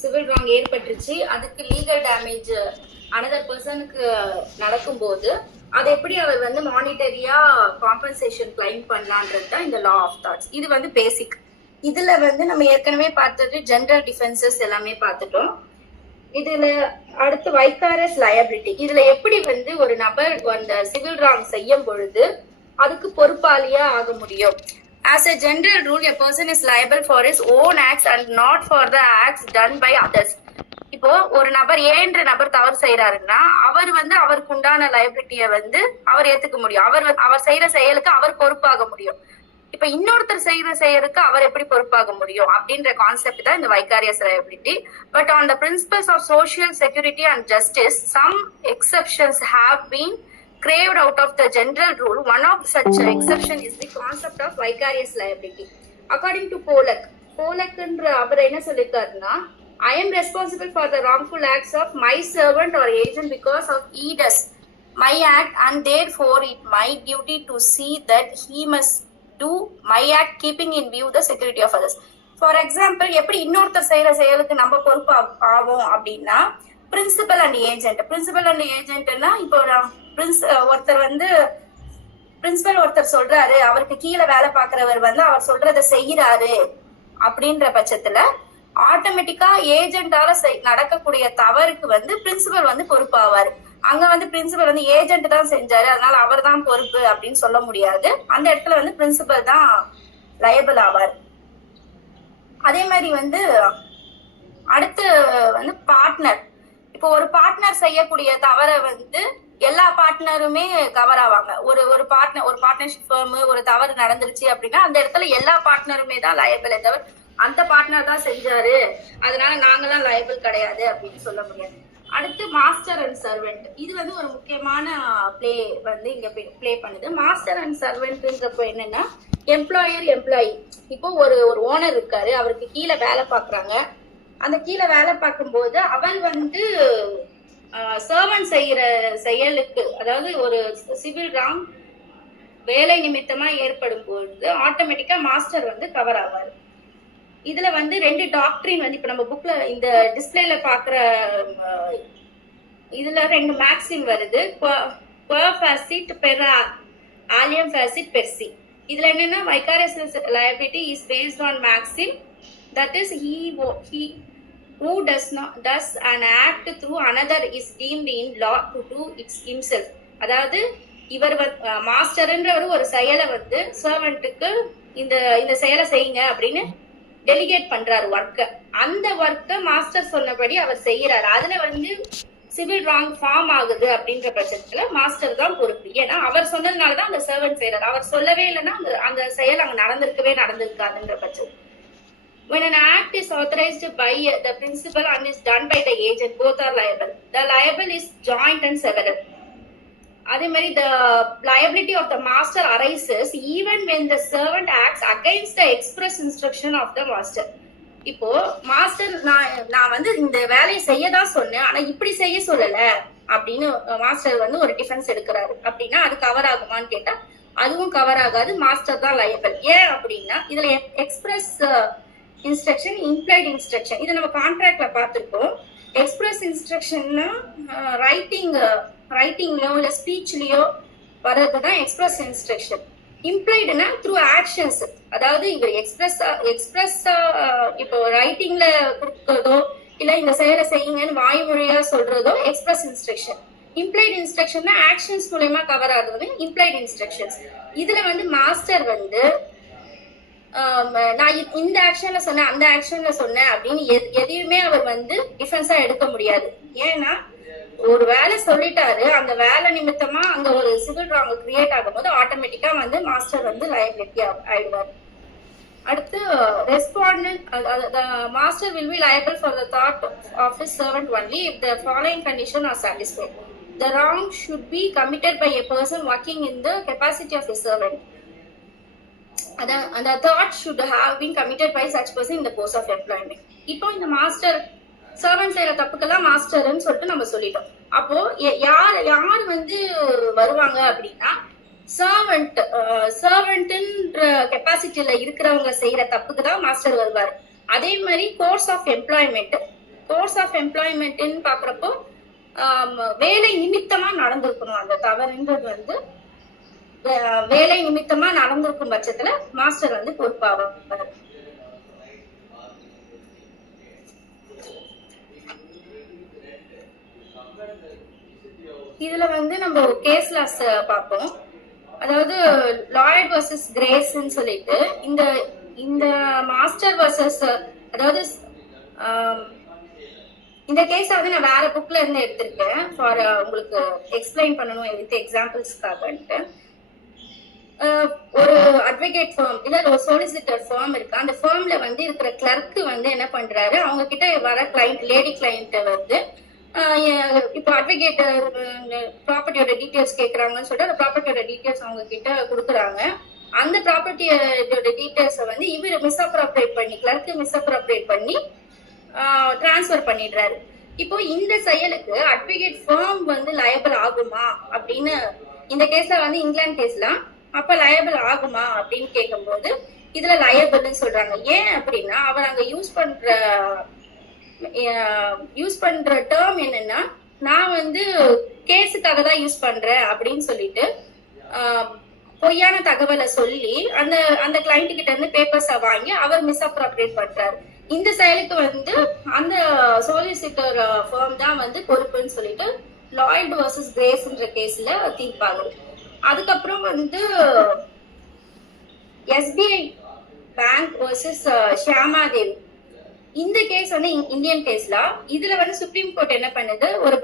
Civil wrong ஏற்பட்டுருச்சு, அதுக்கு legal damage another பர்சனுக்கு நடக்கும்போது அதை எப்படி அவர் வந்து மானிட்டரியா காம்பன்சேஷன் கிளைம் பண்ணலான்றது தான் இந்த லா ஆஃப் தாட்ஸ். இது வந்து பேசிக். இதுல வந்து நம்ம ஏற்கனவே பார்த்தது ஜெனரல் டிஃபென்சஸ் எல்லாமே பார்த்துட்டோம். இதுல அடுத்து வைக்காரஸ் லயபிலிட்டி. இதுல எப்படி வந்து ஒரு நபர் அந்த சிவில் ராங் செய்யும் பொழுது அதுக்கு பொறுப்பாளியா ஆக முடியும். As a general rule, a person is liable for his own acts and not for the acts done by others. இப்போ ஒரு நபர் ஏன்ற நபர் தவறு செய்யறாருன்னா அவர் வந்து அவருக்கு உண்டான லைபிலிட்டிய வந்து அவர் ஏத்துக்க முடியும். அவர் செய்யற செயலுக்கு அவர் பொறுப்பாக முடியும். இப்ப இன்னொருத்தர் செய்யற செயலுக்கு அவர் எப்படி பொறுப்பாக முடியும் அப்படின்ற கான்செப்ட் தான் இந்த vicarious liability. But on the principles of social security and justice some exceptions have been craved out of the general rule. One of such exception is the concept of vicarious liability. According to Pollack என்ற அவர் என்ன சொல்லிருக்காருன்னா, I am responsible for the wrongful acts of my servant or agent because of he does my act and therefore it my duty to see that he must do my act keeping in view the security of others. For example, எப்படி இன்னொருத்தர் செய்யற செயலுக்கு நம்ம பொறுப்பு ஆகும் அப்படின்னா principal and agent. Principal and ஏஜென்ட்னா இப்போ ஒருத்தர் வந்து பிரின்சிபல் ஒருத்தர் சொல்றாரு, அவருக்கு கீழே வேலை பார்க்கிறவர் வந்து அவர் சொல்றதை செய்யறாரு அப்படின்ற பட்சத்துல ஆட்டோமேட்டிக்கா ஏஜென்டால நடக்கக்கூடிய தவறுக்கு வந்து பிரின்சிபல் வந்து பொறுப்பாவாரு. அங்க வந்து பிரின்சிபல் வந்து ஏஜென்ட் தான் செஞ்சாரு அதனால அவர் தான் பொறுப்பு அப்படின்னு சொல்ல முடியாது. அந்த இடத்துல வந்து பிரின்சிபல் தான் லயபிள் ஆவார். அதே மாதிரி வந்து அடுத்து வந்து பார்ட்னர். இப்போ ஒரு பார்ட்னர் செய்யக்கூடிய தவறை வந்து எல்லா பார்ட்னருமே கவர் ஆவாங்க. ஒரு பார்ட்னர்ஷிப் ஃபர்ம் ஒரு தவறு நடந்துருச்சு அப்படின்னா அந்த இடத்துல எல்லா பார்ட்னருமே தான் லயபிள். தவிர அந்த பார்ட்னர் தான் செஞ்சாரு அதனால நாங்கெல்லாம் லயபிள் கிடையாது அப்படின்னு சொல்ல முடியாது. அடுத்து மாஸ்டர் அண்ட் சர்வெண்ட். இது வந்து ஒரு முக்கியமான பிளே வந்து இங்க பிளே பண்ணுது. மாஸ்டர் அண்ட் சர்வெண்ட்ன்றப்போ என்னன்னா எம்ப்ளாயர் எம்ப்ளாயி. இப்போ ஒரு ஓனர் இருக்காரு, அவருக்கு கீழே வேலை பாக்குறாங்க. அந்த கீழே வேலை பார்க்கும்போது அவர் வந்து சர்வன்ட் செய்யற செயலுக்கு, அதாவது ஒரு சிவில் ராங் வேலை நிமித்தமா ஏற்படும் போது ஆட்டோமேட்டிக்கா மாஸ்டர் வந்து கவர் ஆவார். இதுல வந்து ரெண்டு டாக்டரின் வந்து இப்ப நம்ம புக்ல இந்த டிஸ்பிளேல பாக்குற இதுல ரெண்டு மேக்ஸிம் வருது. குவாஃபாசிட் பெரா ஆலியம் ஃபாசிட் பெர்சி. இதுல என்னன்னா vicarious liability is based on maxim that is he who does an act through another is deemed in law to do it himself. அதாவது இவர் மாஸ்டர்ன்றவர் ஒரு செயலை வந்து சர்வெண்ட்டுக்கு இந்த செயலை செய்யுங்க அப்படின்னு டெலிகேட் பண்றாரு ஒர்க்க. அந்த ஒர்க்க மாஸ்டர் சொன்னபடி அவர் செய்யறாரு. அதுல வந்து சிவில் ராங் ஃபார்ம் ஆகுது அப்படின்ற பட்சத்துல மாஸ்டர் தான் பொறுப்பு. ஏன்னா அவர் சொன்னதுனாலதான் அந்த சர்வெண்ட் செய்யறாரு. அவர் சொல்லவே இல்லைன்னா அந்த செயல் அங்க நடந்திருக்காதுன்ற பட்சம். When an act is authorized by the principal and is done by the agent, both are liable. The liable is joint and several. அதே மாதிரி the liability of the master arises even when the servant acts against the express instruction of the master. இப்போ master நான் வந்து இந்த வேலையை செய்யதான் சொன்னேன் ஆனா இப்படி செய்ய சொல்லல அப்படின்னு மாஸ்டர் வந்து ஒரு டிஃபென்ஸ் எடுக்கிறாரு அப்படின்னா அது கவர் ஆகுமான்னு கேட்டா அதுவும் கவர் ஆகாது. மாஸ்டர் தான் லயபிள். ஏன் அப்படின்னா இதுல எக்ஸ்பிரஸ் இன்ஸ்ட்ரக்ஷன் இம்ப்ளைட் இன்ஸ்ட்ரக்ஷன் இதை நம்ம கான்ட்ராக்ட்ல பார்த்துருக்கோம். எக்ஸ்பிரஸ் இன்ஸ்ட்ரக்ஷன்னா ரைட்டிங்லயோ இல்ல ஸ்பீச்லயோ வர்றதுதான் எக்ஸ்பிரஸ் இன்ஸ்ட்ரக்ஷன். இம்ப்ளைடுனா த்ரூ ஆக்ஷன்ஸ். அதாவது இவர் எக்ஸ்பிரஸா இப்போ ரைட்டிங்ல கொடுக்கறதோ இல்ல இந்த செயலை செய்யுங்கன்னு வாய்மொழியா சொல்றதோ எக்ஸ்பிரஸ் இன்ஸ்ட்ரக்ஷன். இம்ப்ளைட் இன்ஸ்ட்ரக்ஷன்னா ஆக்ஷன்ஸ் மூலமா கவர் ஆகுறது இம்ப்ளைட் இன்ஸ்ட்ரக்ஷன்ஸ். இதுல வந்து மாஸ்டர் வந்து நான் இந்த ஆக்ஷன்ல சொன்னேன் அந்த ஆக்ஷன்ல சொன்னேன் அப்படின்னு எதையுமே அவர் வந்து டிஃபென்ஸா எடுக்க முடியாது. ஏன்னா ஒரு வேலை சொல்லிட்டாரு, அந்த வேலை நிமித்தமா அங்க ஒரு சிவில் ராங் கிரியேட் ஆகும் போது ஆட்டோமேட்டிக்கா வந்து மாஸ்டர் வந்து லயபிலிட்டி ஆயிடுவார். அடுத்து respondent. Master will be liable for the thought of his servant only if the following condition are satisfied. The wrong should be committed by a person working in the capacity of a servant. அந்த thought should have been committed by such person in the course of employment. இப்போ இந்த master servant செய்யற தப்புக்கெல்லாம் மாஸ்டர்ன்னு சொல்லிட்டு நம்ம சொல்லிட்டோம். அப்போ யார் வந்து வருவாங்க அப்படின்னா சர்வெண்ட்ன்ற கெப்பாசிட்டியில இருக்கிறவங்க செய்யற தப்புக்கு தான் மாஸ்டர் வருவார். அதே மாதிரி course of employment course of எம்ப்ளாய்மெண்ட்னு பாக்குறப்போ வேலை நிமித்தமா நடந்திருக்கணும். அந்த தவறுன்றது வந்து வேலை நிமித்தமா நடந்திருக்கும் பட்சத்துல மாஸ்டர் வந்து பொறுப்பாவார். இதுல வந்து நம்ம கேஸ் லாஸ் பார்ப்போம். அதாவது லாய்ட் வர்சஸ் கிரேஸ்ன்னு சொல்லிட்டு இந்த இந்த மாஸ்டர் வர்சஸ், அதாவது இந்த கேஸை வந்து நான் வேற புக்ல இருந்து எடுத்திருக்கேன் ஃபார் உங்களுக்கு எக்ஸ்பிளைன் பண்ணணும் வித் எக்ஸாம்பிள்ஸ்க்காகன்ட்டு. ஒரு அட்வொகேட் ஃபார்ம் இல்ல ஒரு சொலிசிட்டர் ஃபார்ம் இருக்கு. அந்த ஃபார்ம்ல வந்து இருக்கிற கிளர்க்கு வந்து என்ன பண்றாரு, அவங்க கிட்ட வர கிளைண்ட், லேடி கிளைண்ட் வந்து இப்போ அட்வொகேட் ப்ராப்பர்ட்டியோட டீடைல்ஸ் கேட்கறாங்கன்னு சொல்லிட்டு அந்த ப்ராப்பர்ட்டியோட டீடைல்ஸ் அவங்க கிட்ட கொடுக்குறாங்க. அந்த ப்ராப்பர்ட்டியோட டீடைல்ஸை வந்து இவர் மிஸ்அப்ராப்ரேட் பண்ணி, கிளர்க்கு மிஸ்அப்ராப்ரேட் பண்ணி டிரான்ஸ்ஃபர் பண்ணிடுறாரு. இப்போ இந்த செயலுக்கு அட்வொகேட் ஃபார்ம் வந்து லயபிள் ஆகுமா அப்படின்னு இந்த கேஸ்ல வந்து இங்கிலாந்து கேஸ்ல அப்ப லயபிள் ஆகுமா அப்படின்னு கேட்கும்போது இதுல லயபிள்னு சொல்றாங்க. ஏன் அப்படின்னா அவர் அங்க யூஸ் பண்ற டேர்ம் என்னன்னா, நான் வந்து கேஸுக்காக தான் யூஸ் பண்றேன் அப்படின்னு சொல்லிட்டு பொய்யான தகவலை சொல்லி அந்த அந்த கிளைண்ட் கிட்ட இருந்து பேப்பர்ஸை வாங்கி அவர் மிஸ்அப்ராப்ரேட் பண்றாரு. இந்த செயலுக்கு வந்து அந்த சொலிசிட்டர் ஃபார்ம் தான் வந்து பொறுப்புன்னு சொல்லிட்டு லாய்ட் வர்சஸ் கிரேஸ்ன்ற கேஸ்ல தீர்ப்பாகுது. அதுக்கப்புறம் வந்து SBI பேங்க் வர்சஸ் ஷியாமாதேவி, இந்த கேஸ் வந்து இந்தியன் கேஸ்ல. இதுல வந்து சுப்ரீம் கோர்ட் என்ன பண்ணுது, ஒரு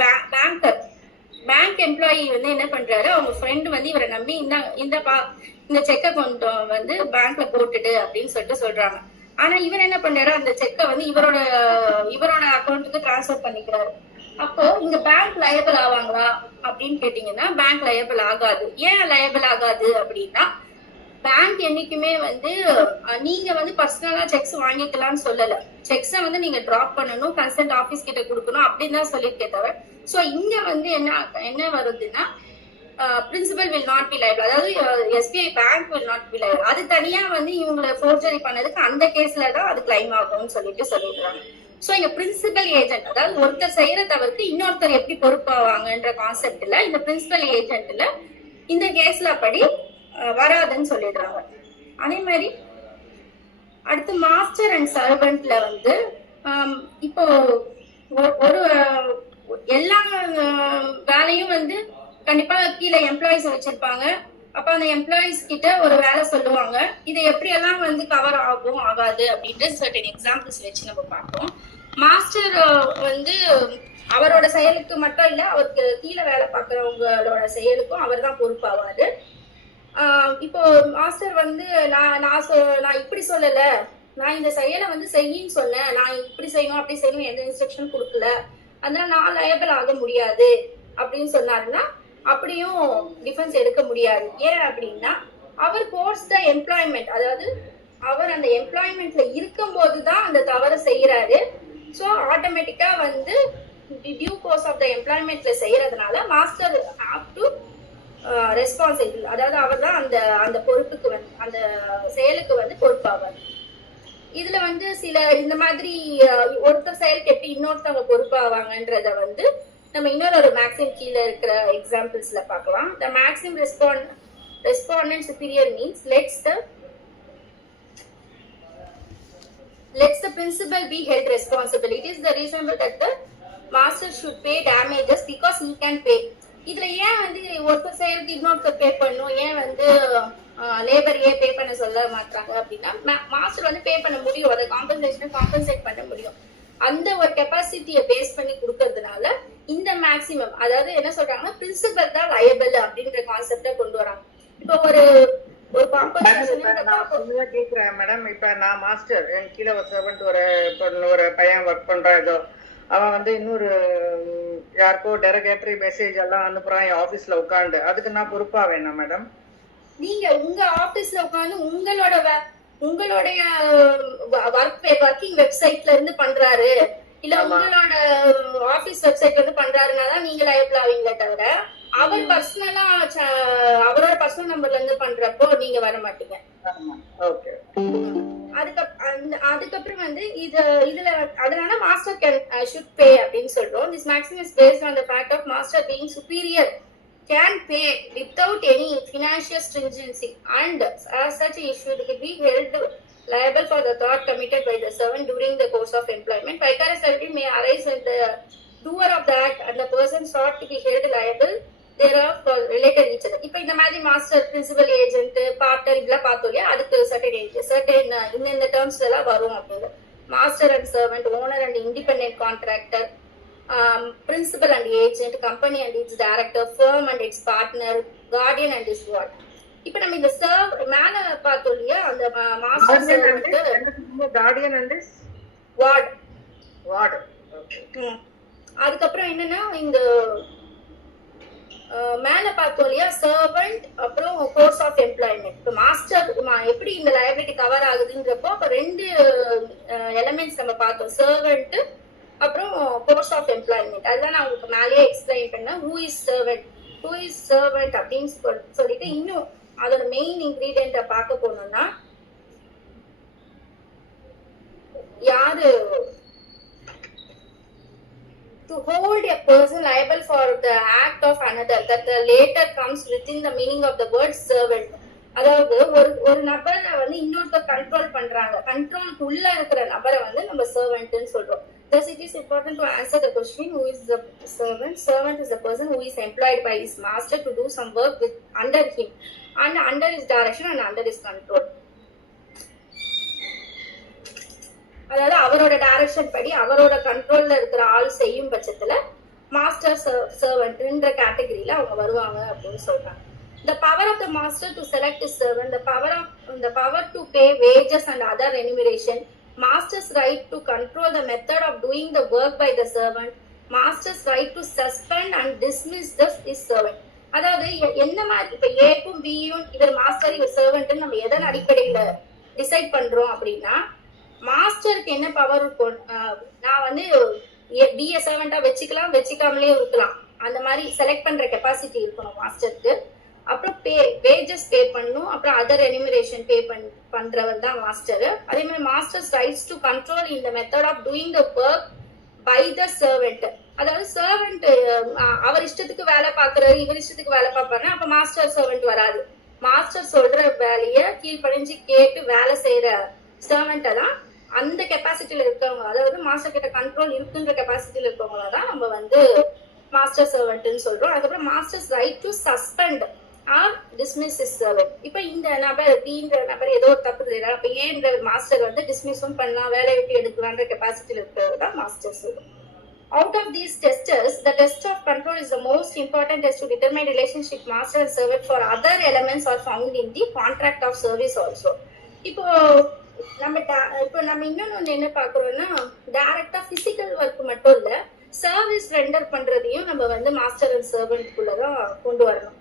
பேங்க் எம்ப்ளாயி வந்து என்ன பண்றாரு, அவங்க ஃப்ரெண்ட் வந்து இவரை நம்பி இந்த செக்கை கொண்டு வந்து பேங்க்ல போட்டுடு அப்படின்னு சொல்லிட்டு சொல்றாங்க. ஆனா இவர் என்ன பண்றாரு, அந்த செக்கை வந்து இவரோட அக்கௌண்ட்டுக்கு டிரான்ஸ்ஃபர் பண்ணிக்கிறாரு. அப்போ இங்க பேங்க் லயபிள் ஆவாங்களா அப்படின்னு கேட்டீங்கன்னா பேங்க் லயபிள் ஆகாது. ஏன் லயபிள் ஆகாது அப்படின்னா, பேங்க் என்னைக்குமே வந்து நீங்க வந்து பர்சனலா செக்ஸ் வாங்கிக்கலாம்னு சொல்லல. செக்ஸை வந்து நீங்க டிராப் பண்ணணும், கன்சல்ட் ஆபீஸ் கிட்ட கொடுக்கணும் அப்படின்னு தான் சொல்லியிருக்கே தவிர. சோ இங்க வந்து என்ன வருதுன்னா, principal will not be liable, அதாவது SBI bank will not be liable. அது தனியா வந்து இவங்களை ஃபோர்ஜரி பண்ணதுக்கு அந்த கேஸ்ல தான் அது கிளைம் ஆகும்னு சொல்லிட்டு சொல்லிடுறாங்க. சோ இங்க பிரின்சிபல் ஏஜென்ட், அதாவது ஒருத்தர் செய்யற தவிர்த்து இன்னொருத்தர் எப்படி பொறுப்பாவாங்கன்ற கான்செப்ட்ல இந்த பிரின்சிபல் ஏஜென்ட்ல இந்த கேஸ்ல அப்படி வராதுன்னு சொல்லிடுறாங்க. அதே மாதிரி அடுத்து மாஸ்டர் அண்ட் சர்வெண்ட்ல வந்து இப்போ ஒரு எல்லா வேலையும் வந்து கண்டிப்பா கீழே எம்ப்ளாயிஸ் வச்சிருப்பாங்க. அப்ப அந்த எம்ப்ளாயிஸ் கிட்ட ஒரு வேலை சொல்லுவாங்க. இது எப்படியெல்லாம் வந்து கவர் ஆகும் ஆகாது அப்படின்ட்டு சர்டன் எக்ஸாம்பிள்ஸ் வச்சு நம்ம பார்ப்போம். மாஸ்டர் வந்து அவரோட செயலுக்கு மட்டும் இல்ல, அவருக்கு கீழே வேலை பார்க்கறவங்களோட செயலுக்கும் அவர் தான் பொறுப்பாவாரு. இப்போ மாஸ்டர் வந்து நான் இப்படி சொல்லல, நான் இந்த செயலை வந்து செய்யின்னு சொன்னேன், நான் இப்படி செய்யணும் அப்படி செய்யணும் எந்த இன்ஸ்ட்ரக்ஷன் கொடுக்கல, அதனால நான் லயபிள் ஆக முடியாது அப்படின்னு சொன்னாருன்னா அப்படியும் டிஃபென்ஸ் எடுக்க முடியாது. ஏன் அப்படின்னா அவர் கோர்ஸ் த எம்ப்ளாய்மெண்ட், அதாவது அவர் அந்த எம்ப்ளாய்மெண்ட்ல இருக்கும் போதுதான் அந்த தவறு செய்யறாரு. ஸோ ஆட்டோமேட்டிக்கா வந்து டியூ கோர்ஸ் ஆஃப் த எம்ப்ளாய்மெண்ட்ல செய்யறதுனால மாஸ்டர் ஹேவ் டு ரெஸ்பான்சிபிள், அதாவது அவர் தான் அந்த பொறுப்புக்கு வந்து அந்த செயலுக்கு வந்து பொறுப்பாவார். இதுல வந்து சில இந்த மாதிரி ஒருத்தர் செயலுக்கு எப்படி இன்னொருத்தவங்க பொறுப்பாவாங்கன்றத வந்து நம்ம இன்னொரு மேக்ஸிம் கீழே இருக்கிற எக்ஸாம்பிள்ஸ்ல பார்க்கலாம். The maxim respondent superior means lets the principal be held responsible. It is the reasonable that the master should pay damages because he can pay. இதுல ஏன் வந்து ஒருத்தர் செயலுக்கு இன்னொருத்தர் பே பண்ணும், ஏன் வந்து லேபர் ஏன் பே பண்ண சொல்ல மாட்டாங்க அப்படின்னா, மாஸ்டர் வந்து பே பண்ண முடியும், அதை காம்பன்சேட் பண்ண முடியும். அந்த ஒரு கெப்பாசிட்டியை பேஸ் பண்ணி கொடுக்கறதுனால இந்த மேக்சிமம், அதாவது என்ன சொல்றாங்கன்னா பிரின்சிபல் தான் லயபிள் அப்படின்ற கான்செப்டை கொண்டு வராங்க. இப்போ ஒரு காம்பன்சேஷன் கேக்குறேன் மேடம். இப்ப நான் மாஸ்டர், என் கீழே ஒரு சர்வெண்ட் ஒரு பையன் ஒர்க் பண்றான், ஏதோ அவன் வந்து இன்னொரு யாருக்கோ டெரகேட்டரி மெசேஜ் எல்லாம் அனுப்புறான் என் ஆபீஸ்ல உட்காந்து, அதுக்கு நான் பொறுப்பா வேணாம் மேடம்? நீங்க உங்க ஆபீஸ்ல உட்காந்து உங்களுடைய ஒர்க்கிங் வெப்சைட்ல இருந்து பண்றாரு, இல்ல உங்களோட ஆபீஸ் வெப்சைட்ல இருந்து பண்றாருன்னாதான் நீங்க லயபிள் ஆவீங்களே தவிர அவர் பர்சனலா அவரோட பர்சனல் நம்பர்ல இருந்து பண்றப்போ நீங்க வர மாட்டீங்க. அதுக்கப்புறம் வந்து இதுல அதனால மாஸ்டர் கேன் ஷுட் பே அப்படின்னு சொல்றோம். This maximum is based on the fact of master being superior can pay without any financial stringency and as such he should be held liable for the thought committed by the servant during the course of employment. Vicarious liability may arise when the doer of the act and the person sought to be held liable thereof for related each other. இப்போ இந்த மாதிரி master principal agent partner இதெல்லாம் பார்த்தோம் இல்லையா, அதுக்கு certain இந்த terms எல்லாம் வரும் அப்படின்னு. Master and servant, owner and independent contractor, principal and agent, company and its director, firm and its partner, guardian and its ward. இப்போ நம்ம இந்த மேல பார்த்தோம் இல்லையா, அந்த master servant, Guardian and ward. Okay. அதுக்கப்புறம் என்னன்னா இந்த மேல பார்த்தோம் இல்லையா சர்வெண்ட், அப்புறம் கோர்ஸ் ஆஃப் எம்ப்ளாய்மெண்ட். இப்போ மாஸ்டர் எப்படி இந்த லயபிலிட்டி கவர் ஆகுதுன்றப்போ அப்போ ரெண்டு எலமெண்ட்ஸ் நம்ம பார்த்தோம், சர்வெண்ட் அப்புறம் கோர்ஸ் ஆஃப் எம்ப்ளாய்மெண்ட். அதுதான் நான் உங்களுக்கு மேலேயே எக்ஸ்பிளைன் பண்ணேன். ஹூ இஸ் சர்வெண்ட் அப்படின்னு சொல்லிட்டு இன்னும் அதோட மெயின் இன்கிரீடியன்ட்டை பார்க்க போனோம்னா யாரு to hold a person liable for the act of another that later comes within the meaning of the word servant. அதாவது ஒரு நபரை வந்து இன்னொருத்தர் கண்ட்ரோல் பண்றாங்க, கண்ட்ரோலுக்கு உள்ள இருக்கிற நபரை வந்து நம்ம சர்வெண்ட்னு சொல்றோம். Thus it is important to answer the question, who is the servant? Servant is the person who is employed by his master to do some work under him and under his direction and under his control. அதாவது அவரோட direction படி அவரோட கண்ட்ரோல்ல இருக்கிற ஆள் செய்யும் பட்சத்துல master சர்வெண்ட்ன்ற கேட்டகரியில அவங்க வருவாங்க அப்படின்னு சொல்றாங்க. The power of the master to select his servant, the power to pay wages and other remuneration, master's right to control the method of doing the work by the servant, master's right to suspend and dismiss his servant. அதாவது என்ன மாதிரி இப்ப ஏக்கும் பியும் இவர் master இவர் servant நம்ம எதன் அடிப்படையில டிசைட் பண்றோம் அப்படின்னா, மாஸ்டருக்கு என்ன பவர் இருக்கும், நான் வந்து பிஏ சர்வெண்டா வச்சுக்காமலே இருக்கலாம், அந்த மாதிரி செலக்ட் பண்ற கெப்பாசிட்டி இருக்கணும் மாஸ்டருக்கு. அப்புறம் வேஜஸ் பே பண்ணணும், அப்புறம் அதர் ரெனிமரேஷன் பண்றவர் தான் மாஸ்டர். அதே மாதிரி மாஸ்டர்ஸ் ரைட்ஸ் டு கண்ட்ரோல் இந்த method of doing the work by the servant. அதாவது சர்வெண்ட் அவர் இஷ்டத்துக்கு வேலை பார்க்கறாரு, இவர் இஷ்டத்துக்கு வேலை பார்ப்பாரு, அப்ப மாஸ்டர் சர்வெண்ட் வராது. மாஸ்டர் சொல்ற வேலைய கீழ்ப்படிஞ்சு கேட்டு வேலை செய்யற சர்வெண்ட்டை தான் அந்த கெப்பாசிட்டியில இருக்கவங்க, அதாவது மாஸ்டர் கிட்ட கண்ட்ரோல் இருக்குன்ற கெப்பாசிட்டியில இருக்கவங்கள தான் நம்ம வந்து மாஸ்டர் சர்வெண்ட்னு சொல்றோம். அதுக்கப்புறம் masters right to suspend R dismiss is servant. இப்ப இந்த நபர் பின்ற நபர் ஏதோ ஒரு தப்பு செய்யறாரு, அப்ப ஏன்ற மாஸ்டர் வந்து டிஸ்மிஸும் பண்ணலாம், வேலையை விட்டு எடுக்கலான்ற கெப்பாசிட்டியில இருக்கிறது தான் master servant. Out of these testers, the test of control is the most important test to determine relationship master and servant. For other elements are found in the contract of service also. இப்போ நம்ம இன்னொன்னு என்ன பாக்குறோம்னா, டைரக்டா physical work மட்டும் இல்ல, service render பண்றதையும் நம்ம வந்து master and சர்வெண்ட்குள்ளதான் கொண்டு வரணும்.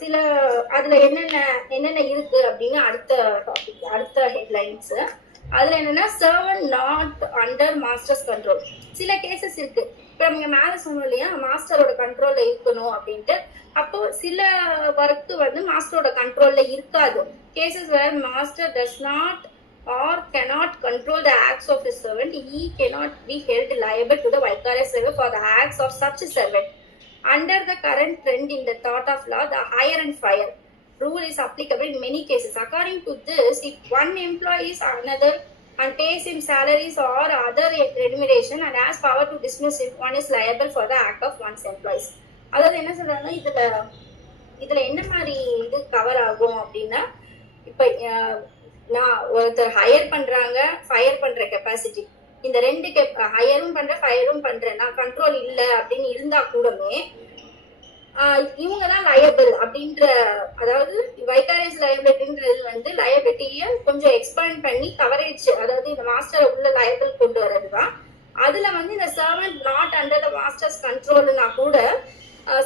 சில அதுல என்னென்ன இருக்கு அப்படின்னு அடுத்த ஹெட்லைன்ஸ். அதுல என்னன்னா servant not under masters control. சில கேசஸ் இருக்கு, இப்ப நம்ம மேல சொன்னோம் இல்லையா மாஸ்டரோட கண்ட்ரோல்ல இருக்கணும் அப்படின்ட்டு. அப்போ சில ஒர்க் வந்து மாஸ்டரோட கண்ட்ரோல்ல இருக்காது. Cases where master does not or cannot control the acts of his servant, he cannot be held liable to the vicarious servant for the acts of such a servant. Under the current trend in the thought of law, the hire and fire rule is applicable in many cases. According to this, if one employees another and pays him salaries or other remuneration and has power to dismiss him, one is liable for the act of one's employees. அதாவது என்ன சொல்றாங்கன்னா, இதுல என்ன மாதிரி இது cover ஆகும் அப்படின்னா, இப்ப நான் ஒருத்தர் ஹையர் பண்றாங்க, ஃபயர் பண்ற கெப்பாசிட்டி, இந்த ரெண்டு ஹையரும் பண்றேன் ஃபயரும் பண்றேன், நான் கண்ட்ரோல் இல்ல அப்படின்னு இருந்தா கூடமே இவங்கதான் லயபிள் அப்படின்ற, அதாவது வைகாரியஸ் லயபிலிட்டின்றது வந்து லயபிலிட்டிய கொஞ்சம் எக்ஸ்பேண்ட் பண்ணி கவரேஜ், அதாவது இந்த மாஸ்டர் உள்ள லயபிள் கொண்டு வர்றதுதான். அதுல வந்து இந்த servant not under the masters கண்ட்ரோல்னா கூட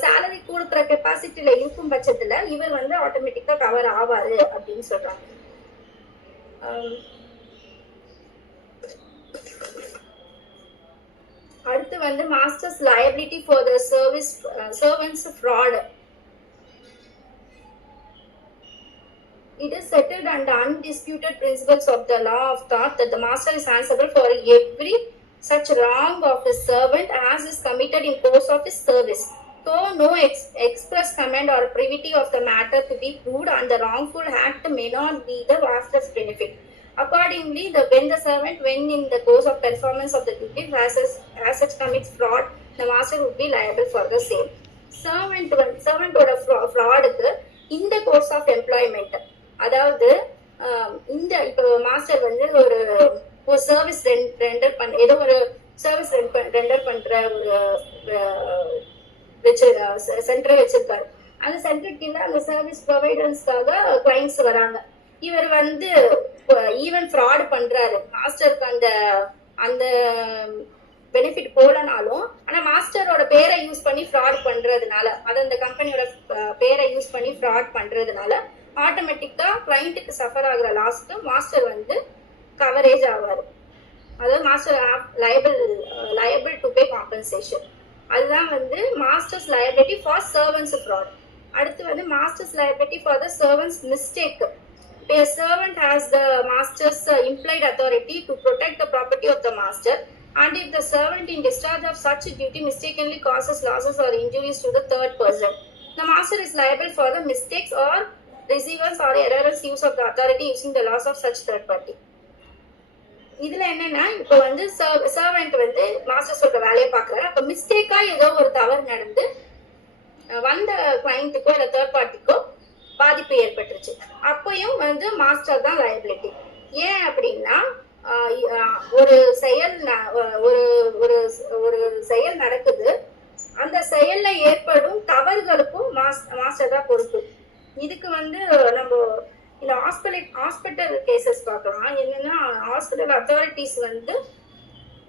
சேலரி கொடுக்குற கெப்பாசிட்டியில இருக்கும் பட்சத்துல இவர் வந்து ஆட்டோமேட்டிக்கா கவர் ஆவாரு அப்படின்னு சொல்றாங்க. அடுத்து வந்து masters liability for the servants fraud. It is settled and undisputed principles of the law of thought that the master is answerable for every such wrong of his servant as is committed in course of his service. So no express command or privity of the matter to be proved, and the wrongful act may not be the master's benefit. Accordingly, when the servant, when in the course of performance of the duty, as such commits fraud, the master would be liable for the same. servant-ஓட ஃப்ராடுக்கு இந்த course of employment, அதாவது இந்த இப்போ master வந்து ஒரு service render பண்ண, ஏதோ ஒரு service render பண்ற ஒரு சென்டர் வச்சிருக்காரு. அந்த சென்டருக்கு கீழே அந்த சர்வீஸ் ப்ரொவைடர்ஸ்க்காக கிளைண்ட்ஸ் வராங்க. இவர் வந்து ஈவன் ஃப்ராட் பண்றாரு, மாஸ்டருக்கு அந்த பெனிஃபிட் போலனாலும், ஆனா மாஸ்டரோட பேரை யூஸ் பண்ணி ஃப்ராட் பண்றதுனால, அது அந்த கம்பெனியோட பேரை யூஸ் பண்ணி ஃப்ராட் பண்றதுனால ஆட்டோமேட்டிக்கா கிளைண்ட்டுக்கு சஃபர் ஆகுற லாஸ்க்கு மாஸ்டர் வந்து கவரேஜ் ஆவாரு. அதாவது master liable to pay compensation. அதுதான் வந்து masters liability for servants fraud. அடுத்து வந்து masters liability for the servants mistake. A servant has the master's implied authority to protect the property of the master, and if the servant in discharge of such duty mistakenly causes losses or injuries to the third person, the master is liable for the mistakes or receivers or erroneous use of the authority using the loss of such third party. இதுல என்னன்னா, இப்போ வந்து servant வந்து master சொல்ற வேலையை பாக்குறாரு. அப்ப மிஸ்டேக்கா ஏதோ ஒரு தவறு நடந்து வந்த கிளைண்ட்டுக்கோ இல்ல தேர்ட் பார்ட்டிக்கோ பாதிப்பு ஏற்பட்டுருச்சு. அப்பயும் வந்து மாஸ்டர் தான் லயபிலிட்டி. ஏன் அப்படின்னா, ஒரு செயல் ஒரு செயல் நடக்குது, அந்த செயல்ல ஏற்படும் தவறுகளுக்கும் மாஸ்டர் தான் பொறுப்பு. இதுக்கு வந்து நம்ம இந்த ஹாஸ்பிட்டல் கேசஸ் பார்க்கலாம். என்னன்னா, ஹாஸ்பிட்டல் அத்தாரிட்டிஸ் வந்து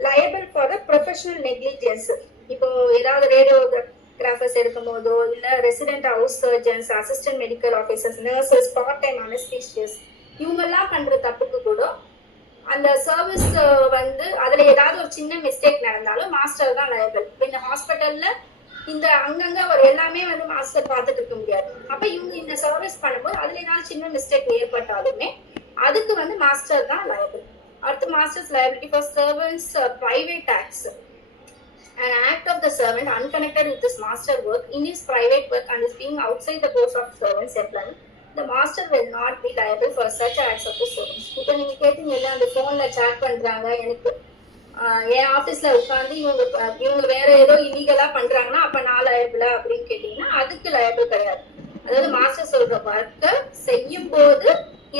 liable for the professional negligence. இப்போ ஏதாவது ரேடியோகிராஃபர்ஸ் எடுக்கும் போதோ, இல்ல resident house surgeons, assistant medical officers, nurses, part time anaesthesias, இவங்கெல்லாம் பண்ற தப்புக்கு கூட அந்த சர்வீஸ் வந்து அதுல ஏதாவது ஒரு சின்ன மிஸ்டேக் நடந்தாலும் மாஸ்டர் தான் லயபிள். இப்போ இந்த ஹாஸ்பிட்டல்ல இந்த அங்கங்க ஒரு எல்லாமே வந்து மாஸ்டர் பார்த்துட்டு இருக்க முடியாது. அப்ப இவங்க இந்த சர்வீஸ் பண்ணும்போது அதுல ஏதாவது சின்ன மிஸ்டேக் ஏற்பட்டாலுமே அதுக்கு வந்து மாஸ்டர் தான் லயபிள். அடுத்து masters liability for servants private acts. An act of the servant unconnected with his master work in his private work and is being outside the course of servant's employment, the master will not be liable for such acts of the servant. இப்போ நீங்க கேட்டீங்கல்ல, அந்த போன்ல chat பண்றாங்க, எனக்கு என் ஆபீஸ்ல உட்காந்து இவங்க வேற ஏதோ இல்லீகலா பண்றாங்கன்னா அப்ப நான் லயபிளா அப்படின்னு கேட்டீங்கன்னா அதுக்கு லயபிள் கிடையாது. அதாவது மாஸ்டர் சொல்ற ஒர்க்கை செய்யும் போது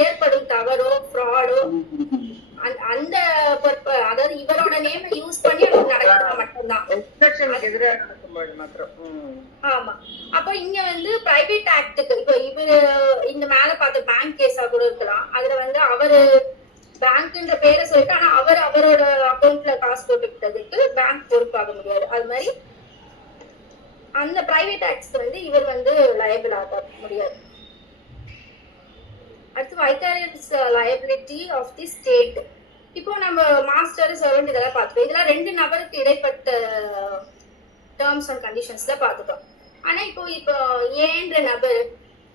ஏற்படும் தவறோ ஃப்ராடோ அந்த அதாவது இவரோட நேம் யூஸ் பண்ணி நடக்கிறதா மட்டும்தான். ஆமா. அப்ப இங்க வந்து பிரைவேட் ஆக்டுக்கு, இப்போ இவரு இந்த மேல பார்த்த பேங்க் கேஸா கூட இருக்கலாம். அதுல வந்து அவரு பேங்க்ன்ற பேரை சொல்லிட்டு, ஆனா அவரோட அக்கௌண்ட்ல காசு போட்டுக்கிட்டதுக்கு பேங்க் பொறுப்பாக முடியாது. அது மாதிரி அந்த பிரைவேட் ஆக்ட்ஸ்க்கு வந்து இவர் வந்து லயபிள் ஆக முடியாது. அடுத்து vicarious liability of the state. இப்போ நம்ம மாஸ்டர் சர்வெண்ட் இதெல்லாம் பார்த்துட்டோம். இதெல்லாம் ரெண்டு நபருக்கு இடைப்பட்ட டேர்ம்ஸ் அண்ட் கண்டிஷன்ஸ்ல பார்த்துட்டோம். ஆனா இப்போ ஏன்ற நபர்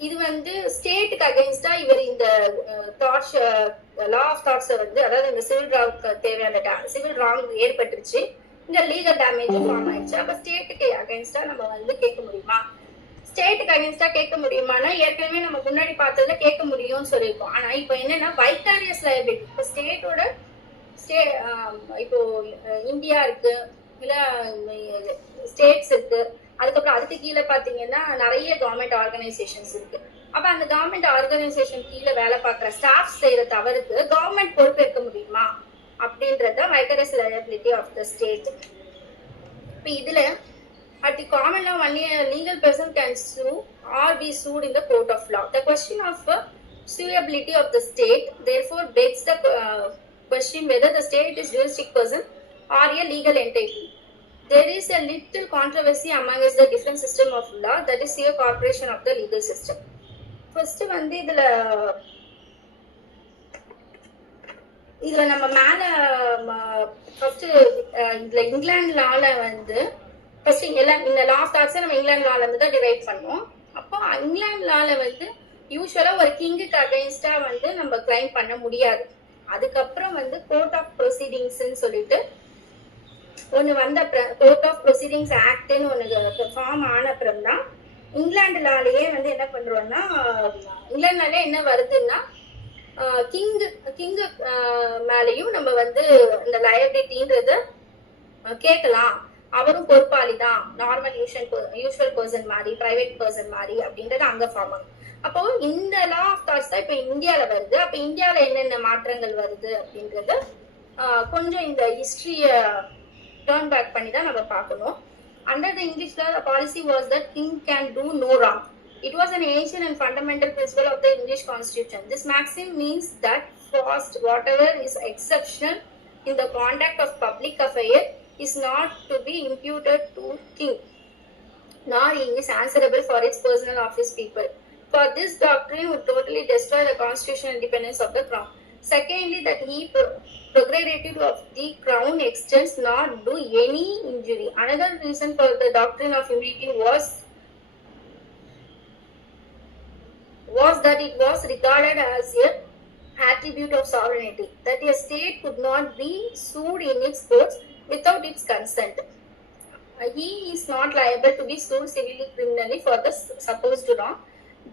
இது வந்து ஸ்டேட்டுக்கு அகைன்ஸ்டா இவர் இந்த தாட்ஸ் லா ஆஃப் தாட்ஸை வந்து, அதாவது இந்த சிவில் ராங்க்கு தேவையான சிவில் ராங் ஏற்பட்டுருச்சு, இந்த லீகல் டேமேஜ் ஃபார்ம் ஆயிடுச்சு. அப்ப ஸ்டேட்டுக்கு அகைன்ஸ்டா நம்ம வந்து கேட்க முடியுமா? ஸ்டேட்டுக்கு அகைன்ஸ்டா கேட்க முடியுமானா ஏற்கனவே நம்ம முன்னாடி பார்த்ததுல கேட்க முடியும்னு சொல்லியிருக்கோம். ஆனா இப்போ என்னன்னா வைகாரியஸ் லயபிலிட்டி. இப்போ ஸ்டேட்டோட இப்போ இந்தியா இருக்கு, இல்ல ஸ்டேட்ஸ் இருக்கு, அதுக்கப்புறம் அதுக்கு கீழே பாத்தீங்கன்னா நிறைய கவர்மெண்ட் ஆர்கனைசேஷன்ஸ் இருக்கு. அப்ப அந்த கவர்மெண்ட் ஆர்கனைசேஷன் கீழே வேலை பார்க்குற ஸ்டாஃப் செய்யற தவறுக்கு கவர்மெண்ட் பொறுப்பேற்க முடியுமா அப்படின்றத vicarious liability of the state. இப்ப இதுல at the common law only a legal person can sue or be sued in the court of law. The question of suability of the state therefore begs the question whether the state is juristic person or a legal entity. There is a little controversy among us the different system of law, that is a corporation of the legal system. First வந்து இதுல நம்ம மேல first இதுல இங்கிலாந்து லால வந்து first எல்லாம் இந்த law of தாட்ஸை நம்ம இங்கிலாந்து லால இருந்து தான் டிரைவ் பண்ணுவோம். அப்போ இங்கிலாந்து லால வந்து யூஸ்வலா ஒரு கிங்குக்கு அகைன்ஸ்டா வந்து நம்ம கிளைம் பண்ண முடியாது. அதுக்கப்புறம் வந்து கோர்ட் ஆஃப் ப்ரொசீடிங்ஸ்ன்னு சொல்லிட்டு ஒன்று வந்த அப்புறம் கோர்ட் ஆஃப் ப்ரொசீடிங்ஸ் ஆக்ட்னு ஒன்று ஃபார்ம் ஆன அப்புறம் தான் இங்கிலாந்துலாலேயே வந்து என்ன பண்ணுறோம்னா, இங்கிலாந்துலாலே என்ன வருதுன்னா கிங்கு கிங்கு மேலேயும் நம்ம வந்து இந்த லயபிலிட்டின்றத கேட்கலாம். அவரும் பொறுப்பாளி தான், நார்மல் யூஷுவல் பர்சன் மாதிரி, பிரைவேட் பர்சன் மாதிரி அப்படின்றது அங்க ஃபார்ம் ஆகும். அப்போ இந்த லா ஆஃப் தாட்ஸ் தான் இப்ப இந்தியால வருது. அப்ப இந்தியால என்னென்ன மாற்றங்கள் வருது அப்படின்றத கொஞ்சம் இந்த ஹிஸ்டரிய டர்ன் பேக் பண்ணி தான் நம்ம பார்க்கணும். Under the English law, the policy was that king can do no wrong. It was an ancient and fundamental principle of the English constitution. This maxim means that first, whatever is exceptional in the conduct of public affairs is not to be imputed to king, nor he is answerable for its personal office people. For this doctrine would totally destroy the constitutional independence of the crown. Secondly, that he prerogative of the crown extends not do any injury. Another reason for the doctrine of immunity was that it was regarded as a attribute of sovereignty, that a state could not be sued in its courts without its consent. He is not liable to be sued civilly criminally for the supposed wrong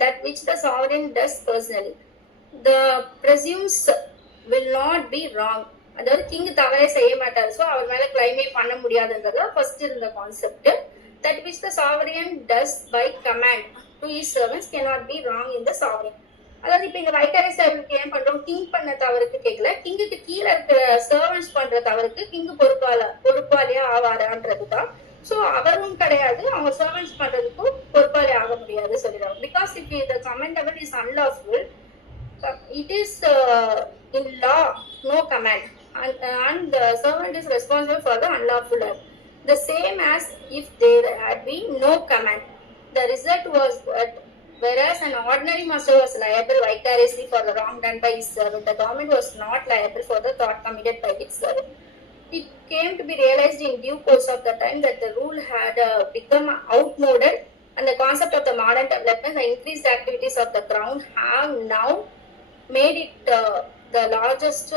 that which the sovereign does personally. The presumes will not be wrong. அதாவது king தவறே செய்ய மாட்டார், so அவர் மேல கிளைமே பண்ண முடியாதுன்றதா first இருந்த concept. that which the sovereign does by command to his servants cannot be wrong in the sovereign. அதாவது இப்ப இங்க வைக்கரேஸ் லைபிலிட்டி ஏன் பண்றோம், கிங் பண்ண தவறுக்கு கேட்கல, கிங்குக்கு கீழே இருக்கிற சர்வன்ஸ் பண்ற தவறுக்கு கிங் பொறுப்பாளியா ஆவாரான்றது தான். ஸோ அவரும் கிடையாது, அவங்க சர்வன்ஸ் பண்றதுக்கும் பொறுப்பாளி ஆக முடியாது சொல்லிடுறாங்க. Because if the commendable is unlawful, it is in law no command, and the servant is responsible for the unlawful act, the same as if there had been no command. The result was that whereas an ordinary master was liable vicariously for the wrong done by his servant, the government was not liable for the thought committed by its servant. It came to be realized in due course of the time that the rule had become outmoded, and the concept of the modern development, the increased activities of the crown have now made it the largest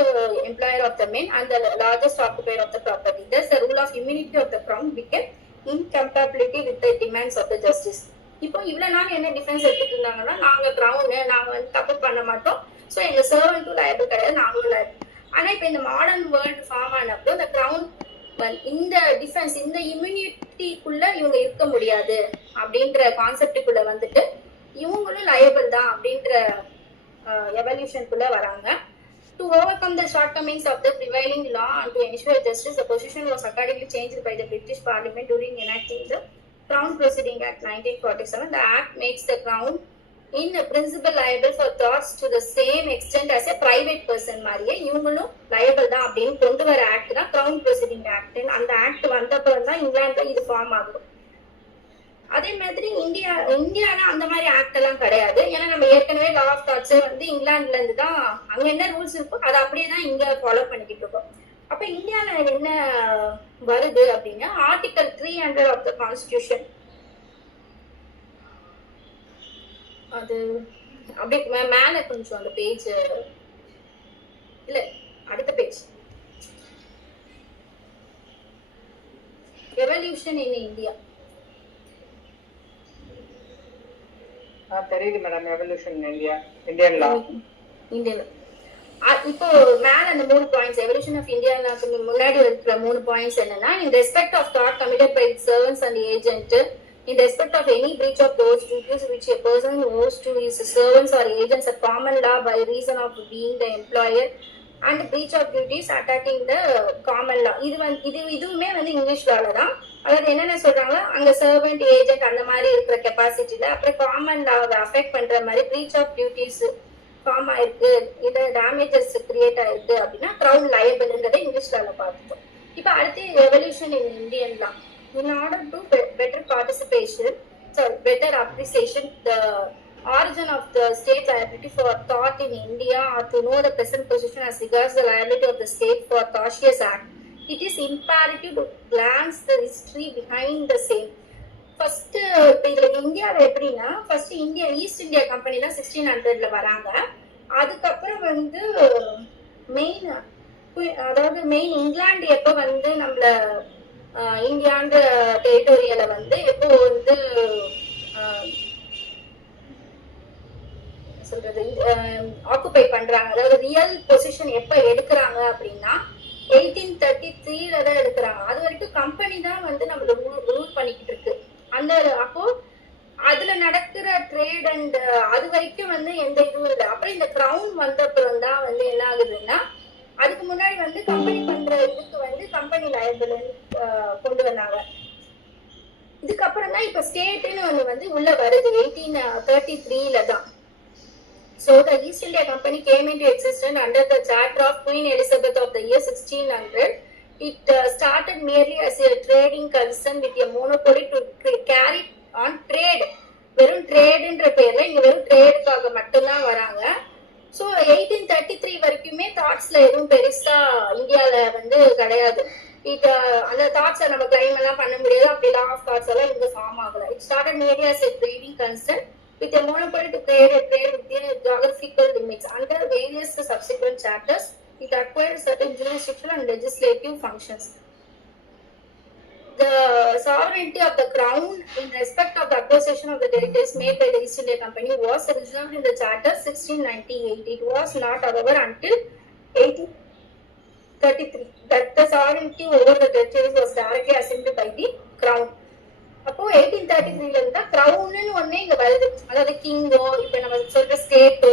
employer of the men and the largest occupier of the property. Thus, the rule of immunity of the crown became incompatibility with the demands of the justice. இப்போ இவ்வளவு நாள் என்ன defence எடுத்துட்டு இருந்தாங்கன்னா, நாங்க ground நாங்க வந்து தப்பு பண்ண மாட்டோம், ஸோ எங்க சர்வன்ட்டும் லைபிள் கிடையாது, நாங்களும் லைபிள். ஆனா இப்ப இந்த மாடர்ன் வேர்ல்டு ஃபார்ம் ஆனப்போ இந்த கிரவுன் இந்த டிஃபென்ஸ் இந்த இம்யூனிட்டிக்குள்ள இவங்க இருக்க முடியாது அப்படின்ற கான்செப்டுக்குள்ள வந்துட்டு இவங்களும் லயபிள் தான் அப்படின்ற எவல்யூஷனுக்குள்ள வராங்க. To overcome the shortcomings of the prevailing law and to ensure justice, the position was accordingly changed by the British Parliament during enacting the Crown Proceeding Act 1947. The Act makes the Crown in principle liable for thoughts to the same extent as a private person. மாதிரியே இவங்களும் liable தான் அப்படின்னு கொண்டு வர act தான் Crown Proceeding Act. அந்த act வந்தப்பறம் தான் இங்கிலாந்துல இது ஃபார்ம் ஆகும். அதே மாதிரி இந்தியானா அந்த மாதிரி ஆக்ட் எல்லாம் கிடையாது. ஏன்னா நம்ம ஏற்கனவே லா ஆஃப் தாட்ஸ் வந்து இங்கிலாந்துல இருந்து தான், அங்க என்ன ரூல்ஸ் இருக்கோ அதை அப்படியே தான் இங்க ஃபாலோ பண்ணிக்கிட்டு இருக்கோம். அப்ப இந்தியால என்ன வருது அப்படின்னா, ஆர்டிகல் 300 ஆஃப் த கான்ஸ்டிடியூஷன், அது அப்படியே மேல கொஞ்சம் அந்த பேஜ் இல்ல அடுத்த பேஜ், எவல்யூஷன் இன் இந்தியா. தெரியுது மேடம், எவல்யூஷன் இந்தியன் லா. இப்போ மேல அந்த 3 பாயிண்ட்ஸ் எவல்யூஷன் ஆஃப் இந்தியா முன்னாடி இருக்கிற 3 பாயிண்ட்ஸ் என்னன்னா, in respect of thought committed by its servants and agent, in respect of any breach of those duties which a person owes to his servants or agents at common law by reason of being the employer, and breach of duties attacking the common law. இதுவுமே வந்து English லால தான். அதாவது என்னென்ன சொல்றாங்க, அங்க servant agent அந்த மாதிரி இருக்கிற கெப்பாசிட்டில அப்புறம் காமன் லாவை அஃபெக்ட் பண்ற மாதிரி பிரீச் ஆஃப் டியூட்டிஸ் ஃபார்ம் ஆயிருக்கு, இல்ல டேமேஜஸ் கிரியேட் ஆயிருக்கு அப்படின்னா கிரவுன் லயபிள்ன்றதை இங்கிலீஷ் லால பார்த்துட்டோம். இப்ப அடுத்து evolution in Indian law. In order to better appreciation the origin of the state liability for thought in India, or to know the present position as regards the liability of the state for Thoughtless Act, it is imperative to glance the history behind the same. First இப்போ இதுல இந்தியாவில் எப்படின்னா first east India company தான் 1600ல வராங்க. அதுக்கப்புறம் வந்து main அதாவது main England எப்போ வந்து நம்மள இந்தியான்ற டெரிட்டோரியல வந்து எப்போ வந்து சொல்றது ஆக்குபை பண்றாங்க, அதாவது ரியல் பொசிஷன் எப்ப எடுக்கிறாங்க அப்படின்னா 1833ல தான் எடுக்கிறாங்க. அது வரைக்கும் கம்பெனி தான் வந்து நம்மள ரூல் பண்ணிக்கிட்டு இருக்கு. அந்த அப்போ அதுல நடக்கிற ட்ரேட் அண்ட் அது வரைக்கும் வந்து எந்த இதுவும் இல்லை. அப்புறம் இந்த கிரவுன் வந்த அப்புறம் தான் வந்து என்ன ஆகுதுன்னா, அதுக்கு முன்னாடி வந்து கம்பெனி பண்ற இதுக்கு வந்து கம்பெனி லயபிள் கொண்டு வந்தாங்க. இதுக்கப்புறம் தான் இப்ப ஸ்டேட்னு ஒண்ணு வந்து உள்ள வருது 1833ல தான். So the East India Company came into existence under the charter of Queen Elizabeth of the year 1600. It started merely as a trading concern with a monopoly to carry on trade. வெறும் ட்ரேடுன்ற பேர்ல இங்க வெறும் ட்ரேடுக்காக மட்டும்தான் வராங்க. So 1833 வரைக்குமே தாட்ஸ்ல எதுவும் பெருசா இந்தியால வந்து கிடையாது. அந்த தாட்ஸை நம்ம கிளைம் எல்லாம் பண்ண முடியாது. அப்படி லா ஆஃப் தாட்ஸ் எல்லாம் இங்க ஃபார்ம் ஆகல. It started merely as a trading concern with a monopoly to trade within geographical limits. Under various subsequent chapters, it acquired certain jurisdictional and legislative functions. The sovereignty of the crown in respect of the acquisition of the territories made by the East India Company was reserved in the Charter 1698. It was not, however, until 1833 that the sovereignty over the territories was directly assumed by the crown. அப்போ 1833ல இருந்தா கிரவுன்னு ஒண்ணே இங்க வருது. அதாவது கிங்கோ இப்ப நம்ம சொல்ற ஸ்டேட்டோ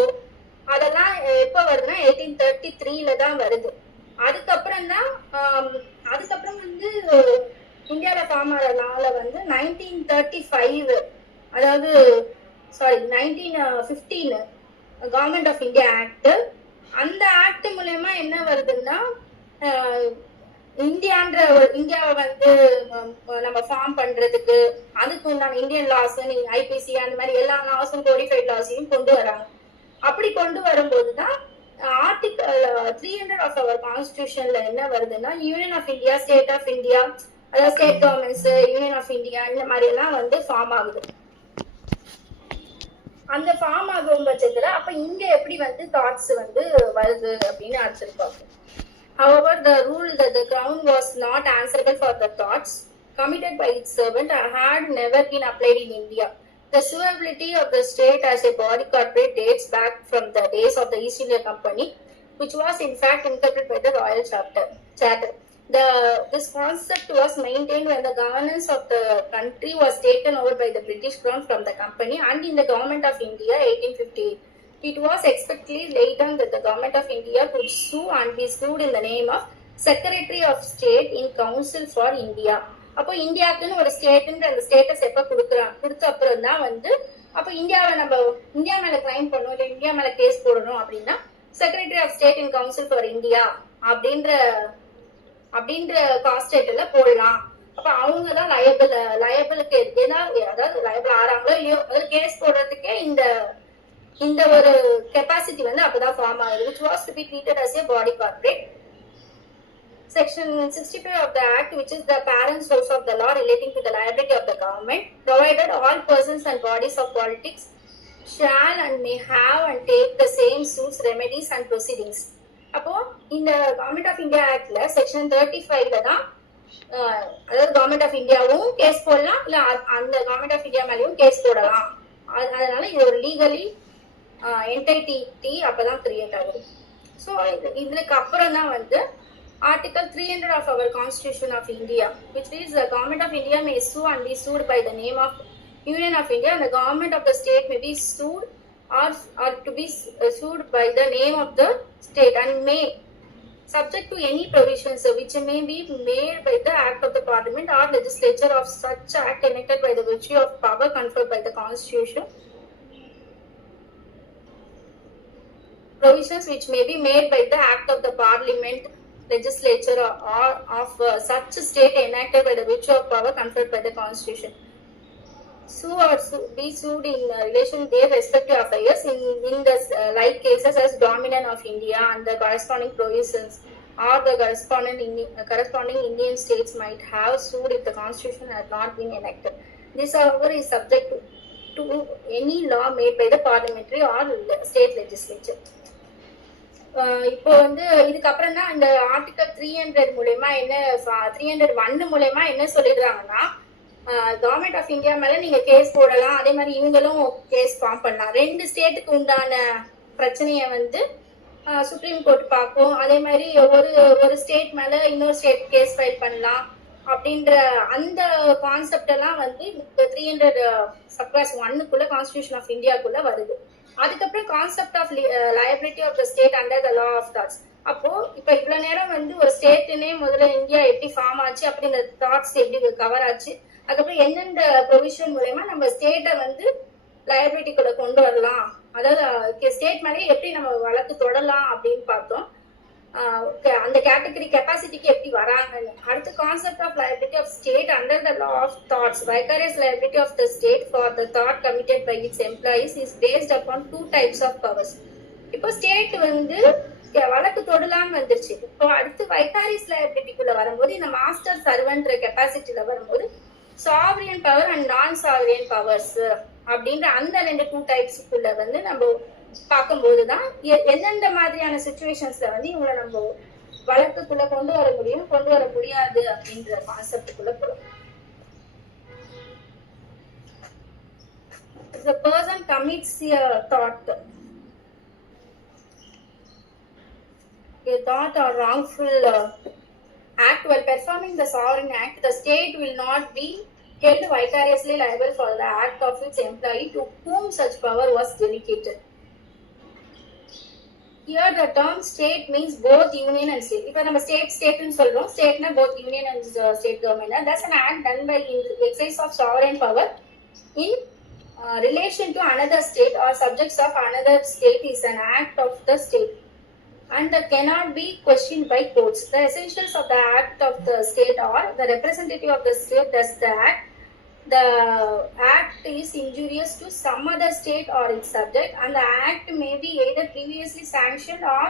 அதெல்லாம் எப்ப வருதுன்னா 1833ல தான் வருது. அதுக்கப்புறம் வந்து இந்தியாவில ஃபார்ம் ஆனதுனால வந்து 1935 அதாவது 1915 கவர்மெண்ட் ஆஃப் இந்தியா ஆக்ட். அந்த ஆக்ட் மூலமா என்ன வருதுன்னா இந்தியாவை வந்து நம்ம ஃபார்ம் பண்றதுக்கு அதுக்கு உண்டான இந்தியன் லாஸ் ஐபிசி அந்த மாதிரி எல்லா லாஸும் கோடிஃபைட் லாஸையும் கொண்டு வராங்க. அப்படி கொண்டு வரும்போதுதான் ஆர்டிகல் 300 ஆஃப் அவர் கான்ஸ்டிடியூஷன்ல என்ன வருதுன்னா union of India, state of India, அதாவது state governments, union of India இந்த மாதிரி எல்லாம் வந்து ஃபார்ம் ஆகுது. அந்த ஃபார்ம் ஆகும் பட்சத்துல அப்ப இங்க எப்படி வந்து தாட்ஸ் வந்து வருது அப்படின்னு அடிச்சிருப்பாங்க. However, the rule that the crown was not answerable for the thoughts committed by its servant had never been applied in India. The suitability of the state as a body corporate dates back from the days of the East India Company, which was in fact incorporated by the Royal Charter. This concept was maintained when the governance of the country was taken over by the British Crown from the company and in the Government of India 1858. It was expectedly laid down that the Government of India could sue and be sued in the name of Secretary of State in Council for India. அப்போ இந்தியாவுக்குன்னு ஒரு ஸ்டேட்ன்ற அந்த status எப்ப கொடுத்த அப்புறம் தான் வந்து அப்போ India மேல கிளைம் பண்ணணும் இல்லை இந்தியா மேல கேஸ் போடணும் அப்படின்னா secretary of state in council for India அப்படின்ற காஸ்டேட்ல போடலாம். அப்ப அவங்கதான் லயபிளுக்கு அதாவது லயபிள் ஆறாங்களோ இல்லையோ அதாவது கேஸ் போடுறதுக்கே இந்த ஒரு கெப்பாசிட்டி வந்து அப்பதான் ஃபார்ம் ஆகுது. which was to be treated as a body corporate. Section 65 of the Act, which is the parent source of the law relating to the liability of the government, provided all persons and bodies of politics shall and may have and take the same suits, remedies and proceedings. அப்போ இந்த government of India ஆக்ட்ல section 35ல தான் அதாவது government of இந்தியாவும் case போடலாம் இல்ல அந்த government of India மேலேயும் case போடலாம். அதனால இது ஒரு லீகலி என்டைட்டி அப்பதான் கிரியேட் ஆகுது. ஸோ இதுக்கு அப்புறம் தான் வந்து Article 300 of our Constitution of India, which reads the Government of India may sue and be sued by the name of Union of India, and the Government of the State may be sued or to be sued by the name of the State and may, subject to any provisions which may be made by the Act of the Parliament or Legislature of such Act enacted by the virtue of power conferred by the Constitution. Provisions which may be made by the Act of the Parliament, Legislature or of such state enacted by the virtue of power conferred by the Constitution. Sue or be sued in relation to their respective affairs in the like cases as Dominion of India and the corresponding provisions or the corresponding Indian states might have sued if the Constitution had not been enacted. This, however, is subject to any law made by the parliamentary or state legislature. இப்போ வந்து இதுக்கப்புறம் தான் இந்த article 300 மூலமா என்ன 301 மூலமா என்ன சொல்லிடுறாங்கன்னா, government of India மேல நீங்க கேஸ் போடலாம், அதே மாதிரி இவங்களும் கேஸ் ஃபார்ம் பண்ணலாம். 2 ஸ்டேட்டுக்கு உண்டான பிரச்சனையை வந்து சுப்ரீம் கோர்ட் பார்க்கும். அதே மாதிரி ஒரு ஸ்டேட் மேல இன்னொரு ஸ்டேட் கேஸ் ஃபைல் பண்ணலாம் அப்படின்ற அந்த கான்செப்ட் எல்லாம் வந்து 300 சப்கிளாஸ் 1க்குள்ள கான்ஸ்டிடியூஷன் ஆஃப் இந்தியாக்குள்ள வருது. அதுக்கப்புறம் concept of liability of the state under the law of torts. அப்போ இப்ப இவ்வளவு நேரம் வந்து ஒரு ஸ்டேட்டுனே முதல்ல இந்தியா எப்படி ஃபார்ம் ஆச்சு, அப்படி இந்த தாட்ஸ் எப்படி கவர் ஆச்சு, அதுக்கப்புறம் எந்தெந்த ப்ரொவிஷன் மூலமா நம்ம ஸ்டேட்டை வந்து லயபிலிட்டிக்குள்ள கொண்டு வரலாம், அதாவது ஸ்டேட் மேலே எப்படி நம்ம வழக்கு தொடரலாம் அப்படின்னு பார்த்தோம். அந்த கேட்டகரி கெப்பாசிட்டிக்கு எப்படி வராங்கன்னு. அடுத்து concept of liability of state under the law of torts. Vicarious liability of the state for the தாட் committed by its employees is based upon 2 types of powers. இப்போ ஸ்டேட் வந்து வழக்கு தொடலான்னு வந்துருச்சு. இப்போ அடுத்து வைகாரியஸ் லயபிலிட்டிக்குள்ள வரும்போது இந்த மாஸ்டர் சர்வன்ட் கெப்பாசிட்டியில வரும்போது சாவரியன் பவர் அண்ட் நான் சாவரியன் பவர்ஸ் அப்படின்ற அந்த 2 டைப்ஸ்க்குள்ள வந்து நம்ம பார்க்கும்போதுதான் எந்தெந்த மாதிரியான சுச்சுவேஷன்ஸ்ல வந்து இவங்களை நம்ம வழக்குக்குள்ள கொண்டு வர முடியும், கொண்டு வர முடியாது அப்படின்ற கான்செப்டுக்குள்ள போறோம். The person commits a thought or wrongful act while performing the sovereign act, the state will not be held vicariously liable for the act of its employee to whom such power was delegated. Here the term state means both union and state. If நம்ம state ன்னு சொல்றோம், stateனா both union and state government. That's an act done by exercise of sovereign power in relation to another state or subjects of another state is an act of the state and that cannot be questioned by courts. The essentials of the act of the state are the representative of the state does the act. The act is injurious to some other state or its subject and the act may be either previously sanctioned or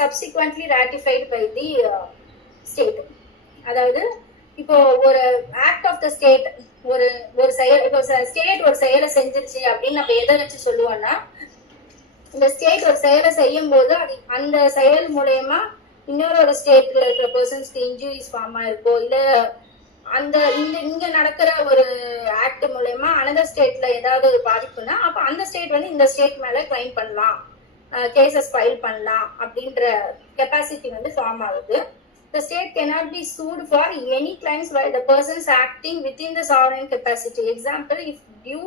subsequently ratified by the state. அதாவது இப்போ ஒரு act of the state ஒரு செயல், இப்போ state ஒரு செயலை செஞ்சிருச்சு அப்படின்னு நம்ம எதை வச்சு சொல்லுவோம்னா, இந்த ஸ்டேட் ஒரு செயலை செய்யும் போது அந்த செயல் மூலயமா இன்னொரு ஸ்டேட்ல இருக்கிற பர்சன்ஸ்க்கு இன்ஜுரிஸ் ஃபார்ம் ஆயிருக்கோ, இல்ல அந்த இங்க நடக்கிற ஒரு ஆக்ட் மூலயமா அனதர் ஸ்டேட்ல ஏதாவது ஒரு பாதிப்புனா அப்ப அந்த ஸ்டேட் வந்து இந்த ஸ்டேட் மேல கிளைம் பண்ணலாம், கேசஸ் ஃபைல் பண்ணலாம் அப்படின்ற கெப்பாசிட்டி வந்து ஃபார்ம் ஆகுது. The state cannot be sued for any claims while the person is acting within the sovereign capacity. Example, if due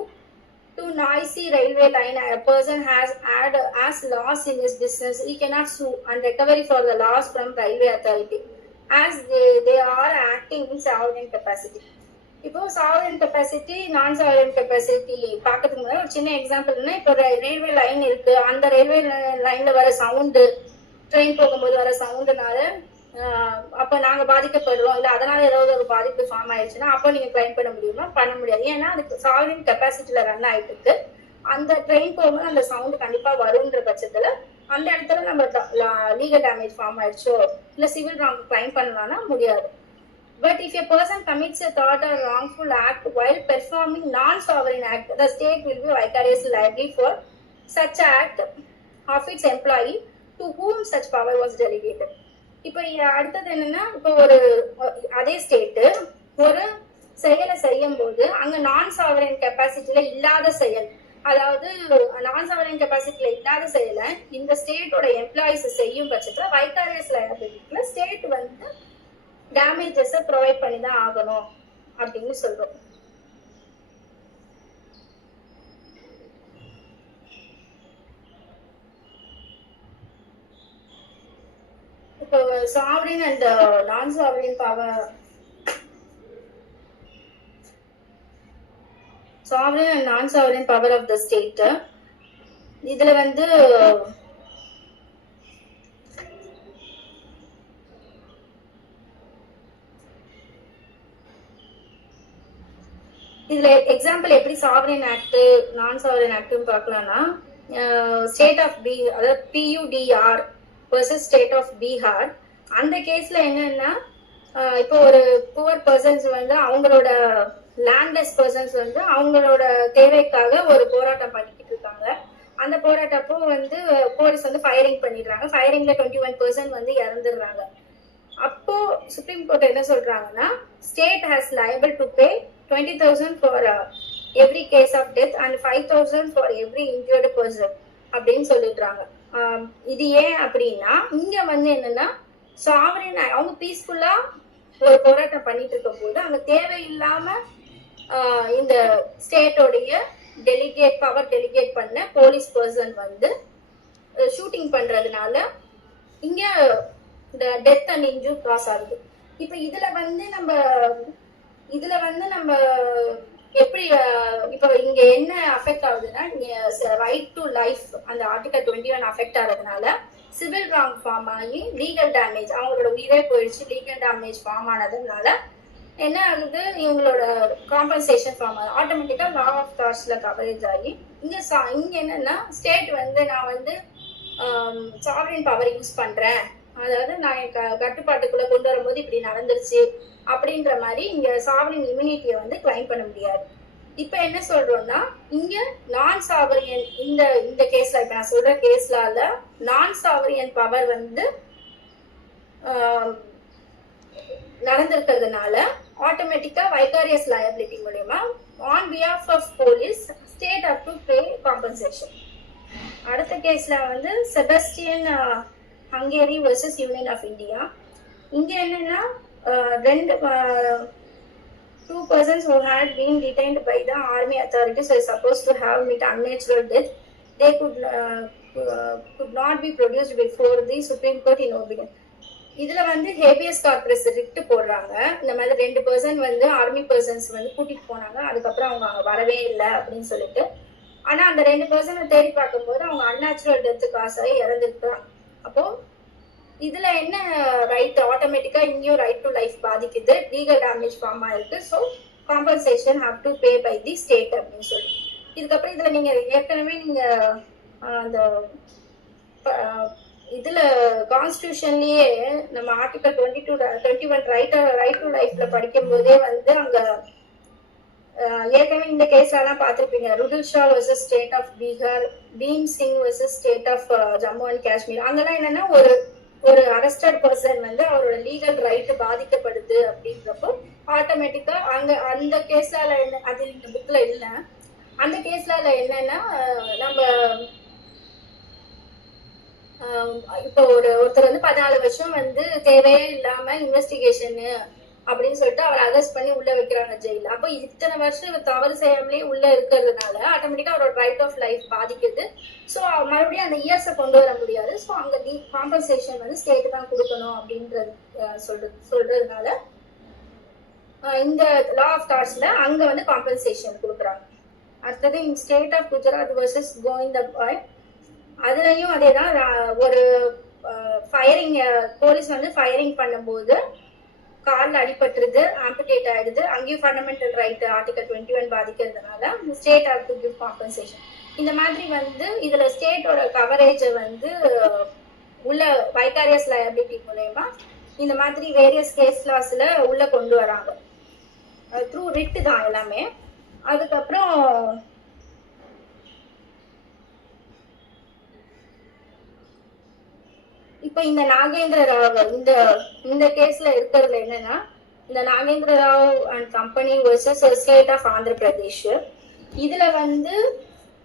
to noisy railway line a person has loss in his business, he cannot sue and recovery for the loss from railway authority as they are acting in sovereign capacity. இப்போ sovereign capacity நான் sovereign capacity பார்க்கறதுக்கு முன்னாடி ஒரு சின்ன எக்ஸாம்பிள்னா, இப்போ railway line இருக்கு, அந்த railway லைன்ல வர சவுண்டு, ட்ரெயின் போகும்போது வர சவுண்டுனால அப்ப நாங்க பாதிக்கப்படுறோம், இல்ல அதனால ஏதாவது ஒரு பாதிப்பு ஃபார்ம் ஆயிடுச்சுன்னா அப்ப நீங்க கிளைம் பண்ண முடியுமா? பண்ண முடியாது. ஏன்னா அதுக்கு சாவரின் கெப்பாசிட்டில ரன் ஆயிட்டு இருக்கு. அந்த ட்ரெயின் போகும்போது அந்த சவுண்ட் கண்டிப்பா வரும்ன்ற பட்சத்துல அந்த இடத்துல நம்ம லீகல் டேமேஜ் ஃபார்ம் ஆயிடுச்சோ இல்ல சிவில் ராங் கிளைம் பண்ணலாம்னா முடியாது. But if a person commits a thought or wrongful act while performing non-sovereign act, the state will be vicariously liable for such act of its employee to whom such power was delegated. இப்போ அடுத்தது என்னன்னா, இப்போ ஒரு அதே state ஒரு செயலை செய்யும் போது அங்க நான் சாவரன் கெப்பாசிட்டில இல்லாத செயல், அதாவது நான் சாவரன் கெப்பாசிட்டில இல்லாத செயலை இந்த ஸ்டேட்டோட எம்ப்ளாயிஸ் செய்யும் பட்சத்துல வைகாரியஸ் லயபிலிட்டில ஸ்டேட் வந்து டேமேஜஸ் ப்ரொவைட் பண்ணி தான் ஆகணும் அப்படின்னு சொல்றோம். இப்போ sovereign and non sovereign power, sovereign and non-sovereign power of the state, இதுல வந்து இதுல எக்ஸாம்பிள் எப்படி சாவரின் ஆக்ட் நான் சாவரின் ஆக்ட்னு பார்க்கலாம்னா, ஸ்டேட் ஆஃப் பி, அதாவது PUDR versus state of Bihar. அந்த கேஸ்ல என்னன்னா இப்போ ஒரு புவர் பர்சன்ஸ் வந்து அவங்களோட லேண்ட்லெஸ் பர்சன்ஸ் வந்து அவங்களோட தேவைக்காக ஒரு போராட்டம் பண்ணிக்கிட்டு இருக்காங்க. அந்த போராட்டப்போ வந்து போலீஸ் வந்து ஃபயரிங் பண்ணிடுறாங்க. ஃபயரிங்ல 21% வந்து இறந்துடுறாங்க. அப்போ சுப்ரீம் கோர்ட் என்ன சொல்றாங்கன்னா, state has liable to pay 20,000 for every case of death and 5,000 for every injured person அப்படின்னு சொல்லிடுறாங்க. இது ஏன் அப்படின்னா, இங்க வந்து என்னன்னா சாவரின் அவங்க பீஸ்ஃபுல்லா ஒரு போராட்டம் பண்ணிட்டு இருக்கும் போது அங்க தேவையில்லாம இந்த ஸ்டேட்டோடைய பவர் டெலிகேட் பண்ண போலீஸ் பர்சன் வந்து ஷூட்டிங் பண்றதுனால இங்க இந்த டெத் அண்ட் இன்ஜூர் காஸ் ஆகுது. இப்ப இதுல வந்து நம்ம எப்படி இப்ப இங்க என்ன அஃபெக்ட் ஆகுதுன்னா, ரைட் டு லைஃப் அந்த ஆர்டிகல் 21 அஃபெக்ட் ஆகிறதுனால சிவில் ராங் ஃபார்ம் ஆகி லீகல் டேமேஜ், அவங்களோட உயிரே போயிடுச்சு, லீகல் டேமேஜ் ஃபார்ம் ஆனதுனால என்ன ஆகுது, இவங்களோட காம்பன்சேஷன் ஃபார்ம் ஆகுது. ஆட்டோமேட்டிக்கா லா ஆஃப் டார்ஸ்ல கவரேஜ் ஆகி இங்க என்னன்னா ஸ்டேட் வந்து நான் வந்து சாவரின் பவர் யூஸ் பண்றேன், அதாவது நான் என் கட்டுப்பாட்டுக்குள்ள கொண்டு வரும்போது இப்படி நடந்துருச்சு அப்படின்ற மாதிரி இங்க சாவரின் இம்யூனிட்டியை வந்து கிளைம் பண்ண முடியாது. இப்ப என்ன சொல்றோம்னா, இங்க நான் சாவரியன் இந்த கேஸ்ல இப்ப நான் சொல்ற கேஸ்லால நான் சாவரியன் பவர் வந்து நடந்திருக்கிறதுனால ஆட்டோமேட்டிக்கா வைகாரியஸ் லயபிலிட்டி மூலமா on behalf of police state have to pay compensation. அடுத்த கேஸ்ல வந்து Sebastian Hongray versus union of India. இங்க என்னன்னா two persons who had been detained by the army authorities were supposed to have met unnatural death. They could not be produced before the Supreme Court in obedience. இதுல வந்து habeas corpus writ போடுறாங்க. இந்த மாதிரி 2 person வந்து army persons வந்து கூட்டிட்டு போனாங்க, அதுக்கப்புறம் அவங்க வரவே இல்லை அப்படின்னு சொல்லிட்டு. ஆனா அந்த 2 பர்சனை தேடி பார்க்கும்போது அவங்க அன்நேச்சுரல் டெத்து காஸ் ஆகி இறந்துருக்காங்க. அப்போ இதுல என்ன ரைட், ஆட்டோமேட்டிக்கா இங்கேயும் ரைட் டு லைஃப் பாதிக்குது, லீகல் டேமேஜ் ஃபார்ம் ஆயிருக்கு. So compensation have to pay by the state அப்படின்னு சொல்லி. இதுக்கப்புறம் இதுல நீங்க ஏற்கனவே நீங்க அந்த இதுல கான்ஸ்டிடியூஷன்லயே நம்ம ஆர்டிகல் 21 ரைட் டு லைஃப்ல படிக்கும் போதே வந்து அங்க ஏற்கனவே இந்த கேஸ்ல எல்லாம் பார்த்திருப்பீங்க. Rudul Shah versus state of Bihar, Bhim Singh versus state of Jammu and Kashmir. அங்கெல்லாம் என்னன்னா ஒரு அரஸ்டட் பர்சன் வந்து அவரோட லீகல் ரைட் பாதிக்கப்படுது அப்படின்றப்போ ஆட்டோமேட்டிக்கா அந்த கேஸ்ல என்ன, அது இந்த புக்ல இல்ல, அந்த கேஸ்ல என்னன்னா நம்ம இப்போ ஒருத்தர் வந்து 14 வருஷம் வந்து தேவையே இல்லாம இன்வெஸ்டிகேஷனு அப்படின்னு சொல்லிட்டு அவரை அரெஸ்ட் பண்ணி உள்ள வைக்கிறாங்க ஜெயில. அப்போ இத்தனை வருஷம் இவர் தவறு செய்யாமலே உள்ள இருக்கிறதுனால ஆட்டோமேட்டிக்கா அவரோட ரைட் ஆஃப் லைஃப் பாதிக்குது. ஸோ மறுபடியும் அந்த இயர்ஸை கொண்டு வர முடியாது. ஸோ அங்க காம்பன்சேஷன் வந்து ஸ்டேட் தான் கொடுக்கணும் அப்படின்றது சொல்றதுனால இந்த லா ஆஃப் டார்ஸ்ல அங்க வந்து காம்பன்சேஷன் கொடுக்குறாங்க. அடுத்தது இந்த ஸ்டேட் ஆஃப் குஜராத் வர்சஸ் கோவிந்தபாய், அதுலயும் அதேதான். ஒரு ஃபயரிங், போலீஸ் வந்து ஃபயரிங் பண்ணும்போது கார்ல அடிபட்டுருது, ஆம்புடேட் ஆயிடுது. அங்கேயும் ஃபண்டமெண்டல் ரைட் ஆர்டிகல் 21 பாதிக்கிறதுனால state have to give compensation. இந்த மாதிரி வந்து இதுல ஸ்டேட்டோட கவரேஜை வந்து உள்ள வைகாரியஸ் லயபிலிட்டி மூலமா இந்த மாதிரி வேரியஸ் கேஸ் லாஸ்ல உள்ள கொண்டு வராங்க. த்ரூ ரிட் தான் எல்லாமே. அதுக்கப்புறம் இப்ப இந்த நாகேந்திர ராவ் இந்த கேஸ்ல இருக்கிறதுல என்னன்னா, இந்த Nagendra Rao and company versus state of Andhra Pradesh. இதுல வந்து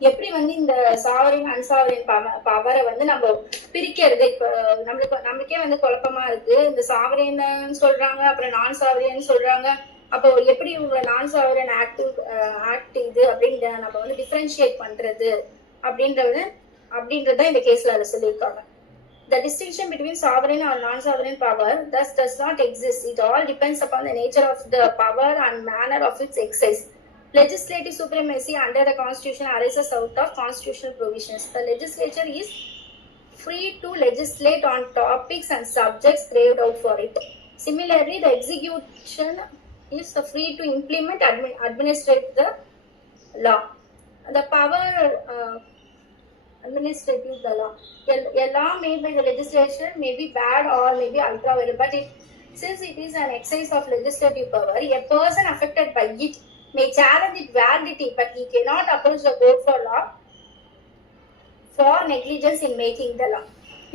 எப்படி வந்து இந்த சாவரின் அன்சாவரின் பவரை வந்து நம்ம பிரிக்கிறது, இப்ப நம்மளுக்கே வந்து குழப்பமா இருக்கு. இந்த சாவரின் சொல்றாங்க, அப்புறம் நான் சாவரியன் சொல்றாங்க. அப்போ எப்படி உங்களை நான் சாவரின் ஆக்ட் இது அப்படின்னு நம்ம வந்து டிஃபரன்ஷியேட் பண்றது அப்படின்றத இந்த கேஸ்ல அதை சொல்லியிருக்காங்க. The distinction between sovereign or non-sovereign power thus does not exist. It all depends upon the nature of the power and manner of its exercise. Legislative supremacy under the Constitution arises out of constitutional provisions. The legislature is free to legislate on topics and subjects craved out for it. Similarly, the execution is free to implement administrate the law. The power administrative the law. A law made by the legislature may be bad or may be ultra-violent, but it Since it is an exercise of legislative power, a person affected by it may challenge its validity, but he cannot approach the court for law for negligence in making the law.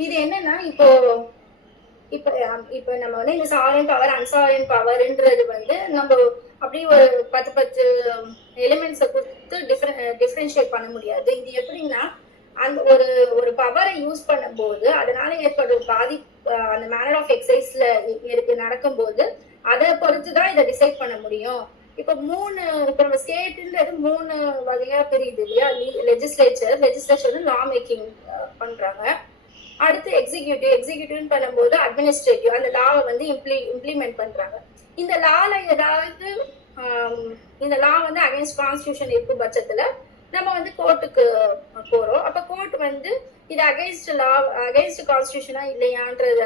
இது என்னன்னா இப்போ இப்போ இப்போ நம்ம வந்து இந்த sovereign power அன்சாவரன் பவர்ன்றது வந்து நம்ம அப்படியே ஒரு 10 எலிமெண்ட்ஸை கொடுத்து டிஃபரன்ஷியேட் பண்ண முடியாது. இது எப்படின்னா அந்த ஒரு ஒரு பவரை யூஸ் பண்ணும்போது அதனால ஏற்படும் அந்த மேனர் ஆஃப் எக்ஸசைஸ்ல நடக்கும்போது அதை பொறுத்து தான் இதை டிசைட் பண்ண முடியும். இப்போ நம்ம ஸ்டேட்ன்றது 3 வகையா பிரியுது இல்லையா? லெஜிஸ்லேச்சர் லா மேக்கிங் பண்றாங்க. அடுத்து எக்ஸிக்யூட்டிவ் பண்ணும்போது அட்மினிஸ்ட்ரேட்டிவ் அந்த லாவை வந்து இம்ப்ளிமெண்ட் பண்றாங்க. இந்த லால ஏதாவது இந்த லா வந்து அகைன்ஸ்ட் கான்ஸ்டிடியூஷன் இருக்கும் பட்சத்துல நம்ம வந்து கோர்ட்டுக்கு போறோம். அப்ப கோர்ட் வந்து இது அகைன்ஸ்ட் கான்ஸ்டிடியூஷனா இல்லையான்றத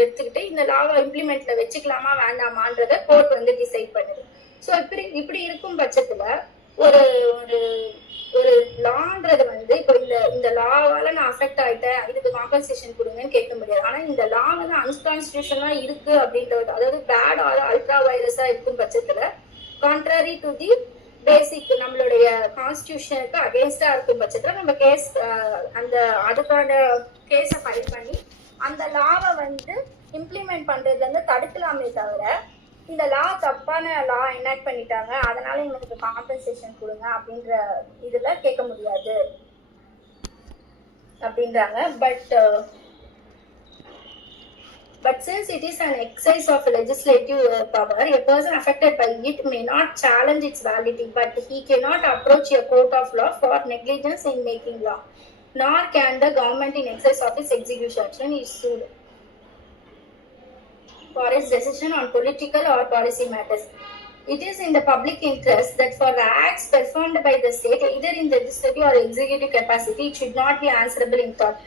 எடுத்துக்கிட்டு இந்த லாவை இம்ப்ளிமெண்ட்ல வச்சுக்கலாமா வேண்டாமான்றத கோர்ட் வந்து டிசைட் பண்ணுது. ஸோ இப்படி இருக்கும் பட்சத்துல ஒரு ஒரு லான்றது வந்து இப்போ இந்த லாவால நான் அஃபெக்ட் ஆயிட்டேன், இதுக்கு காம்பன்சேஷன் கொடுங்கன்னு கேட்க முடியாது. ஆனா இந்த லா வந்து அன்கான்ஸ்டிடியூஷனா இருக்கு அப்படின்றது, அதாவது பேட் ஆர் அல்ட்ரா வைரஸா இருக்கும் பட்சத்துல கான்ட்ரரி டு தி பேசிக் நம்மளுடைய கான்ஸ்டிடியூஷனுக்கு அகேன்ஸ்டா இருக்கும் பட்சத்துல நம்ம கேஸ் அதுக்கான கேஸை ஃபைல் பண்ணி அந்த லாவை வந்து இம்ப்ளிமெண்ட் பண்றதுல இருந்து தடுக்கலாமே தவிர இந்த லா தப்பான லா எனாக்ட் பண்ணிட்டாங்க அதனால எங்களுக்கு காம்பன்சேஷன் கொடுங்க அப்படின்ற இதுல கேட்க முடியாது அப்படின்றாங்க. But since it is an exercise of legislative power, a person affected by it may not challenge its validity, but he cannot approach a court of law for negligence in making law, nor can the government in excess of its execution is sued for its decision on political or policy matters. It is in the public interest that for the acts performed by the state, either in legislative or executive capacity, it should not be answerable in thought.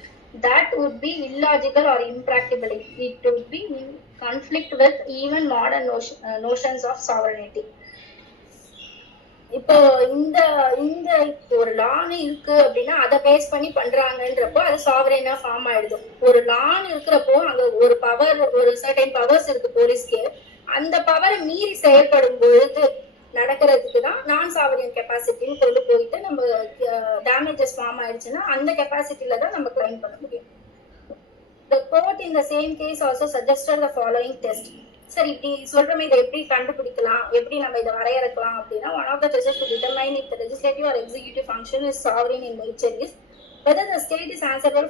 That would be illogical or impracticable. It would be in conflict with even modern notions of sovereignty. இப்போ இந்த ஒரு லான்னு இருக்கு அப்படின்னா அதை base பண்ணி பண்றாங்கன்றப்போ அது சாவரேனா form ஆயிடுது. ஒரு லான்னு இருக்கிறப்போ அங்க ஒரு சர்டைன் பவர்ஸ் இருக்கு போலீஸ்க்கு, அந்த பவரை மீறி செயல்படும் பொழுது நடக்கிறதுக்கு தான் நான் சாவரியன் கெப்பாசிட்டின்னு கொண்டு போயிட்டு நம்ம டேமேஜஸ் ஃபார்ம் ஆயிடுச்சுன்னா அந்த கெப்பாசிட்டியில தான் நம்ம கிளைம் பண்ண முடியும். The court in the same case also suggested the following test. சரி, இப்படி சொல்றோமே இதை எப்படி கண்டுபிடிக்கலாம், எப்படி நம்ம இதை வரையறுக்கலாம் அப்படின்னா, one of the tests to determine if the legislative or executive function is sovereign in nature is whether the state is answerable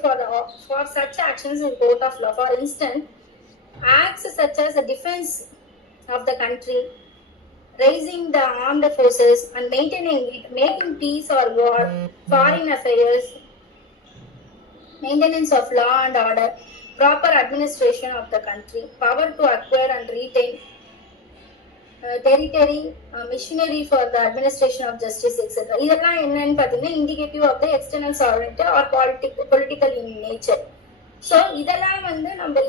for such actions in court of law. For instance, acts such as the defense of the country, raising the armed forces and maintaining it, making peace or war, foreign affairs, maintenance of law and order, proper administration of the country, power to acquire and retain territory, machinery for the administration of justice, etc. இதெல்லாம் என்னன்னு பார்த்தீங்கன்னா indicative of the external sovereignty or political in nature. So இதெல்லாம் வந்து நம்ம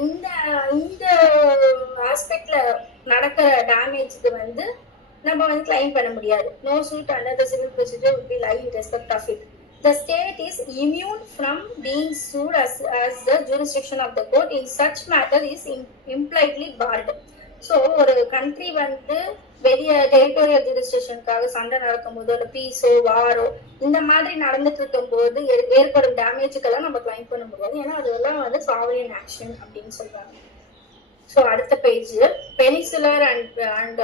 இந்த ஆஸ்பெக்ட்ல நடக்கிற டேமேஜ்க்கு வந்து நம்ம வந்து கிளைம் பண்ண முடியாது. No suit under the civil procedure will be lie in respect of it. The state is immune from being sued as the jurisdiction of the court in such matter is impliedly barred. So ஒரு country வந்து வெளிய territorial ஜூரிஸ்டிக்ஷனுக்காக சண்டை நடக்கும்போது ஒரு பீஸோ வாரோ இந்த மாதிரி நடந்துட்டு இருக்கும் போது ஏற்படும் டேமேஜுக்கெல்லாம் நம்ம கிளைம் பண்ண முடியாது, ஏன்னா அதெல்லாம் வந்து சாவரியன் ஆக்ஷன் அப்படின்னு சொல்றாங்க. ஸோ அடுத்த page, peninsular and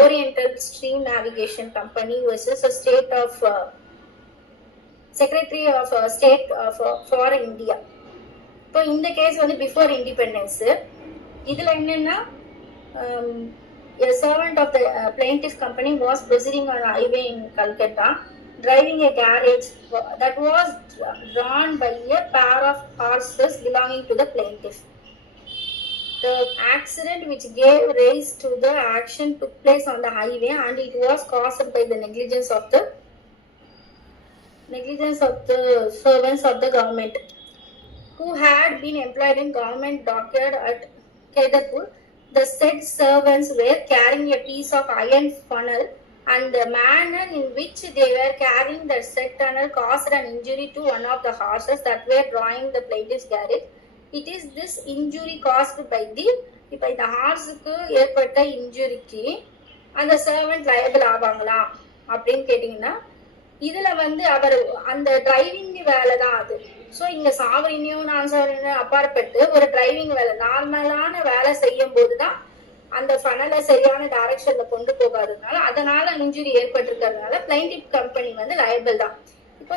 oriental stream navigation company versus state of secretary of state for India. இப்போ இந்த கேஸ் வந்து பிஃபோர் இண்டிபெண்டன்ஸ். இதுல என்னன்னா a servant of the plaintiff company was proceeding on a highway in Calcutta, driving a carriage that was drawn by a pair of horses belonging to the plaintiff. The accident which gave rise to the action took place on the highway and it was caused by the negligence of the servants of the government who had been employed in government dockyard at Kedarpur. The said servants were carrying a piece of iron funnel and the manner in which they were carrying the said tunnel caused an injury to one of the horses that were drawing the plaintiff's carriage. It is this injury caused by the இப்ப இந்த ஹார்ஸுக்கு ஏற்பட்ட இன்ஜுரிக்கு அந்த servant liable ஆவாங்களா அப்படின்னு கேட்டீங்கன்னா, இதுல வந்து அவர் அந்த driving வேலை தான் அது. ஸோ இங்க சாவரினியும் நான் சாவரினியும் அப்பாற்பட்டு ஒரு டிரைவிங் வேலை, நார்மலான வேலை செய்யும் போதுதான் அந்த ஃபனலை சரியான டைரக்ஷன்ல கொண்டு போகாததுனால அதனால இன்ஜுரி ஏற்பட்டிருக்கிறதுனால பிளைண்டிப் கம்பெனி வந்து லயபிள் தான். இப்போ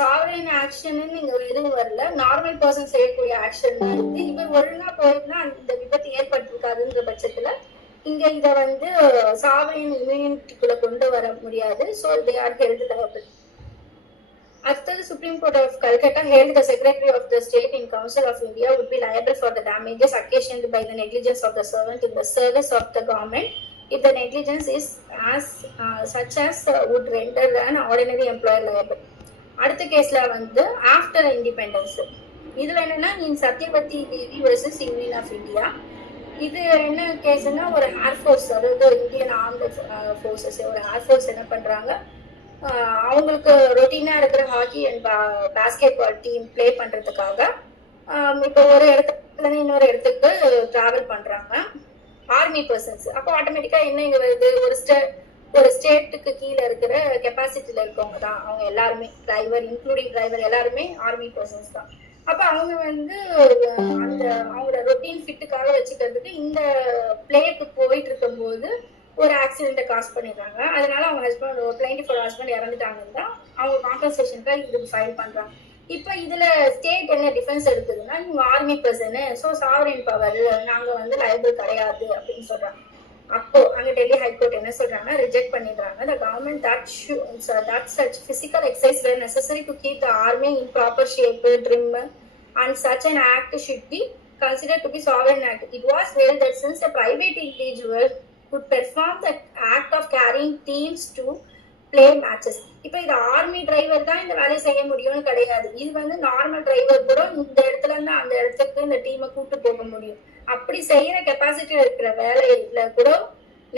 சாவரின் ஆக்ஷன் இங்க எதுவும் வரல, நார்மல் பர்சன் செய்யக்கூடிய ஆக்ஷன் தான் இருக்கு. இவர் ஒழுங்கா போயிருந்தா இந்த விபத்து ஏற்பட்டிருக்காதுன்ற பட்சத்துல இங்க இத வந்து சாவரின் இம்யூனிட்டிக்குள்ள கொண்டு வர முடியாது. So they are held liable. அடுத்தது supreme court of Calcutta held the secretary of the state in council of India would be liable for the damages occasioned by the negligence of the servant in the service of the government if the negligence is as such as would render an ordinary employer liable. அடுத்த கேஸ்ல வந்து after independence, இதுல என்னன்னா in Satyavati Devi versus union of India. இது என்ன கேஸ்னா, ஒரு air force, அதாவது இந்தியன் ஆர்ம்டு ஃபோர்ஸஸ், ஒரு ஏர்ஃபோர்ஸ் என்ன பண்றாங்க, அவங்களுக்கு ரொட்டீனா இருக்கிற hockey and basketball team play பண்றதுக்காக இப்போ ஒரு இடத்துல இருந்து இன்னொரு இடத்துக்கு டிராவல் பண்றாங்க ஆர்மி பர்சன்ஸ். அப்போ ஆட்டோமேட்டிக்கா என்ன இங்க வருது, ஒரு ஸ்டேட்டுக்கு கீழே இருக்கிற கெப்பாசிட்டியில இருக்கவங்க தான் அவங்க எல்லாருமே, டிரைவர் இன்க்ளூடிங் டிரைவர் எல்லாருமே ஆர்மி பர்சன்ஸ் தான். அப்ப அவங்க வந்து அந்த அவங்களோட ரொட்டீன் ஃபிட்டுக்காக வச்சுக்கிறதுக்கு இந்த பிளேக்கு போயிட்டு இருக்கும் போது ஒரு ஆக்சிடென்ட்டை காஸ் பண்ணிடுறாங்க. அதனால அவங்க ஹஸ்பண்ட், பிளைண்டிஃபோட ஹஸ்பண்ட் இறந்துட்டாங்கன்னு தான் அவங்க காம்பன்சேஷனுக்காக இதுக்கு ஃபைல் பண்றாங்க. இப்ப இதுல ஸ்டேட் என்ன டிஃபென்ஸ் எடுக்குதுன்னா, நீங்க army person, so sovereign power, நாங்க வந்து லயபிள் கிடையாது அப்படின்னு சொல்றாங்க. அப்போ அங்க டெல்லி ஹைகோர்ட் என்ன சொல்றாங்கன்னா, ரிஜெக்ட் பண்ணிடுறாங்க. The government that such physical exercise were necessary to keep the army in proper shape, trim, and such an act should be considered to be sovereign act. It was held that since a private individual could perform the act of carrying teams to play matches. இப்போ இது army driver தான் இந்த வேலையை செய்ய முடியும்னு கிடையாது. இது வந்து நார்மல் டிரைவர் கூட இந்த இடத்துல இருந்து அந்த இடத்துக்கு இந்த டீமை கூட்டு போக முடியும். அப்படி செய்யற கெப்பாசிட்டி இருக்கிற வேலையில கூட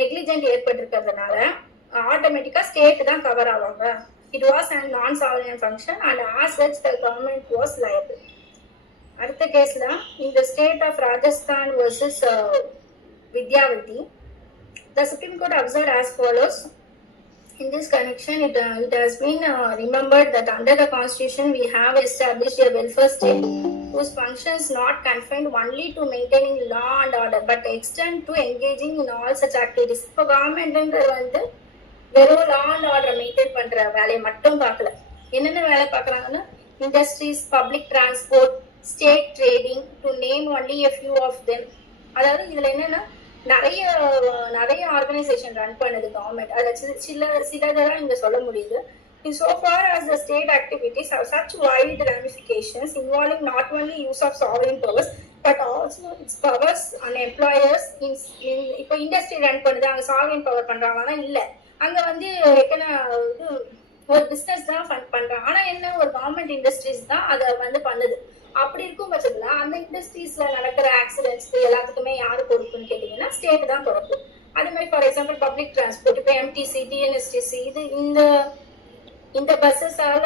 நெக்லிஜென்ட் ஏற்பட்டிருக்கிறதுனால ஆட்டோமேட்டிக்கா ஸ்டேட் தான் கவர் ஆவாங்க. It was and non sovereign function and as such the government was liable. அடுத்த கேஸ்ல இந்த state of Rajasthan versus Vidyavati, the Supreme Court observed as follows. In this connection, it has been remembered that under the Constitution we have established a welfare state whose functions not confined only to maintaining law and order but extend to engaging in all such activities. இப்போ கவர்மெண்ட்ன்றது வந்து வெறும் law and order maintain பண்ற வேலையை மட்டும் பார்க்கல. என்னென்ன வேலை பார்க்கறாங்கன்னா, industries, public transport, state trading, to name only a few of them. அதாவது இதுல என்னன்னா, நிறைய ஆர்கனைசேஷன் ரன் பண்ணுது கவர்மெண்ட். அதை சிலதான் இங்க சொல்ல முடியுது. So far as the state activities have such wide ramifications involving not only use of sovereign powers but also its powers on employers இப்போ இண்டஸ்ட்ரி ரன் பண்ணுது, அங்க சாவரின் பவர் பண்றாங்கன்னா இல்ல, அங்க வந்து ஒரு பிசினஸ் தான் பண்றாங்க. ஆனா என்ன, ஒரு கவர்மெண்ட் இண்டஸ்ட்ரீஸ் தான் அதை வந்து பண்ணுது. அப்படி இருக்கும் பட்சத்துல அந்த இண்டஸ்ட்ரீஸ்ல நடக்கிற ஆக்சிடென்ட்ஸ்க்கு எல்லாத்துக்குமே யாரு பொறுப்புன்னு கேட்டீங்கன்னா ஸ்டேட் தான் பொறுப்பு. அதே மாதிரி ஃபார் எக்ஸாம்பிள் பப்ளிக் டிரான்ஸ்போர்ட், இப்போ எம்டிசி, டிஎன்எஸ்டிசி, இது இந்த பஸ்ஸஸால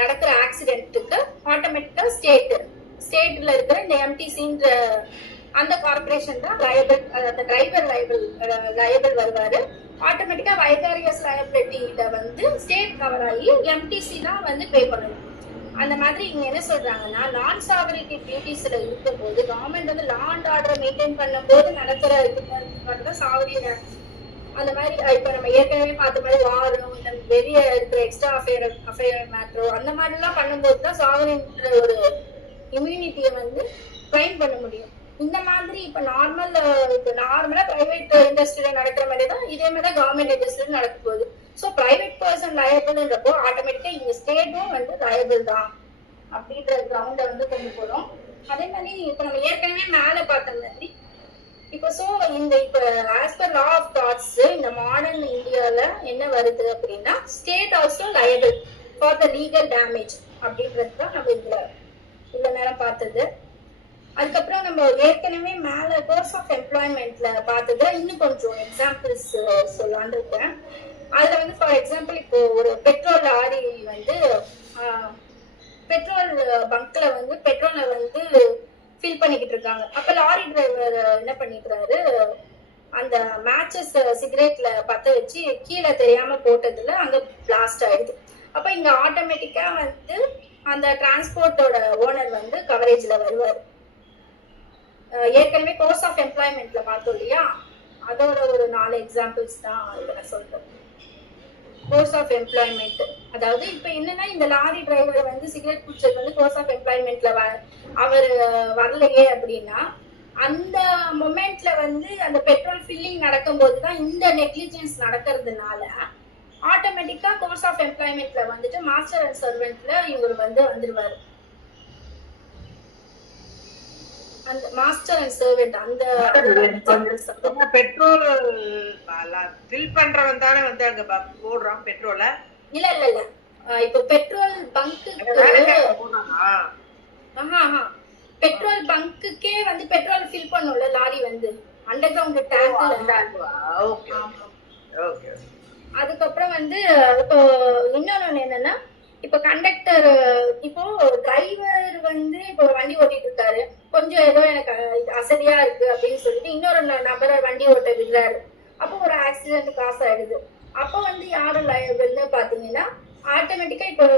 நடக்கிற ஆக்சிடென்ட்டுக்கு ஆட்டோமேட்டிக்கா ஸ்டேட்ல இருக்கிற இந்த எம்டிசின்ற அந்த கார்பரேஷன் தான் லயபிள், அந்த டிரைவர் லயபிள் வருவாரு. ஆட்டோமேட்டிக்கா வைகாரியஸ் லயபிலிட்டியில வந்து ஸ்டேட் கவர் ஆகி எம்டிசி தான் வந்து பே பண்ணணும். அந்த மாதிரி இங்க என்ன சொல்றாங்கன்னா, நான் சாவரிட்டி டியூட்டிஸ்ல இருக்கும் போது கவர்மெண்ட் வந்து லா அண்ட் ஆர்டரை மெயின்டைன் பண்ணும் போது நடக்கிற இதுதான் சாவரின். அந்த மாதிரி இப்ப நம்ம ஏற்கனவே பார்த்த மாதிரி வாரம், இந்த வெளிய இருக்கிற எக்ஸ்ட்ரா அஃபேர் மேட்ரோ, அந்த மாதிரி எல்லாம் பண்ணும்போது தான் சாவரின்ற ஒரு இம்யூனிட்டியை வந்து கிளைம் பண்ண முடியும். இந்த மாதிரி இப்ப நார்மலா பிரைவேட் இண்டஸ்ட்ரியில நடக்கிற மாதிரி தான் இதே மாதிரி தான் கவர்மெண்ட் இண்டஸ்ட்ரியில நடக்க போகுது. ஸோ பிரைவேட் பர்சன் லயபிள்ன்றப்போ ஆட்டோமேட்டிக்கா இங்க ஸ்டேட்டும் வந்து லயபிள் தான் அப்படின்ற கிரவுண்டை வந்து கொண்டு போறோம். அதே மாதிரி இப்ப நம்ம ஏற்கனவே மேல பார்த்த மாதிரி இப்ப இப்ப as per law of torts இந்த மாடர்ன் இந்தியால என்ன வருது அப்படின்னா, state also liable for the legal damage அப்படின்றது தான் நம்ம இவ்வளவு நேரம் பார்த்தது. அதுக்கப்புறம் நம்ம ஏற்கனவே மேல கோர்ஸ் ஆஃப் எம்ப்ளாய்மெண்ட்ல பார்த்தது இன்னும் கொஞ்சம் எக்ஸாம்பிள்ஸ் சொல்லலான்னு இருக்கேன். அதுல வந்து ஃபார் எக்ஸாம்பிள் இப்போ ஒரு பெட்ரோல் லாரி வந்து பெட்ரோல் பங்க்ல வந்து பெட்ரோலை வந்து ஃபில் பண்ணிக்கிட்டு இருக்காங்க. அப்ப லாரி டிரைவர் என்ன பண்ணிக்கிறாரு, அந்த மேட்சஸ் சிகரெட்ல பத்த வச்சு கீழே தெரியாம போட்டதுல அங்க பிளாஸ்ட் ஆயிடுது. அப்ப இங்க ஆட்டோமேட்டிக்கா வந்து அந்த டிரான்ஸ்போர்ட்டோட ஓனர் வந்து கவரேஜ்ல வருவார். ஏற்கனவே கோர்ஸ் ஆஃப் எம்ப்ளாய்மெண்ட்ல பார்த்தோம் இல்லையா, அதோட ஒரு 4 எக்ஸாம்பிள்ஸ் தான் இதுல நான் சொல்றேன். கோர்ஸ் ஆஃப் எம்ப்ளாய்மெண்ட் அதாவது இப்ப என்னன்னா, இந்த லாரி டிரைவர் வந்து சிகரெட் குடிச்சது வந்து கோர்ஸ் ஆஃப் எம்ப்ளாய்மெண்ட்ல அவர் வரலையே அப்படின்னா, அந்த மொமெண்ட்ல வந்து அந்த பெட்ரோல் ஃபில்லிங் நடக்கும்போது தான் இந்த நெக்லிஜென்ஸ் நடக்கிறதுனால ஆட்டோமேட்டிக்கா கோர்ஸ் ஆஃப் எம்ப்ளாய்மெண்ட்ல வந்துட்டு மாஸ்டர் அண்ட் சர்வெண்ட்ல இவர் வந்து வந்துருவாரு. அந்த மாஸ்டர் அண்ட் சர்வெண்ட் அந்த பெட்ரோல் ஃபில் பண்றவன் தானே வந்து அங்க போடுறான் பெட்ரோல. இல்ல இல்ல இல்ல இப்போ பெட்ரோல் பங்க்குக்கு பெட்ரோல் பங்க்குக்கே வந்து பெட்ரோல் ஃபில் பண்ணும்ல லாரி வந்து அண்டர் கிரவுண்ட் டேங்க்ல. அதுக்கப்புறம் வந்து இப்போ இன்னொன்னு என்னன்னா, இப்போ கண்டக்டர் இப்போ டிரைவர் வந்து இப்போ வண்டி ஓட்டிட்டு இருக்காரு, கொஞ்சம் ஏதோ எனக்கு அசதியா இருக்கு அப்படின்னு சொல்லிட்டு இன்னொரு நபரை வண்டி ஓட்ட விடுறாரு. அப்போ ஒரு ஆக்சிடென்ட் காசு ஆயிடுது. அப்போ வந்து யாரும் லயபிள்னு பாத்தீங்கன்னா ஆட்டோமேட்டிக்கா இப்போ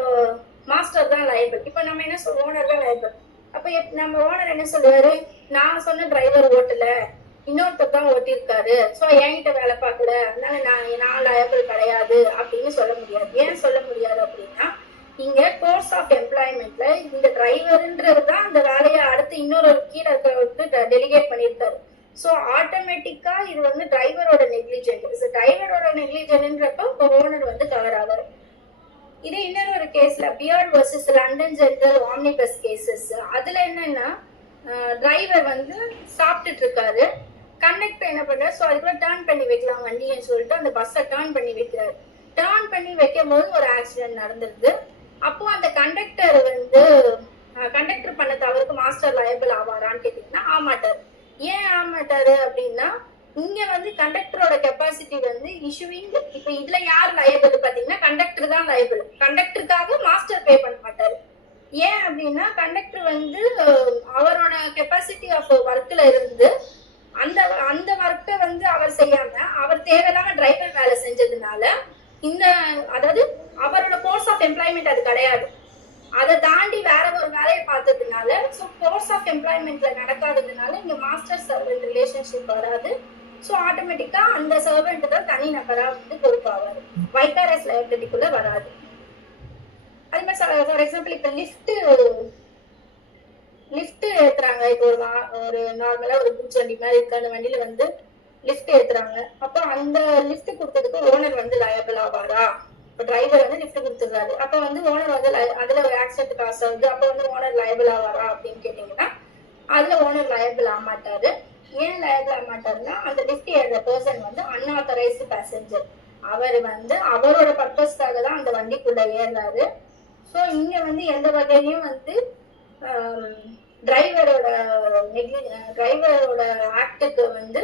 மாஸ்டர் தான் லயபிள். இப்போ நம்ம என்ன சொல்லுவோம், ஓனர் தான் லயபிள். அப்ப நம்ம ஓனர் என்ன சொல்லுவாரு, நான் சொன்ன டிரைவர் ஓட்டல, இன்னொருத்தர் தான் ஓட்டிருக்காரு, சோ என்கிட்ட வேலை பார்க்கல, அதனால நான் லயபிள் கிடையாது அப்படின்னு சொல்ல முடியாது. ஏன் சொல்ல முடியாது அப்படின்னா, இங்க கோர்ஸ் ஆஃப் எம்ப்ளாய்மெண்ட்ல இந்த டிரைவர்ன்றது தான் அந்த வேலையை அடுத்து இன்னொரு கீழே இருக்கிறவருக்கு டெலிகேட் பண்ணியிருக்காரு. சோ ஆட்டோமேட்டிக்கா இது வந்து டிரைவரோட நெக்லிஜென்ட். டிரைவரோட நெக்லிஜென்ட்ன்றப்ப ஓனர் வந்து கவர் ஆவாரு. இதே இன்னொரு கேஸ்ல beard versus London general omnibus cases, அதுல என்னன்னா டிரைவர் வந்து சாப்பிட்டுட்டு இருக்காரு, கண்டக்டர் என்ன பண்றாரு, ஸோ அதுக்குள்ள டேர்ன் பண்ணி வைக்கலாம் வண்டின்னு சொல்லிட்டு அந்த பஸ்ஸை டேர்ன் பண்ணி வைக்கிறாரு. டேர்ன் பண்ணி வைக்கும் போது ஒரு ஆக்சிடென்ட் நடந்துருது. அப்போ அந்த கண்டக்டர் வந்து கண்டக்டர் பண்ண தவறுக்கு மாஸ்டர் லயபிள் ஆவாரான்னு கேட்டீங்கன்னா ஆமாட்டாரு. ஏன் ஆமாட்டாரு அப்படின்னா, இங்க வந்து கண்டக்டரோட கெப்பாசிட்டி வந்து இஷ்யூவிங். இப்ப இதுல யார் லயபிள் பாத்தீங்கன்னா கண்டக்டர் தான் லயபிள். கண்டக்டருக்காக மாஸ்டர் பே பண்ண மாட்டாரு. ஏன் அப்படின்னா கண்டக்டர் வந்து அவரோட கெப்பாசிட்டி ஆஃப் ஒர்க்ல இருந்து அந்த அந்த ஒர்க்கை வந்து அவர் செய்யாம அவர் தேவையில்லாம டிரைவர் வேலை செஞ்சதுனால இந்த அதாவது அவரோட கோர்ஸ் ஆஃப் எம்ப்ளாய்மெண்ட் அது கிடையாது. அதை தாண்டி வேற ஒரு வேலையை பார்த்ததுனால ஸோ கோர்ஸ் ஆஃப் எம்ப்ளாய்மெண்ட்ல நடக்காததுனால இங்க மாஸ்டர் சர்வெண்ட் ரிலேஷன்ஷிப் வராது. ஸோ ஆட்டோமேட்டிக்கா அந்த சர்வெண்ட் தான் தனி நபரா வந்து பொறுப்பாவாரு, வைகாரஸ் லயபிலிட்டிக்குள்ள வராது. அது மாதிரி ஃபார் எக்ஸாம்பிள் இப்ப லிஃப்ட் ஏத்துறாங்க. இப்போ ஒரு நார்மலா ஒரு பூச்சி வண்டி மாதிரி இருக்கு, அந்த வண்டியில வந்து லிஃப்ட் ஏத்துறாங்க. அப்போ அந்த லிஃப்ட் கொடுத்ததுக்கு ஓனர் வந்து லயபிள் ஆவாரா? இப்போ டிரைவர் வந்து லிஃப்ட் கொடுத்துருக்காரு, அப்போ வந்து ஓனர் வந்து அதுல ஒரு ஆக்சிடென்ட் காசு ஆகுது, அப்போ வந்து ஓனர் லயபிள் ஆவாரா அப்படின்னு கேட்டீங்கன்னா அதுல ஓனர் லயபிள் ஆக மாட்டாரு. ஏன் லயபிள் ஆக மாட்டாருன்னா அந்த லிஃப்ட் ஏறுற பர்சன் வந்து அன்ஆத்தரைஸ்டு பேசஞ்சர். அவர் வந்து அவரோட பர்பஸ்க்காக தான் அந்த வண்டிக்குள்ள ஏறாரு. ஸோ இங்க வந்து எந்த வகையிலையும் வந்து டிரைவரோட ஆக்டுக்கு வந்து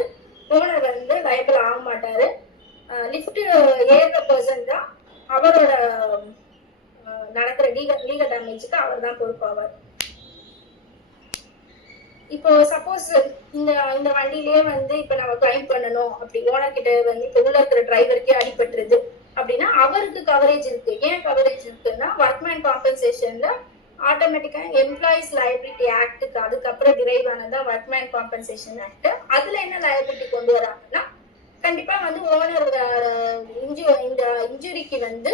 ஓனர் வந்து லயபிள் ஆக மாட்டாரு. லிஃப்ட் ஏறுற பர்சன் தான் அவரோட நடக்கிற லீகல் டேமேஜுக்கு அவர் தான் பொறுப்பாவார். இப்போ சப்போஸ் இந்த வண்டியிலேயே வந்து இப்ப நம்ம கிளைம் பண்ணணும் அப்படி ஓனர் கிட்ட வந்து இப்ப உள்ள இருக்கிற டிரைவருக்கே அடிபட்டுருது அப்படின்னா அவருக்கு கவரேஜ் இருக்கு. ஏன் கவரேஜ் இருக்குன்னா ஒர்க்மேன் காம்பன்சேஷன்ல ஆட்டோமேட்டிக்கா எம்ப்ளாயிஸ் லயபிலிட்டி ஆக்டுக்கு அதுக்கப்புறம் டிரைவ் ஆனதான் ஒர்க்மேன் காம்பன்சேஷன் ஆக்ட். அதுல என்ன லயபிலிட்டி கொண்டு வராங்கன்னா கண்டிப்பா வந்து ஓனர் இந்த இன்ஜுரிக்கு வந்து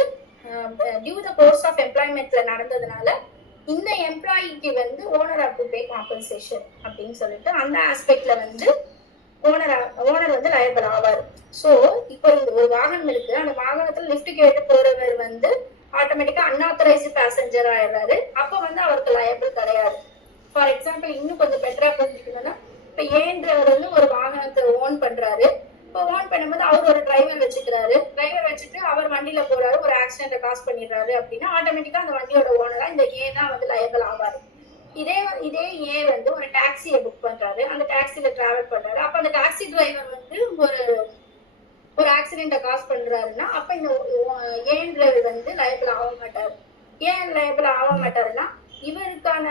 டியூ த கோர்ஸ் ஆஃப் எம்ப்ளாய்மெண்ட்ல நடந்ததுனால இந்த எம்ப்ளாயிக்கு வந்து owner of to pay compensation அப்படின்னு சொல்லிட்டு அந்த ஆஸ்பெக்ட்ல வந்து ஓனர் வந்து லயபிள் ஆவார். ஸோ இப்போ இந்த ஒரு வாகனம் இருக்கு, அந்த வாகனத்துல லிஃப்ட் கேட்டு போறவர் வந்து ஆட்டோமேட்டிக்கா அன்ஆத்தரைஸ்டு பேசஞ்சர் ஆயிடுறாரு. அப்போ வந்து அவருக்கு லயபிள் கிடையாது. ஃபார் எக்ஸாம்பிள் இன்னும் கொஞ்சம் பெட்டரா புரிஞ்சுக்கணும்னா, இப்ப ஏன்றவர் வந்து ஒரு வாகனத்தை ஓன் பண்றாரு. இப்போ ஓன் பண்ணும்போது அவர் ஒரு டிரைவர் வச்சுக்கிறாரு. டிரைவர் வச்சுட்டு அவர் வண்டியில போறாரு, ஒரு ஆக்சிடென்ட்டை காஸ் பண்ணிடுறாரு அப்படின்னா ஆட்டோமேட்டிக்கா அந்த வண்டியோட ஓனரா இந்த ஏ தான் வந்து லயபிள் ஆவாரு. இதே ஏ வந்து ஒரு டாக்ஸியை புக் பண்றாரு, அந்த டாக்ஸில டிராவல் பண்றாரு. அப்ப அந்த டாக்ஸி டிரைவர் வந்து ஒரு ஆக்சிடென்ட்டை காஸ் பண்றாருன்னா அப்ப இந்த ஏன் டிரைவர் வந்து லயபிள் ஆக மாட்டாரு. ஏன் லயபிள் ஆக மாட்டாருன்னா இவருக்கான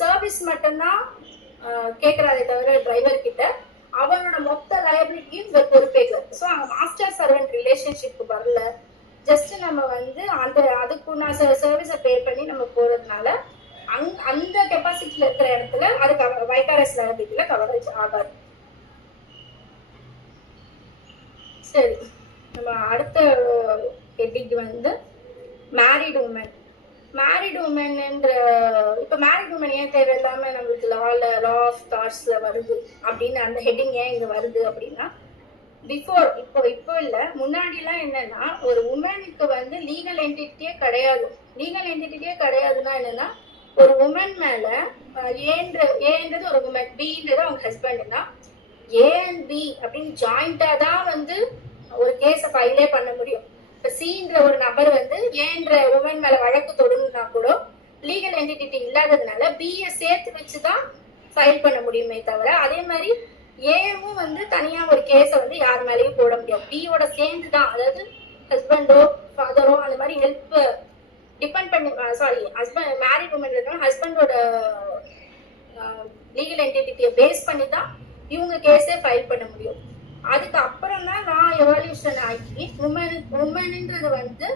சர்வீஸ் மட்டும்தான் கேட்கறாதே தவிர டிரைவர் கிட்ட அவரோட மொத்த லயபிலிட்டியும் இவர் பொறுப்பேற்கிறார். ஸோ அங்க மாஸ்டர் சர்வெண்ட் ரிலேஷன்ஷிப் வரல. ஜஸ்ட் நம்ம வந்து அதுக்குன்னா சர்வீஸை பே பண்ணி நம்ம போறதுனால அந்த கெப்பாசிட்டியில இருக்கிற இடத்துல அது வைகாரஸ் லயபிலிட்டியில கவரேஜ் ஆகாது. சரி, நம்ம அடுத்த ஹெட்டிங் வந்து மேரிட் உமன். மேரிட் உமன்ன்ற இப்போ மேரிட் உமன் ஏன் தேவையில்லாம நம்மளுக்கு லா ஆஃப் தாட்ஸ்ல வருது அப்படின்னு அந்த ஹெட்டிங் ஏன் இங்க வருது அப்படின்னா, பிஃபோர் இப்போ இல்ல முன்னாடிலாம் என்னன்னா ஒரு உமனுக்கு வந்து லீகல் என்டிட்டியே கிடையாது. லீகல் என்டிட்டியே கிடையாதுன்னா என்னன்னா ஒரு உமன் மேல ஏன்றது ஒரு உமன், பின்றது அவங்க ஹஸ்பண்ட்னா ஏ அண்ட் பி அப்படின்னு ஜாயிண்டா தான் வந்து ஒரு கேஸை ஃபைலே பண்ண முடியும். இப்ப சின்ற ஒரு நபர் வந்து ஏன்ற உமன் மேல வழக்கு தொடங்குனா கூட லீகல் என்டிட்டி இல்லாததுனால பியை சேர்த்து வச்சுதான் ஃபைல் பண்ண முடியுமே தவிர, அதே மாதிரி ஏவும் வந்து தனியா ஒரு கேஸை வந்து யார் மேலேயும் போட முடியாது. பியோட சேர்ந்து தான், அதாவது ஹஸ்பண்டோ ஃபாதரோ அந்த மாதிரி ஹெல்ப் டிபெண்ட் பண்ணி ஹஸ்பண்ட் மேரிட் உமன் இருக்கணும் ஹஸ்பண்டோட லீகல் என்டிட்டியை பேஸ் பண்ணி தான் இவங்க கேஸே ஃபைல் பண்ண முடியும். அதுக்கு அப்புறம் தான் நான் எவால்யூஷன் ஆகி உமன்ன்றது வந்து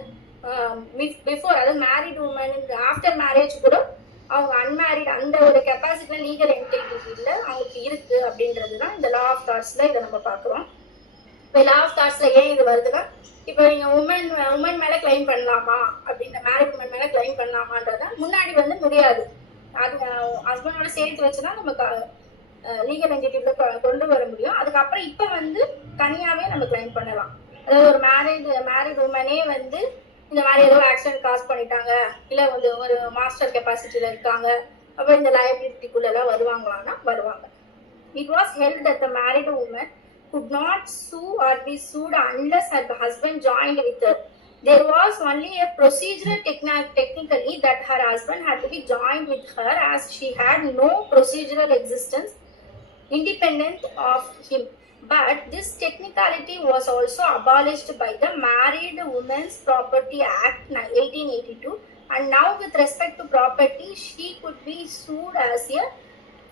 பிஃபோர், அதாவது மேரிட் உமன் ஆஃப்டர் மேரேஜ் கூட அவங்க அன்மேரிட் அந்த ஒரு கெப்பாசிட்டில லீகல் என்டிட்டில அவங்களுக்கு இருக்கு அப்படின்றது தான் இந்த லா ஆஃப் தாட்ஸ்ல இதை நம்ம பார்க்குறோம். இப்போ லா ஆஃப் தாட்ஸ்ல ஏன் இது வருதுன்னா, இப்போ நீங்க உமன் மேல கிளைம் பண்ணலாமா அப்படின்ற மேரிட் உமன் மேல கிளைம் பண்ணலாமான்றத முன்னாடி வந்து முடியாது. அது ஹஸ்பண்டோட சேர்த்து வச்சுதான் நமக்கு லீகல் என்டிட்டில கொண்டு வர முடியும். அதுக்கப்புறம் இப்ப வந்து தனியாவே நம்ம கிளைம் பண்ணலாம். அதாவது ஒரு மேரிட் உமனே வந்து இந்த மாதிரி ஏதோ ஆக்சிடென்ட் காஸ் பண்ணிட்டாங்க, இல்ல வந்து ஒரு மாஸ்டர் கெப்பாசிட்டியில இருக்காங்க, அப்ப இந்த லயபிலிட்டிக்குள்ள எல்லாம் வருவாங்களான்னா வருவாங்க. It was held that the married woman could not sue or be sued unless her husband joined with her. There was only a procedural technically that her husband had to be joined with her, as she had no procedural existence independent of him. But this technicality was also abolished by the Married Women's Property Act 1882, and now with respect to property she could be sued as a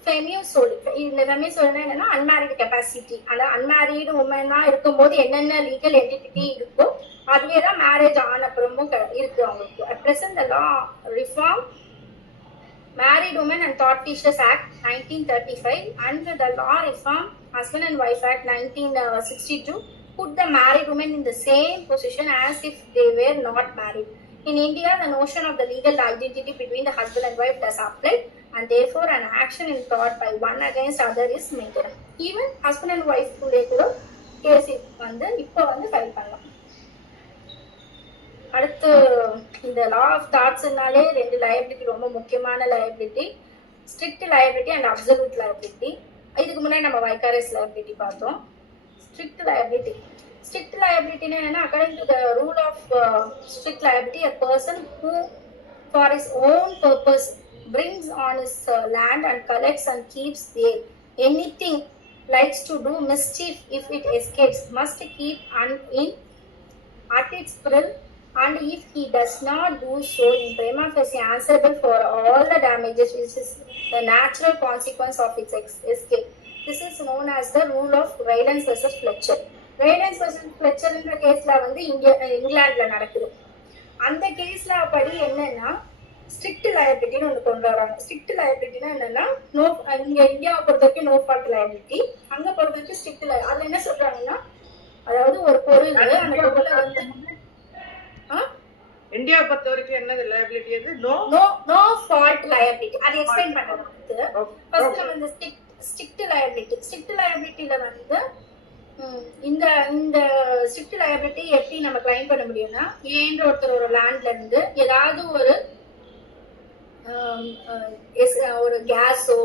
ஃபெமியூசோலி. இந்த ஃபெமியூசோலினா என்னன்னா unmarried capacity. அதாவது unmarried உமனா இருக்கும்போது என்னென்ன legal entity இருக்கோ அதுவே தான் marriage ஆனப்புறமும் இருக்கு அவங்களுக்கு. At present the law reform Married Women and Thought Teachers Act 1935 and the Law Reform Husband and Wife Act 1962 put the married women in the same position as if they were not married. In India, the notion of the legal identity between the husband and wife does apply, and therefore an action in thought by one against other is maintained. Even husband and wife kulle kuda case வந்து இப்போ வந்து file பண்ணலாம். அடுத்து இந்த law of தாட்ஸ்னாலே ரெண்டு liability ரொம்ப முக்கியமான liability, strict liability and absolute liability. இதுக்கு முன்னாடி நம்ம வைகாரஸ் லயபிலிட்டி பார்த்தோம். ஸ்ட்ரிக்ட் லயபிலிட்டினா என்னன்னா, according to the rule of strict liability, a person who for his own purpose brings on his land and collects and keeps there anything likes to do mischief if it escapes must keep in at its peril, and if he does not do so in prima facie answerable for all the damages which is the natural consequence of its escape. This is known as the rule of Rylance versus Fletcher. Rylance versus Fletcher என்ற கேஸ்ல வந்து இங்கிலாந்துல நடக்குது. அந்த கேஸ்ல படி என்னன்னா strict லயபிலிட்டின்னு ஒன்று கொண்டு வராங்க. ஸ்ட்ரிக்ட் லயபிலிட்டினா என்னன்னா, இங்க இந்தியாவை பொறுத்த வரைக்கும் நோ ஃபால்ட் லயபிலிட்டி, அங்க பொறுத்த வரைக்கும் ஸ்ட்ரிக்ட் லயபிலிட்டி. அதுல என்ன சொல்றாங்கன்னா, அதாவது ஒரு பொருள் அந்த பொருளை வந்து இந்தியா பொறுத்த வரைக்கும் என்னது லயபிலிட்டி? அது நோ ஃபால்ட் லயபிலிட்டி. அதை எக்ஸ்பிளைன் பண்றது ஃபர்ஸ்ட் நம்ம இந்த ஸ்ட்ரிக்ட் லயபிலிட்டில வந்து இந்த ஸ்ட்ரிக்ட் லயபிலிட்டி எப்படி நம்ம கிளைம் பண்ண முடியும்னா, ஏன்ற ஒருத்தரோட லேண்ட்ல இருந்து ஏதாவது ஒரு கேஸோ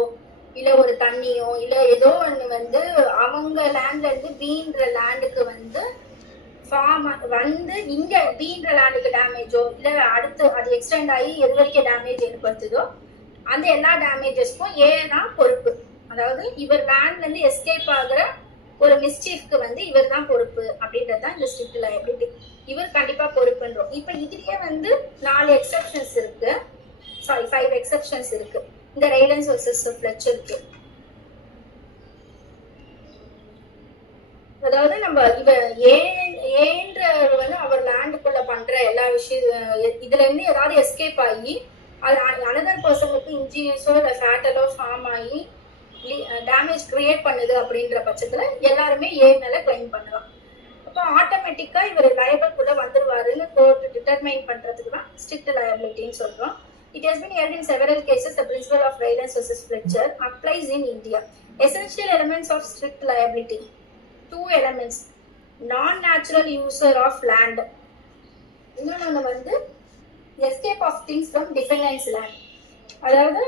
இல்ல ஒரு தண்ணியோ இல்ல ஏதோ ஒண்ணு வந்து அவங்க லேண்ட்ல இருந்து பீன்ற லேண்டுக்கு வந்து வந்து இங்க பீன்ற லேண்டுக்கு டேமேஜோ இல்ல அடுத்து அது எக்ஸ்டெண்ட் ஆகி எது வரைக்கும் டேமேஜ் ஏற்படுத்துதோ அந்த எல்லா டேமேஜஸ்க்கும் ஏன்னா பொறுப்பு. அதாவது இவர் லேண்ட்ல இருந்து எஸ்கேப் ஆகுற ஒரு மிஸ்சீஃப்க்கு வந்து இவர் தான் பொறுப்பு அப்படின்றது தான் இந்த ஸ்ட்ரிக்ட் லயபிலிட்டி. இவர் கண்டிப்பா பொறுப்புன்றோம். இப்ப இதுலயே வந்து 4 எக்ஸெப்ஷன்ஸ் இருக்கு, 5 எக்ஸெப்ஷன்ஸ் இருக்கு இந்த ரைலன்ஸ் வர்சஸ் ஃப்ளெச்சருக்கு. அதாவது நம்ம இவ ஏன்ற வந்து அவர் லேண்டுக்குள்ள பண்ற எல்லா விஷயம் இதுல இருந்து ஏதாவது எஸ்கேப் ஆகி அது அனதர் பர்சனுக்கு இன்ஜினியர்ஸோ இல்லை ஃபேட்டலோ ஃபார்ம் ஆகி டேமேஜ் கிரியேட் பண்ணுது அப்படின்ற பட்சத்துல எல்லாருமே மேல கிளைம் பண்ணலாம். அப்போ ஆட்டோமேட்டிக்கா இவர் லயபிள் கூட வந்துருவாருன்னு கோர்ட் டிட்டர்மைன் பண்றதுக்கு தான் ஸ்ட்ரிக்ட் லயபிலிட்டின்னு சொல்றோம். It has been held in several cases. The principle of Raylan versus Fletcher applies in India. Essential elements of strict liability. 2 elements. Non-natural user of land. இன்னொன்று வந்து escape of things from defendant's land. அதாவது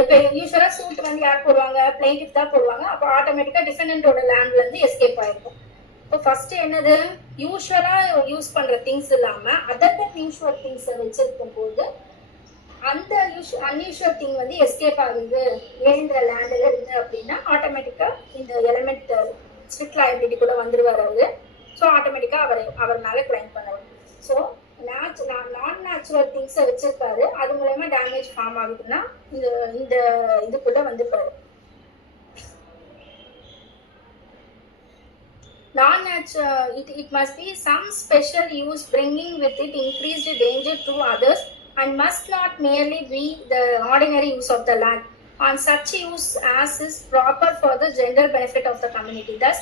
இப்போ யூஸ்வலா suit வந்து யார் போடுவாங்க, plaintiff தான் போடுவாங்க. அப்போ ஆட்டோமேட்டிக்கா டிஃபெண்டன்டோட லேண்ட்ல இருந்து எஸ்கேப் ஆயிருக்கும். இப்போ ஃபர்ஸ்ட் என்னது, யூஸ்வலா யூஸ் பண்ற திங்ஸ் இல்லாம அதர் தென் யூஸ்வல் திங்ஸ் வச்சிருக்கும் போது அந்த அன்யூஷுவல் திங் வந்து எஸ்கேப் ஆகுது ஏன்ற லேண்ட்ல இருந்து அப்படின்னா ஆட்டோமேட்டிக்கா இந்த எலிமெண்ட் ஸ்ட்ரிக்ட் லயபிலிட்டி கூட வந்துருவார் அவரு. ஸோ ஆட்டோமேட்டிக்கா அவர் மேல கிளைம் பண்ணுவார். ஸோ நான் நேச்சுரல் திங்ஸை வச்சிருக்காரு, அது மூலயமா டேமேஜ் ஃபார்ம் ஆகுதுன்னா இந்த இதுக்குள்ள வந்துருப்பாரு. Non-natural, it must be some special use bringing with it increased danger to others and must not merely be the ordinary use of the land on such use as is proper for the general benefit of the community. Thus,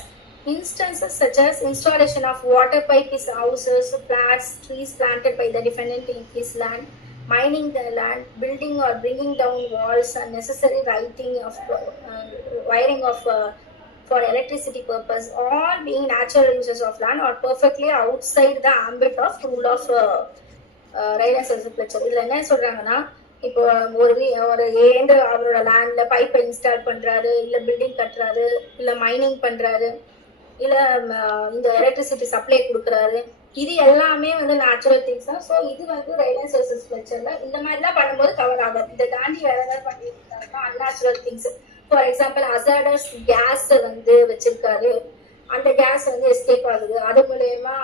instances such as installation of water pipe in houses, flats, trees planted by the defendant in his land, mining the land, building or bringing down walls, and necessary wiring of for electricity purpose, all being natural uses of land are perfectly outside the ambit of rule of Raylan versus Fletcher. இதுல என்ன சொல்றாங்கன்னா, இப்போ ஒரு earned அவரோட லேண்ட்ல பைப்பை install பண்றாரு, இல்ல building கட்டுறாரு, இல்ல மைனிங் பண்றாரு, இல்ல இந்த எலக்ட்ரிசிட்டி சப்ளை கொடுக்குறாரு, இது எல்லாமே வந்து நேச்சுரல் திங்ஸ் தான். ஸோ இது வந்து Raylan versus Fletcherல இந்த மாதிரிலாம் பண்ணும்போது கவர் ஆகும். இதை தாண்டி வேற ஏதாவது பண்ணிருந்தாருன்னா unnatural things, for example hazardous gas வந்து வச்சிருக்காரு, அந்த கேஸ் வந்து எஸ்கேப் ஆகுது, அது மூலயமா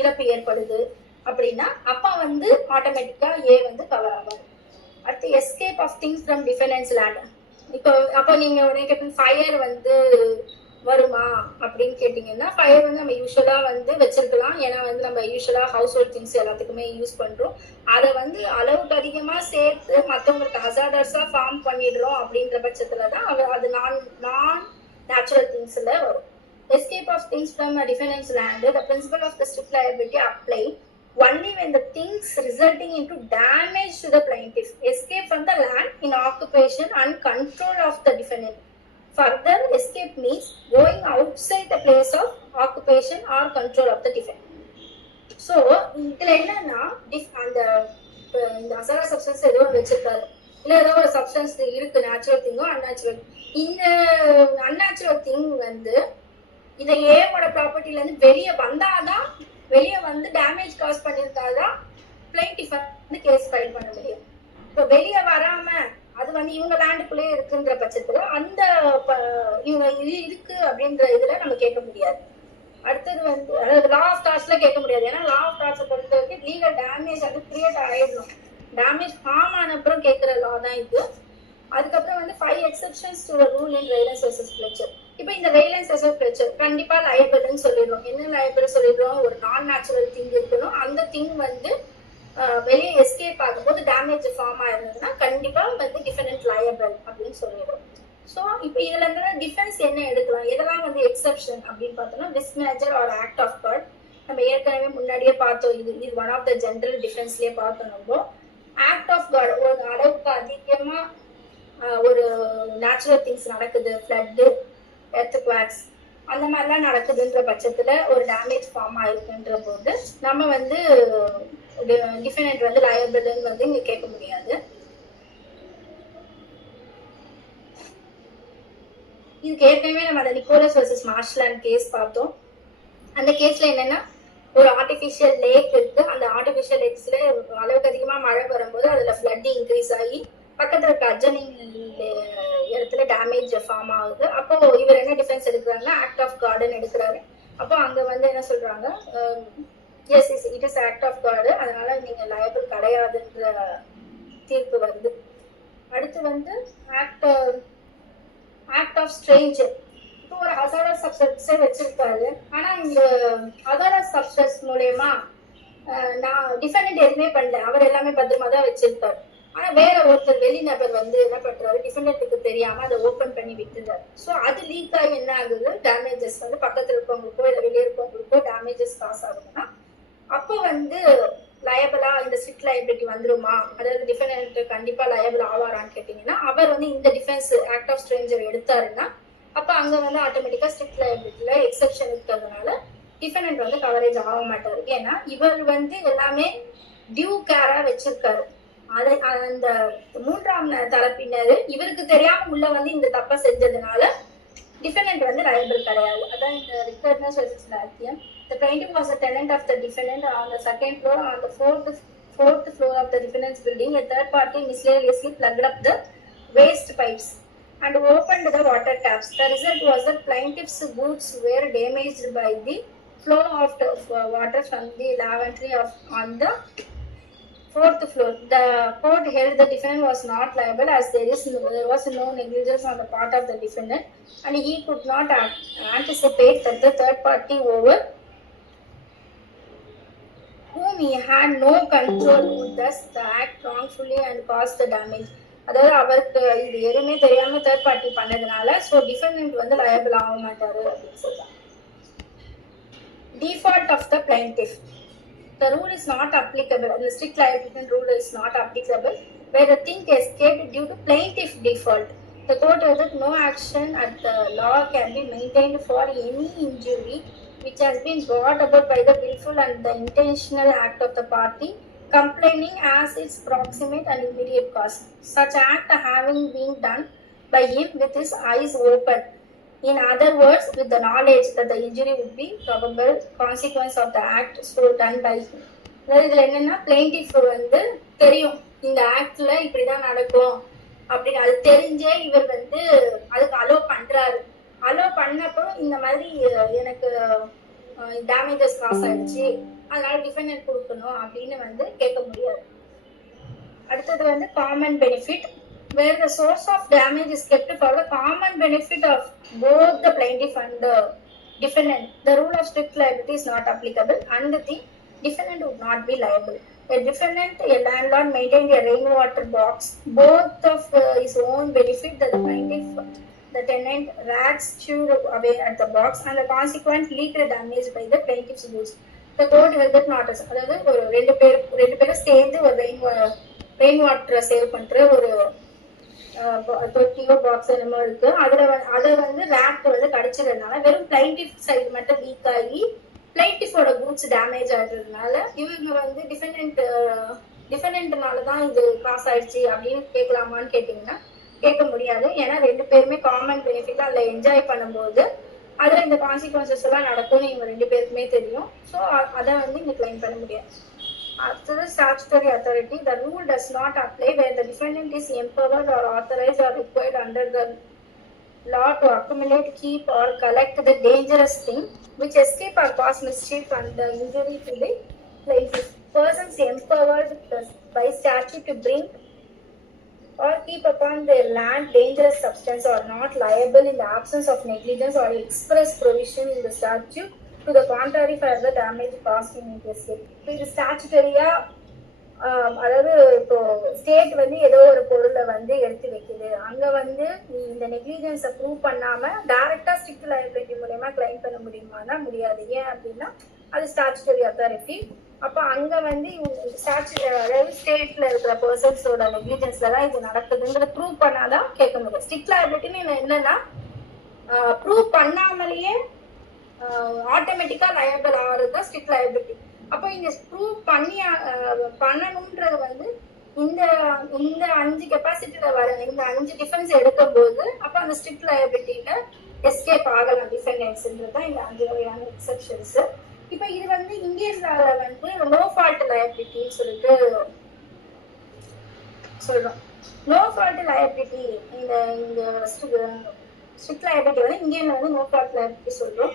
இறப்பு ஏற்படுது அப்படின்னா அப்ப வந்து ஆட்டோமேட்டிக்கா வந்து கவர் ஆகும். அடுத்து escape of things from defendant's land. இப்போ அப்போ நீங்க உடனே ஃபயர் வந்து வருமா அப்படின்னு கேட்டீங்கன்னா, ஃபயர் வந்து நம்ம யூஸ்வலா வந்து வச்சிருக்கலாம். ஏன்னா வந்து நம்ம யூஸ்வலா ஹவுஸ் ஹோல்ட் திங்ஸ் எல்லாத்துக்குமே யூஸ் பண்றோம். அதை வந்து அளவுக்கு அதிகமா சேர்த்து மற்றவங்களுக்கு ஹசார்டஸா ஃபார்ம் பண்ணிடுறோம் அப்படின்ற பட்சத்துலதான் அது நான் நேச்சுரல் திங்ஸ்ல வரும். Escape of things from defendant's land, the principle of the strict liability apply only when the things resulting into damage to the plaintiff escape from the land in occupation and control of the defendant. Further, escape means going outside the place of occupation or control of the defendant. So, இதுல என்னன்னா அந்த அசாரா substance ஏதோ வச்சிருக்காரு, இல்ல ஏதோ ஒரு substance இருக்கு, natural திங்கோ unnatural. இந்த அன்நேச்சுரல் திங் வந்து இதை ஏவோட ப்ராப்பர்ட்டில இருந்து வெளியே வந்து டேமேஜ் காஸ் பண்ணிருக்காதான் பிளைண்டிஃப் வந்து கேஸ் ஃபைல் பண்ண முடியும். இப்போ வெளியே வராம அது வந்து இவங்க லேண்டுக்குள்ளே இருக்குன்ற பட்சத்துல அந்த இவங்க இது இருக்கு அப்படின்ற இதுல நம்ம கேட்க முடியாது. அடுத்தது வந்து அதாவது லா ஆஃப் டார்ட்ஸ்ல கேட்க முடியாது. ஏன்னா லா ஆஃப் டார்ட்ஸை பொறுத்த வரைக்கும் லீகல் டேமேஜ் அது கிரியேட் ஆயிடணும். டேமேஜ் ஃபார்ம் ஆன அப்புறம் கேட்கிற லா தான் இது. அதுக்கப்புறம் வந்து 5 exceptions to rule in Raylan versus Fletcher. இப்போ இந்த Raylan versus Fletcher கண்டிப்பா லயபிள்னு சொல்லிடுறோம். என்ன லயபிள் சொல்லிடுறோம், ஒரு நான் நேச்சுரல் திங் இருக்கணும், அந்த திங் வந்து வெளியே எஸ்கேப் ஆகும்போது டேமேஜ் ஃபார்ம் ஆயிருந்ததுன்னா கண்டிப்பா வந்து டிஃபெண்டன்ட் லயபிள் அப்படின்னு சொல்லிடுறோம். ஸோ இப்போ இதுல இருந்து டிஃபென்ஸ் என்ன எடுக்கலாம், எதெல்லாம் வந்து எக்ஸெப்ஷன் அப்படின்னு பார்த்தோம்னா, டிஸ்மேஜர் ஆர் ஆக்ட் ஆஃப் காட். நம்ம ஏற்கனவே முன்னாடியே பார்த்தோம், இது ஒன் ஆஃப் த ஜென்ரல் டிஃபென்ஸ்லயே பார்த்தோம். நம்ம ஆக்ட் ஆஃப் காட் ஒரு அளவுக்கு அதிகமா ஒரு நேச்சுரல் திங்ஸ் நடக்குது, ஃப்ளட்டு, எர்த்குவேக்ஸ் அந்த மாதிரிலாம் நடக்குதுன்ற பட்சத்துல ஒரு டேமேஜ் ஃபார்ம் ஆயிருக்குன்ற போது நம்ம வந்து டிஃபெண்டன்ட் வந்து லயபிள்னு வந்து இங்க கேட்க முடியாது. இதுக்கு ஏற்கனவே நம்ம அந்த நிக்கோலஸ் வர்சஸ் மார்ஷ்லாண்ட் கேஸ் பார்த்தோம். அந்த கேஸ்ல என்னன்னா, ஒரு ஆர்டிபிஷியல் லேக் இருக்கு, அந்த ஆர்டிபிஷியல் லேக்ஸ்ல அளவுக்கு அதிகமா மழை வரும்போது அதுல ஃப்ளட் இன்க்ரீஸ் ஆகி பக்கத்துல இருக்க அட்ஜனிங் இடத்துல டேமேஜ் ஃபார்ம் ஆகுது. அப்போ இவர் என்ன டிஃபென்ஸ் எடுக்கிறாங்கன்னா, ஆக்ட் ஆஃப் கார்டன் எடுக்கிறாரு. அப்போ அங்க வந்து என்ன சொல்றாங்க, yes it is act of God, அதனால நீங்க லயபிள் கிடையாதுன்ற தீர்ப்பு வருது. அடுத்து வந்து ஆக்ட் ஆஃப் ஸ்ட்ரேஞ்சர். ஒரு ஹசார்டஸ் சப்ஸ்டன்ஸே வச்சிருக்காரு. ஆனா இந்த ஹசார்டஸ் சப்ஸ்டன்ஸ் மூலயமா நான் டிஃபெண்டன்ட் எதுவுமே பண்ணல, அவர் எல்லாமே பத்திரமா தான் வச்சிருப்பாரு. ஆனா வேற ஒருத்தர் வெளிநபர் வந்து என்ன பண்றாரு, டிஃபெண்டன்ட்டுக்கு தெரியாம அதை ஓபன் பண்ணி விட்டுறாரு. ஸோ அது லீக் ஆகி என்ன ஆகுது, டேமேஜஸ் வந்து பக்கத்துல இருக்கவங்களுக்கோ இல்லை வெளியே இருக்கவங்களுக்கோ டேமேஜஸ் காசு ஆகுதுன்னா அப்போ வந்து லயபிளா இந்த ஸ்ட்ரிக்ட் லயபிலிட்டி வந்துருமா, அதாவது டிஃபெண்டன்ட் கண்டிப்பா லயபிள் ஆவாரான்னு கேட்டீங்கன்னா, அவர் வந்து இந்த டிஃபென்ஸ் ஆக்ட் ஆஃப் ஸ்ட்ரேஞ்சர் எடுத்தாருன்னா அப்ப அங்க வந்து ஆட்டோமேட்டிக்கா ஸ்ட்ரிக்ட் லயபிலிட்டில எக்ஸெப்ஷன் இருக்கிறதுனால டிஃபெண்டன்ட் வந்து கவரேஜ் ஆக மாட்டாரு. ஏன்னா இவர் வந்து எல்லாமே டியூ கேரா வச்சிருக்காரு. அதை அந்த மூன்றாம் தரப்பினர் இவருக்கு தெரியாம உள்ள வந்து இந்த தப்பை செஞ்சதுனால டிஃபெண்டன்ட் வந்து லயபிள் கிடையாது. அதான் இந்த ரிகர்ட்னஸ் versus லாத்தியம். The plaintiff was a tenant of the defendant on the second floor. On the fourth floor of the defendant's building, a third party mysteriously plugged up the waste pipes and opened the water taps. The result was that plaintiff's goods were damaged by the flow of the water from the lavatory on the fourth floor. The court held the defendant was not liable as there was no negligence on the part of the defendant and he could not anticipate that the third party over whom he had no control would thus act wrongfully and cause the damage. அதாவது அவருக்கு இது எதுவுமே தெரியாம third party பண்ணதுனால so defendant வந்து liable ஆக மாட்டாரு அப்படின்னு சொல்றாங்க. Default of the plaintiff. The rule is not applicable. The strict liability rule is not applicable where the thing escaped due to plaintiff default. The court held that no action at the law can be maintained for any injury which has been brought about by the willful and the intentional act of the party complaining as its proximate and immediate cause. Such act having been done by him with his eyes open. In other words, with the knowledge that the injury would be probable consequence of the act so done by him. அதாவது இதுல என்னன்னா plaintiff வந்து தெரியும் இந்த ஆக்ட்ல இப்படிதான் நடக்கும் அப்படின்னு அது தெரிஞ்சே இவர் வந்து அதுக்கு அலோ பண்றாரு. அலோ பண்ணப்போ இந்த மாதிரி எனக்கு டேமேஜஸ் காசு ஆயிடுச்சு அதனால டிஃபெண்டன்ட் கொடுக்கணும் அப்படின்னு வந்து கேட்க முடியாது. அடுத்தது வந்து common benefit. Where the source of damage is kept for the common benefit of both the plaintiff and the defendant, the rule of strict liability is not applicable and the defendant would not be liable. A defendant, a landlord maintained a rainwater box, both of his own benefit that the plaintiff, the tenant, rats chewed away at the box and the consequent leaked damage by the plaintiff's goods. The court held that not as அதாவது ஒரு ரெண்டு பேரும் சேர்ந்து ஒரு rain வாட்டரை save பண்ற ஒரு தொட்டியோ box என்னமோ இருக்கு. அதை வந்து ரேட் வந்து கடிச்சதுனால வெறும் பிளைன்டிஃப் சைடு மட்டும் லீக் ஆகி பிளைன்டிஃபோட கூட்ஸ் டேமேஜ் ஆகுறதுனால இவங்க வந்து டிஃபெண்டன்ட்னால தான் இது காசு ஆயிடுச்சு அப்படின்னு கேட்கலாமான்னு கேட்டீங்கன்னா கேட்க முடியாது. ஏன்னா ரெண்டு பேருமே காமன் பெனிஃபிட் அதில் என்ஜாய் பண்ணும்போது அதில் இந்த கான்சிக்வன்சஸ் எல்லாம் நடக்கும்னு இவங்க ரெண்டு பேருக்குமே தெரியும். ஸோ அதை வந்து இங்கே கிளைம் பண்ண முடியாது. After the statutory authority, the rule does not apply where the defendant is empowered or authorized or required under the law to accumulate, keep or collect the dangerous thing which escape or cause mischief and the injury to the plaintiff. Persons empowered by statute to bring or keep upon their land dangerous substance are not liable in the absence of negligence or express provision in the statute to the contrary for the damage caused in escape. இது ஸ்டாச்சுட்டரியா அதாவது இப்போ state வந்து ஏதோ ஒரு பொருளை வந்து எடுத்து வைக்குது, அங்க வந்து நீ இந்த நெக்லிஜென்ஸை ப்ரூவ் பண்ணாம டைரக்டா ஸ்ட்ரிக்ட் லயபிலிட்டி மூலமா கிளைம் பண்ண முடியுமானா முடியாது. ஏன் அப்படின்னா அது ஸ்டாச்சுட்டரி அத்தாரிட்டி. அப்ப அங்க வந்து அதாவது ஸ்டேட்ல இருக்கிற பர்சன்ஸோட நெக்லிஜென்ஸ்ல தான் இது நடக்குதுங்கிறத ப்ரூவ் பண்ணாதான் கேட்க முடியும். ஸ்ட்ரிக்ட் லயபிலிட்டின்னு என்னன்னா ப்ரூவ் பண்ணாமலேயே ஆட்டோமேட்டிக்கா லயபிள் ஆகிறது தான் ஸ்ட்ரிக்ட் லயபிலிட்டி. அப்போ இங்க ப்ரூவ் பண்ணணும்ன்றது வந்து இந்த 5 கெப்பாசிட்டியில வர இந்த 5 டிஃபென்ஸ் எடுக்கும் போது அப்ப அந்த ஸ்ட்ரிக்ட் லயபிலிட்டியில எஸ்கேப் ஆகலாம் டிஃபெண்டன்ஸ்ன்றது தான் இந்த 5 வகையான எக்ஸெப்ஷன்ஸ். இப்போ இது வந்து இந்தியன் லால வந்து நோ ஃபால்ட் லயபிலிட்டின்னு சொல்லிட்டு சொல்றோம். நோ ஃபால்ட் லயபிலிட்டி இந்த ஸ்ட்ரிக்ட் லயபிலிட்டி வந்து இந்தியன்ல வந்து நோ ஃபால்ட் லயபிலிட்டி சொல்றோம்.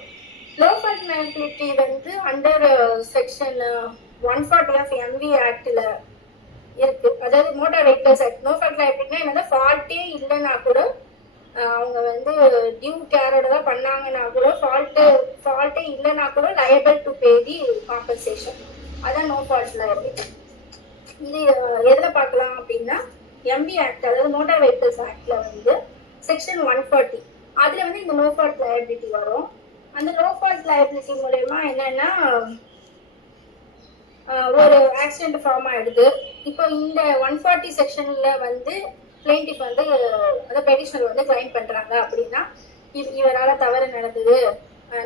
லோ ஃபால்ட் லயபிலிட்டி வந்து அண்டர் செக்ஷன் 140 ஆஃப் எம்வி ஆக்ட்ல இருக்கு. அதாவது motor vehicles act. No fault லயபிலிட்டினா என்னன்னா ஃபால்ட்டே இல்லைன்னா கூட அவங்க வந்து டியூ கேரோட தான் பண்ணாங்கன்னா கூட ஃபால்ட்டே இல்லைன்னா கூட liable to pay the compensation. அதான் நோ ஃபால்ட் liability. இது எதுல பார்க்கலாம் அப்படின்னா எம்பி ஆக்ட், அதாவது மோட்டார் வெஹிக்கிள்ஸ் ஆக்ட்ல வந்து செக்ஷன் 140 அதுல வந்து இந்த நோ ஃபால்ட் liability வரும். அந்த நோ ஃபால்ட் liability மூலமா என்னன்னா ஒரு ஆக்சிடென்ட் ஃபார்ம் ஆயிடுது. இப்போ இந்த 140 செக்ஷன்ல வந்து பிளைண்டிஃப் வந்து அந்த பெட்டிஷனர் வந்து கிளைம் பண்றாங்க அப்படின்னா இவரால தவறு நடந்தது,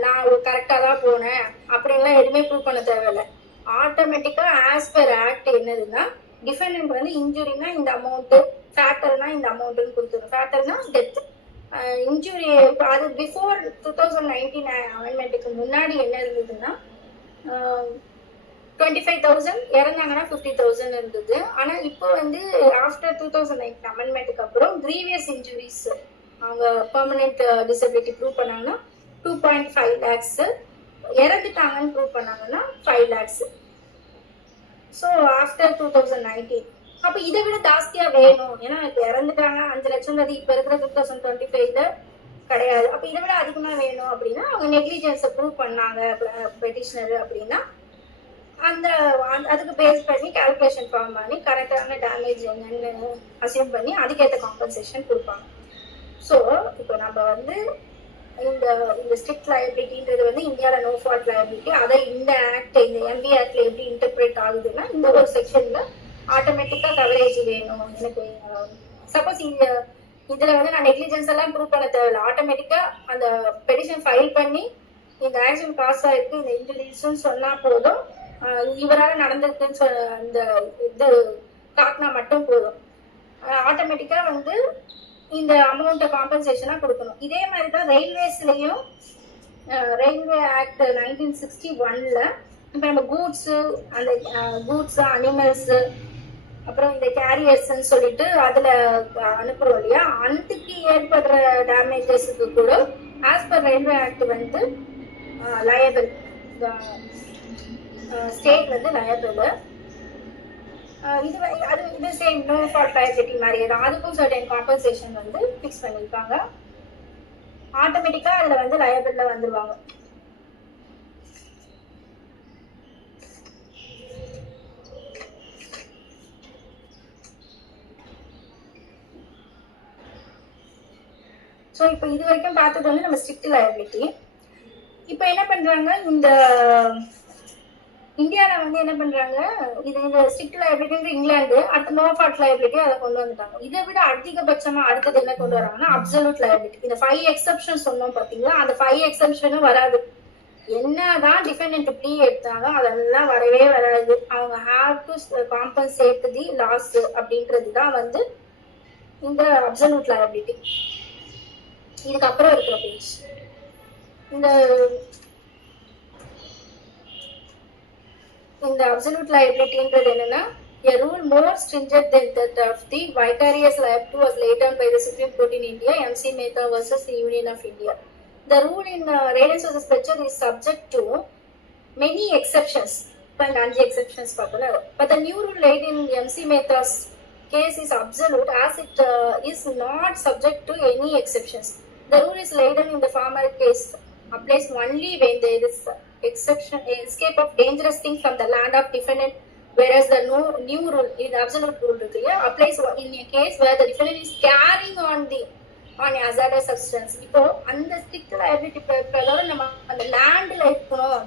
நான் கரெக்டா தான் போனேன் அப்படின்லாம் எதுவுமே ப்ரூவ் பண்ண தேவையில்லை. ஆட்டோமேட்டிக்கா ஆஸ் பர் ஆக்ட் என்னதுன்னா டிஃபெண்டன்ட் வந்து இன்ஜுரினா இந்த அமௌண்ட், ஃபேட்டல்னா இந்த அமௌண்ட்னு கொடுத்துரும். ஃபேட்டல்னா டெத். இன்ஜுரி அது பிஃபோர் 2019 அமெண்ட்மெண்ட்டுக்கு முன்னாடி என்ன இருந்ததுன்னா 25,000, இறந்தாங்கன்னா 50,000 இருந்தது. ஆனா இப்போ வந்து ஆஃப்டர் 2019 அமெண்ட்மெண்ட்டுக்கு அப்புறம் கிரீவியஸ் இன்ஜுரிஸ் அவங்க பெர்மனன்ட் டிசபிலிட்டி ப்ரூவ் பண்ணாங்கன்னா 2.5 lakhs, இறந்துட்டாங்கன்னு ப்ரூவ் பண்ணாங்கன்னா 5 lakhs. ஸோ ஆஃப்டர் 2019 அப்ப இதை விட ஜாஸ்தியா வேணும், ஏன்னா இப்ப இறந்துட்டாங்க 5 லட்சம்ன்றது இப்ப இருக்கிற 2025ல கிடையாது. அப்ப இதை விட அதிகமா வேணும் அப்படின்னா அவங்க நெக்லிஜென்ஸை ப்ரூவ் பண்ணாங்க பெட்டிஷனர் அப்படின்னா அந்த அதுக்கு பேஸ் பண்ணி கால்குலேஷன் ஃபார்ம் பண்ணி கரெக்டான டேமேஜ் என்னன்னு அசியூம் பண்ணி அதுக்கேற்ற காம்பன்சேஷன் கொடுப்பாங்க. ஸோ இப்போ நம்ம வந்து இந்த ஸ்ட்ரிக்ட் லயபிலிட்டின்றது வந்து இந்தியாவில் நோ ஃபால்ட் லயபிலிட்டி. அதை இந்த ஆக்ட், இந்த எம்பி ஆக்ட்ல எப்படி இன்டர்பிரேட் ஆகுதுன்னா இந்த ஒரு செக்ஷன்ல ஆட்டோமேட்டிக்கா கவரேஜ் வேணும் எனக்கு. சப்போஸ் இதுல வந்து நான் நெக்லிஜென்ஸ் எல்லாம் ப்ரூவ் பண்ண தேவையில்லை, ஆட்டோமேட்டிக்கா அந்த பெட்டிஷன் ஃபைல் பண்ணி இந்த ஆக்சிடென்ட் காஸ் ஆயிருக்கு, இந்த இன்ஜுரிஸ்ன்னு சொன்னா போதும், இவரால் நடந்திருக்குன்னு அந்த இது காட்டினா மட்டும் போதும், ஆட்டோமேட்டிக்கா வந்து இந்த அமௌண்ட்டை காம்பன்சேஷனா கொடுக்கணும். இதே மாதிரி தான் ரயில்வேஸ்லயும் ரயில்வே ஆக்ட் 1961ல இப்போ நம்ம கூட்ஸு, அந்த கூட்ஸ், அனிமல்ஸ், அப்புறம் இந்த கேரியர்ஸ்ன்னு சொல்லிட்டு அதுல அனுப்புறோம் இல்லையா, அதுக்கு ஏற்படுற டேமேஜஸ்க்கு கூட ஆஸ் பர் ரயில்வே ஆக்ட் வந்து லயபிள், ஸ்டேட் வந்து லயபிள். இது சேம் நோ ஃபால்ட் லயபிலிட்டி மாதிரியே தான், அதுக்கும் சர்டன் காம்பன்சேஷன் வந்து ஃபிக்ஸ் பண்ணியிருக்காங்க. ஆட்டோமேட்டிக்கா அதுல வந்து லயபிள்ல வந்துருவாங்க. ஸோ இப்போ இது வரைக்கும் பார்த்தது வந்து நம்ம ஸ்ட்ரிக்ட் லயபிலிட்டி. இப்போ என்ன பண்றாங்க, இந்த இந்தியாவில் வந்து என்ன பண்றாங்க, இந்த ஸ்ட்ரிக்ட் லயபிலிட்டி இங்கிலாந்து, அடுத்த நோ ஃபால்ட் லயபிலிட்டி அதை கொண்டு வந்துட்டாங்க. இதை விட அதிகபட்சமா அடுத்தது என்ன கொண்டு வராங்கன்னா அப்சல்யூட் லயபிலிட்டி. இந்த 5 எக்ஸப்ஷன் சொன்னோம் பாத்தீங்களா, அந்த 5 எக்ஸப்ஷனும் வராது. என்னதான் டிஃபெண்டன்ட் ப்ளீ எடுத்தாலும் அதெல்லாம் வரவே வராது. அவங்க have to compensate the loss அப்படின்றது தான் வந்து இந்த அப்சல்யூட் லயபிலிட்டி. இதுக்கப்புறம் இருக்கிற பேஜ் இந்த அப்சல்யூட் லயபிலிட்டின்றது என்னன்னா a rule more stringent than that of the vicarious liability was laid down by the Supreme Court in India, MC Mehta versus the Union of India. The rule in Radiance versus Fletcher is subject to many exceptions, and 5 exceptions பார்த்தோம்ல. But the new rule laid in MC Mehta's case is absolute as it is not subject to any exceptions. The rule is laid in the former case applies only when there is exception, escape of dangerous thing from the land of defendant, whereas the new rule, the absolute rule applies in a case where the defendant is carrying on a hazardous substance. இப்போ அந்த strict liability பிரகாரம் நம்ம அந்த லேண்ட்ல இருக்கணும்,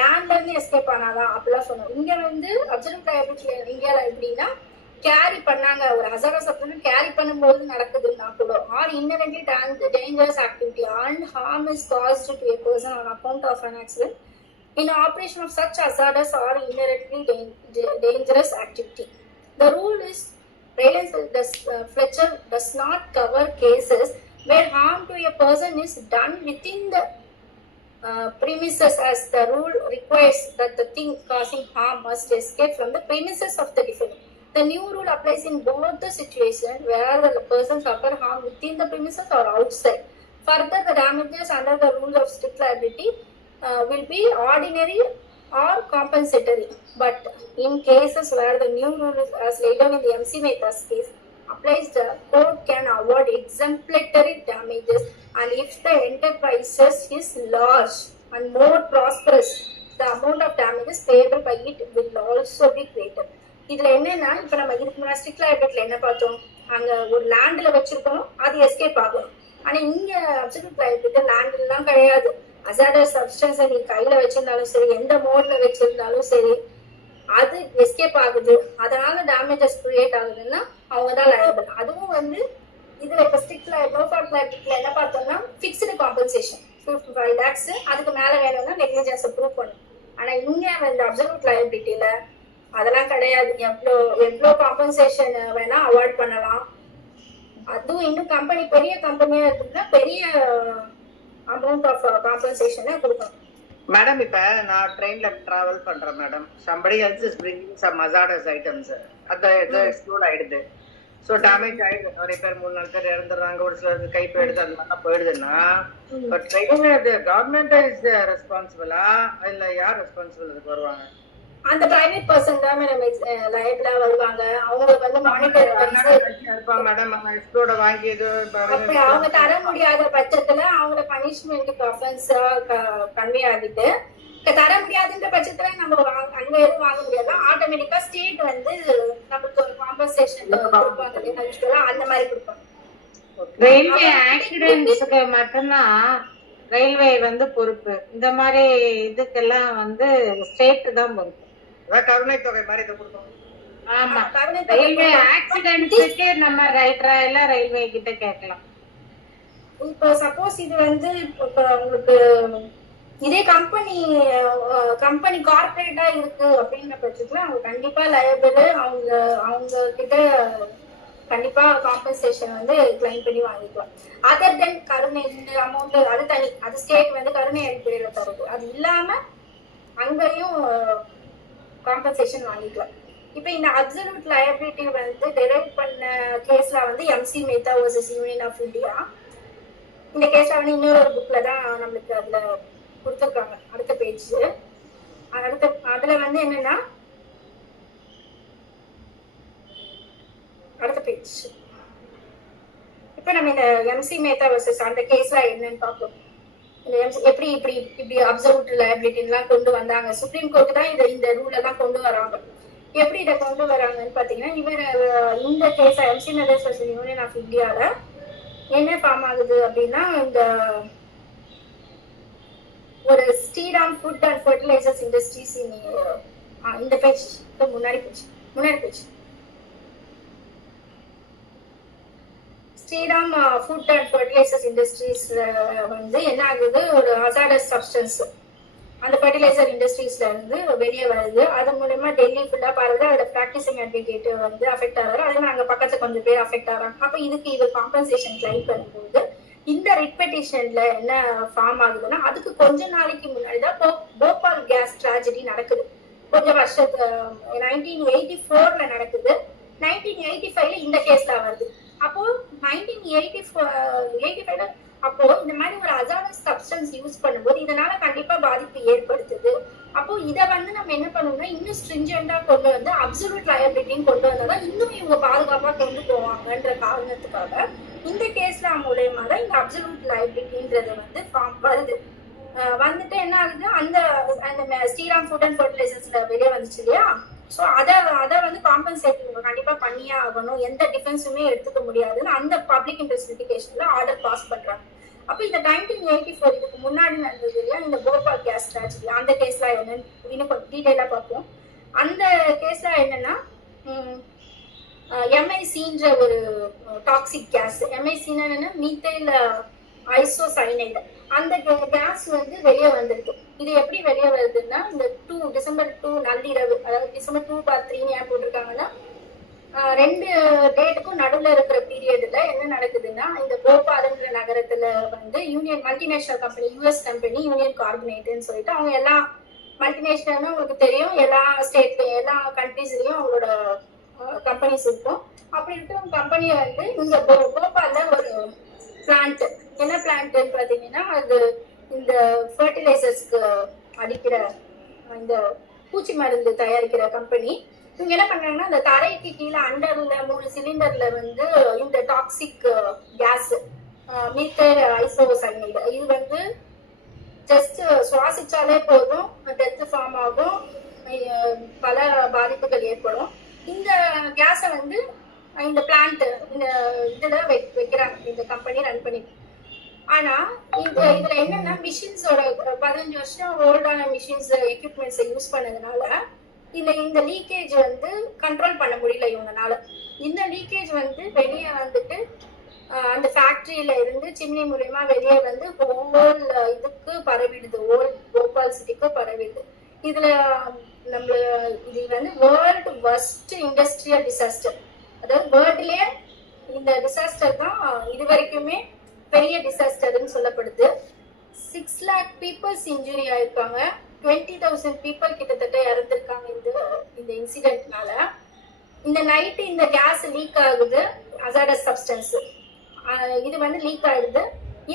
லேண்ட்ல இருந்து escape ஆனாதான் அப்படிலாம் சொன்னோம். இங்க வந்து அப்சல்யூட் லயபிலிட்டி இந்தியால எப்படின்னா கேரி பண்ணாங்க, ஒரு ஹசாரஸ் சப்ஸ்டன்ஸ் கேரி பண்ணும்போது நடக்குதுன்னா கூட, R இன்னரன்ட்லி dangerous activity and harm is caused to a person on account of an accident in operation of such hazardous or inherently dangerous activity. The rule is Fletcher does not cover cases where harm to a person is done within the premises, as the rule requires that the thing causing harm must escape from the premises of the defendant. The new rule applies in both the situations where the person suffer harm within the premises or outside. Further, the damages under the rule of strict liability will be ordinary or compensatory. But in cases where the new rule is as laid down in the MC Mehta's case applies, the court can award exemplary damages, and if the enterprises is large and more prosperous, the amount of damages payable by it will also be greater. இதுல என்னன்னா, இப்ப நம்ம இதுக்கு முன்னாடி strict லைபிலிட்டில என்ன பார்த்தோம், அங்க ஒரு லேண்ட்ல வச்சிருக்கோம், அது எஸ்கேப் ஆகும். ஆனா இங்க அப்சல்யூட் லைபிலிட்டி லேண்ட்ல எல்லாம் கிடையாது. அசாடஸ் சப்ஸ்டன்ஸை நீ கையில வச்சிருந்தாலும் சரி, எந்த மோட்ல வச்சிருந்தாலும் சரி, அது எஸ்கேப் ஆகுது, அதனால டேமேஜஸ் கிரியேட் ஆகுதுன்னா அவங்க தான் லயபிள். அதுவும் வந்து இதுல இப்ப ஸ்ட்ரிக்ட் லைபிலிட்டில என்ன பார்த்தோம்னா ஃபிக்ஸ்டு காம்பன்சேஷன் 55 lakhs, அதுக்கு மேல வேணும்னா நெக்லிஜென்ஸ் ப்ரூவ் பண்ணும். ஆனா இங்க இந்த அப்சல்யூட் லயபிலிட்டியில அதெல்லாம் கிடையாது. எவ்வளோ காம்பன்சேஷன் வேணா அவார்ட் பண்ணலாம். அதுவும் இன்னும் கம்பெனி பெரிய கம்பெனியா இருக்குன்னா பெரிய அமௌண்ட் ஆஃப் காம்பன்சேஷனை கொடுக்கணும். மேடம், இப்ப நான் ட்ரெயின்ல டிராவல் பண்றேன் madam, somebody else is bringing some hazardous items, அது எக்ஸ்ப்ளோர் ஆயிடுது. ஸோ டேமேஜ் ஆயிடுது, நிறைய பேர் 3-4 பேர் இறந்துடுறாங்க, ஒரு சிலருக்கு கை போயிடுது, அந்த மாதிரிலாம் போயிடுதுன்னா பட் ட்ரெயின்ல கவர்மெண்ட் இஸ் ரெஸ்பான்சிபிளா இல்ல யார் ரெஸ்பான்சிபிள் இதுக்கு வருவாங்க? அந்த பிரைவேட் பர்சன் தான் லயபிளா வருவாங்க. அவங்களுக்கு வந்து மானிட்டர் மேடம் எக்ஸ்ப்ளோட வாங்கியது அப்படி அவங்க தர முடியாத பட்சத்துல அவங்கள பனிஷ்மெண்ட்டுக்கு அஃபென்ஸா கன்வே ஆகிட்டு, தர முடியாதுன்ற பட்சத்துல நம்ம அங்க எதுவும் வாங்க முடியாது. ஆட்டோமேட்டிக்கா ஸ்டேட் வந்து நமக்கு ஒரு காம்பன்சேஷன் கொடுப்பாங்க, அந்த மாதிரி கொடுப்பாங்க. ரயில்வே ஆக்சிடென்ட்ஸ்க்கு மட்டும்தான் ரயில்வே வந்து பொறுப்பு. இந்த மாதிரி இதுக்கெல்லாம் வந்து ஸ்டேட் தான் பொறுப்பு. கருணை தொகை மாதிரி இதை கொடுத்தோம். ஆமா, ரயில்வே ஆக்சிடென்ட்ஸ்க்கு நம்ம எல்லாம் ரயில்வே கிட்ட கேட்கலாம். இப்போ சப்போஸ் இது வந்து இப்போ உங்களுக்கு இதே கம்பெனி கார்பரேட்டா இருக்கு அப்படின்ற பட்சத்துல அவங்க கண்டிப்பா லயபிள், அவங்க கிட்ட கண்டிப்பா காம்பன்சேஷன் வந்து கிளைம் பண்ணி வாங்கிக்கலாம். அதர் தென் கருணை இந்த அமௌண்ட் அது தனி, அது ஸ்டேட் வந்து கருணை அடிப்படையில தருது. அது இல்லாம அங்கேயும் காம்பன்சேஷன் வாங்கிக்கலாம். இப்ப இந்த அப்சல்யூட் லயபிலிட்டி வந்து டெரைவ் பண்ண கேஸ்ல வந்து M C Mehta versus union of India. இந்த கேஸ்ல வந்து இன்னொரு புக்ல தான் நம்மளுக்கு அதுல கொடுத்துருக்காங்க. அடுத்த பேஜ் அதுல வந்து என்னன்னா, அடுத்த பேஜ் இப்ப நம்ம இந்த எம்சி மேத்தா வர்சஸ் அந்த கேஸ்ல என்னன்னு பார்ப்போம். இந்த எப்படி இப்படி அப்சல்யூட் லயபிலிட்டிலாம் கொண்டு வந்தாங்க. சுப்ரீம் கோர்ட் தான் இந்த ரூலை தான் கொண்டு வராங்க. எப்படி இதை கொண்டு வராங்கன்னு பாத்தீங்கன்னா, இந்த case M C Mehta versus union of இந்தியால என்ன ஃபார்ம் ஆகுது அப்படின்னா, இந்த ஒரு Shriram food and fertilisers industries இந்த பேஜ் முன்னாடி page Shriram food and fertilisers industries வந்து என்ன ஆகுது, ஒரு ஹசார்டஸ் சப்ஸ்டன்ஸ் அந்த ஃபர்டிலைசர் இண்டஸ்ட்ரீஸ்ல இருந்து வெளியே வருது. அது மூலமா டெல்லி ஃபுல்லா பாருங்க, அதோட பிராக்டிசிங் அட்வொகேட் வந்து அஃபெக்ட் ஆகிறாரு. அதே அங்க பக்கத்துல கொஞ்சம் பேர் அஃபெக்ட் ஆகிறாங்க. அப்ப இதுக்கு இவர் காம்பன்சேஷன் கிளைம் பண்ணும்போது இந்த ரிட் பெட்டிஷன்ல என்ன ஃபார்ம் ஆகுதுன்னா, அதுக்கு கொஞ்ச நாளைக்கு முன்னாடிதான் போபால் கேஸ் ட்ராஜடி நடக்குது. கொஞ்சம் வருஷத்து 1984ல நடக்குது. 1985ல இந்த கேஸ்ல வருது. அப்போ 1985ல அப்போ இந்த மாதிரி ஒரு அசார்டஸ் சப்ஸ்டன்ஸ் யூஸ் பண்ணும்போது இதனால கண்டிப்பா பாதிப்பு ஏற்படுத்துது. அப்போ இதை வந்து நம்ம என்ன பண்ணணும்னா, இன்னும் ஸ்ட்ரிஞ்செண்டா கொண்டு வந்து அப்சல்யூட் லயபிலிட்டின்னு கொண்டு வந்தாதான் இன்னும் இவங்க பாதுகாப்பா கொண்டு போவாங்கன்ற காரணத்துக்காக இந்த கேஸ்ல மூலயமா தான் இந்த அப்சல்யூட் லயபிலிட்டின்றது வந்து வருது. வந்துட்டு என்ன ஆகுது, அந்த ஸ்ரீராம் ஃபுட் அண்ட் ஃபர்டிலைசர்ஸ்ல வெளியே வந்துச்சு இல்லையா. ஸோ அதை வந்து காம்பன்சேட் கண்டிப்பா பண்ணியே ஆகணும், எந்த டிஃபென்ஸுமே எடுத்துக்க முடியாதுன்னு அந்த பப்ளிக் இன்ட்ரெஸ்ட் லிட்டிகேஷன்ல ஆர்டர் பாஸ் பண்றாங்க. அப்ப இந்த 1984 இதுக்கு முன்னாடி நடந்தது இல்லையா, இந்த போபால் கேஸ் ட்ராஜடி, அந்த கேஸ்ல என்னன்னு இன்னும் கொஞ்சம் டீடைலா பார்ப்போம். அந்த கேஸ்ல என்னன்னா, எம்ஐசின்ற ஒரு டாக்ஸிக் கேஸ், எம்ஐசின்னு என்னன்னா மீத்தைல் ஐசோசைனைடு, அந்த கேஸ் வந்து வெளியே வந்திருக்கு. இது எப்படி வெளியே வருதுன்னா, இந்த டிசம்பர் 2 நள்ளிரவு, அதாவது டிசம்பர் 2/3 ஏன் போட்டிருக்காங்கன்னா, 2 டேட்டுக்கும் நடுவில் இருக்கிற பீரியட்ல என்ன நடக்குதுன்னா, இந்த போபால்ன்ற நகரத்துல வந்து union multinational company, US company union கார்பனேட்னு சொல்லிட்டு, அவங்க எல்லா மல்டிநேஷனல்னு உங்களுக்கு தெரியும், எல்லா ஸ்டேட்லயும் எல்லா கண்ட்ரீஸ்லயும் அவங்களோட கம்பெனிஸ் இருக்கும். அப்படி இருக்கிற கம்பெனி வந்து இந்த போபால்ல ஒரு பிளான்ட், என்ன பிளான்ட்னு பாத்தீங்கன்னா, அது இந்த ஃபர்டிலைசர்ஸ்க்கு அடிக்கிற இந்த பூச்சி மருந்து தயாரிக்கிற கம்பெனி. இவங்க என்ன பண்றாங்கன்னா அந்த தரைக்கு கீழே அண்டர்ல 3 சிலிண்டர்ல வந்து இந்த டாக்ஸிக் கேஸ் மீத்தேன் ஐசோசைனைடு இது வந்து ஜஸ்ட் சுவாசிச்சாலே போதும் டெத் ஃபார்ம் ஆகும், பல பாதிப்புகள் ஏற்படும். இந்த கேஸை வந்து இந்த பிளான்ட் இந்த இதுல வைக்கிறாங்க, இந்த கம்பெனி ரன் பண்ணி. ஆனா இதுல என்னன்னா மிஷின்ஸோட 15 வருஷம் ஓல்டான மிஷின்ஸ் எக்யூப்மெண்ட்ஸ் யூஸ் பண்ணதுனால இந்த லீக்கேஜ் வந்து கண்ட்ரோல் பண்ண முடியல இவங்கனால. இந்த லீக்கேஜ் வந்து வெளியே வந்துட்டு அந்த ஃபேக்டரியில இருந்து சிம்னி மூலியமா வெளியே வந்து ஹோல் இதுக்கு பரவிடுது, ஹோல் போபால் சிட்டிக்கு பரவிடுது. இதுல நம்ம இது வந்து வேர்ல்டு வர்ஸ்ட் இண்டஸ்ட்ரியல் டிசாஸ்டர், அதாவது வேர்ல்ட்லயே இந்த டிசாஸ்டர் தான் இது வரைக்குமே பெரிய டிசாஸ்டர்னு சொல்லப்படுது. 6 lakh பீப்புள்ஸ் இன்ஜுரி ஆயிருக்காங்க, 20,000 பீப்புள் கிட்டத்தட்ட இறந்திருக்காங்க இந்த இன்சிடென்ட்னால. இந்த நைட்டு இந்த கேஸ் லீக் ஆகுது, அசாடஸ் சப்ஸ்டன்ஸ் இது வந்து லீக் ஆகுது.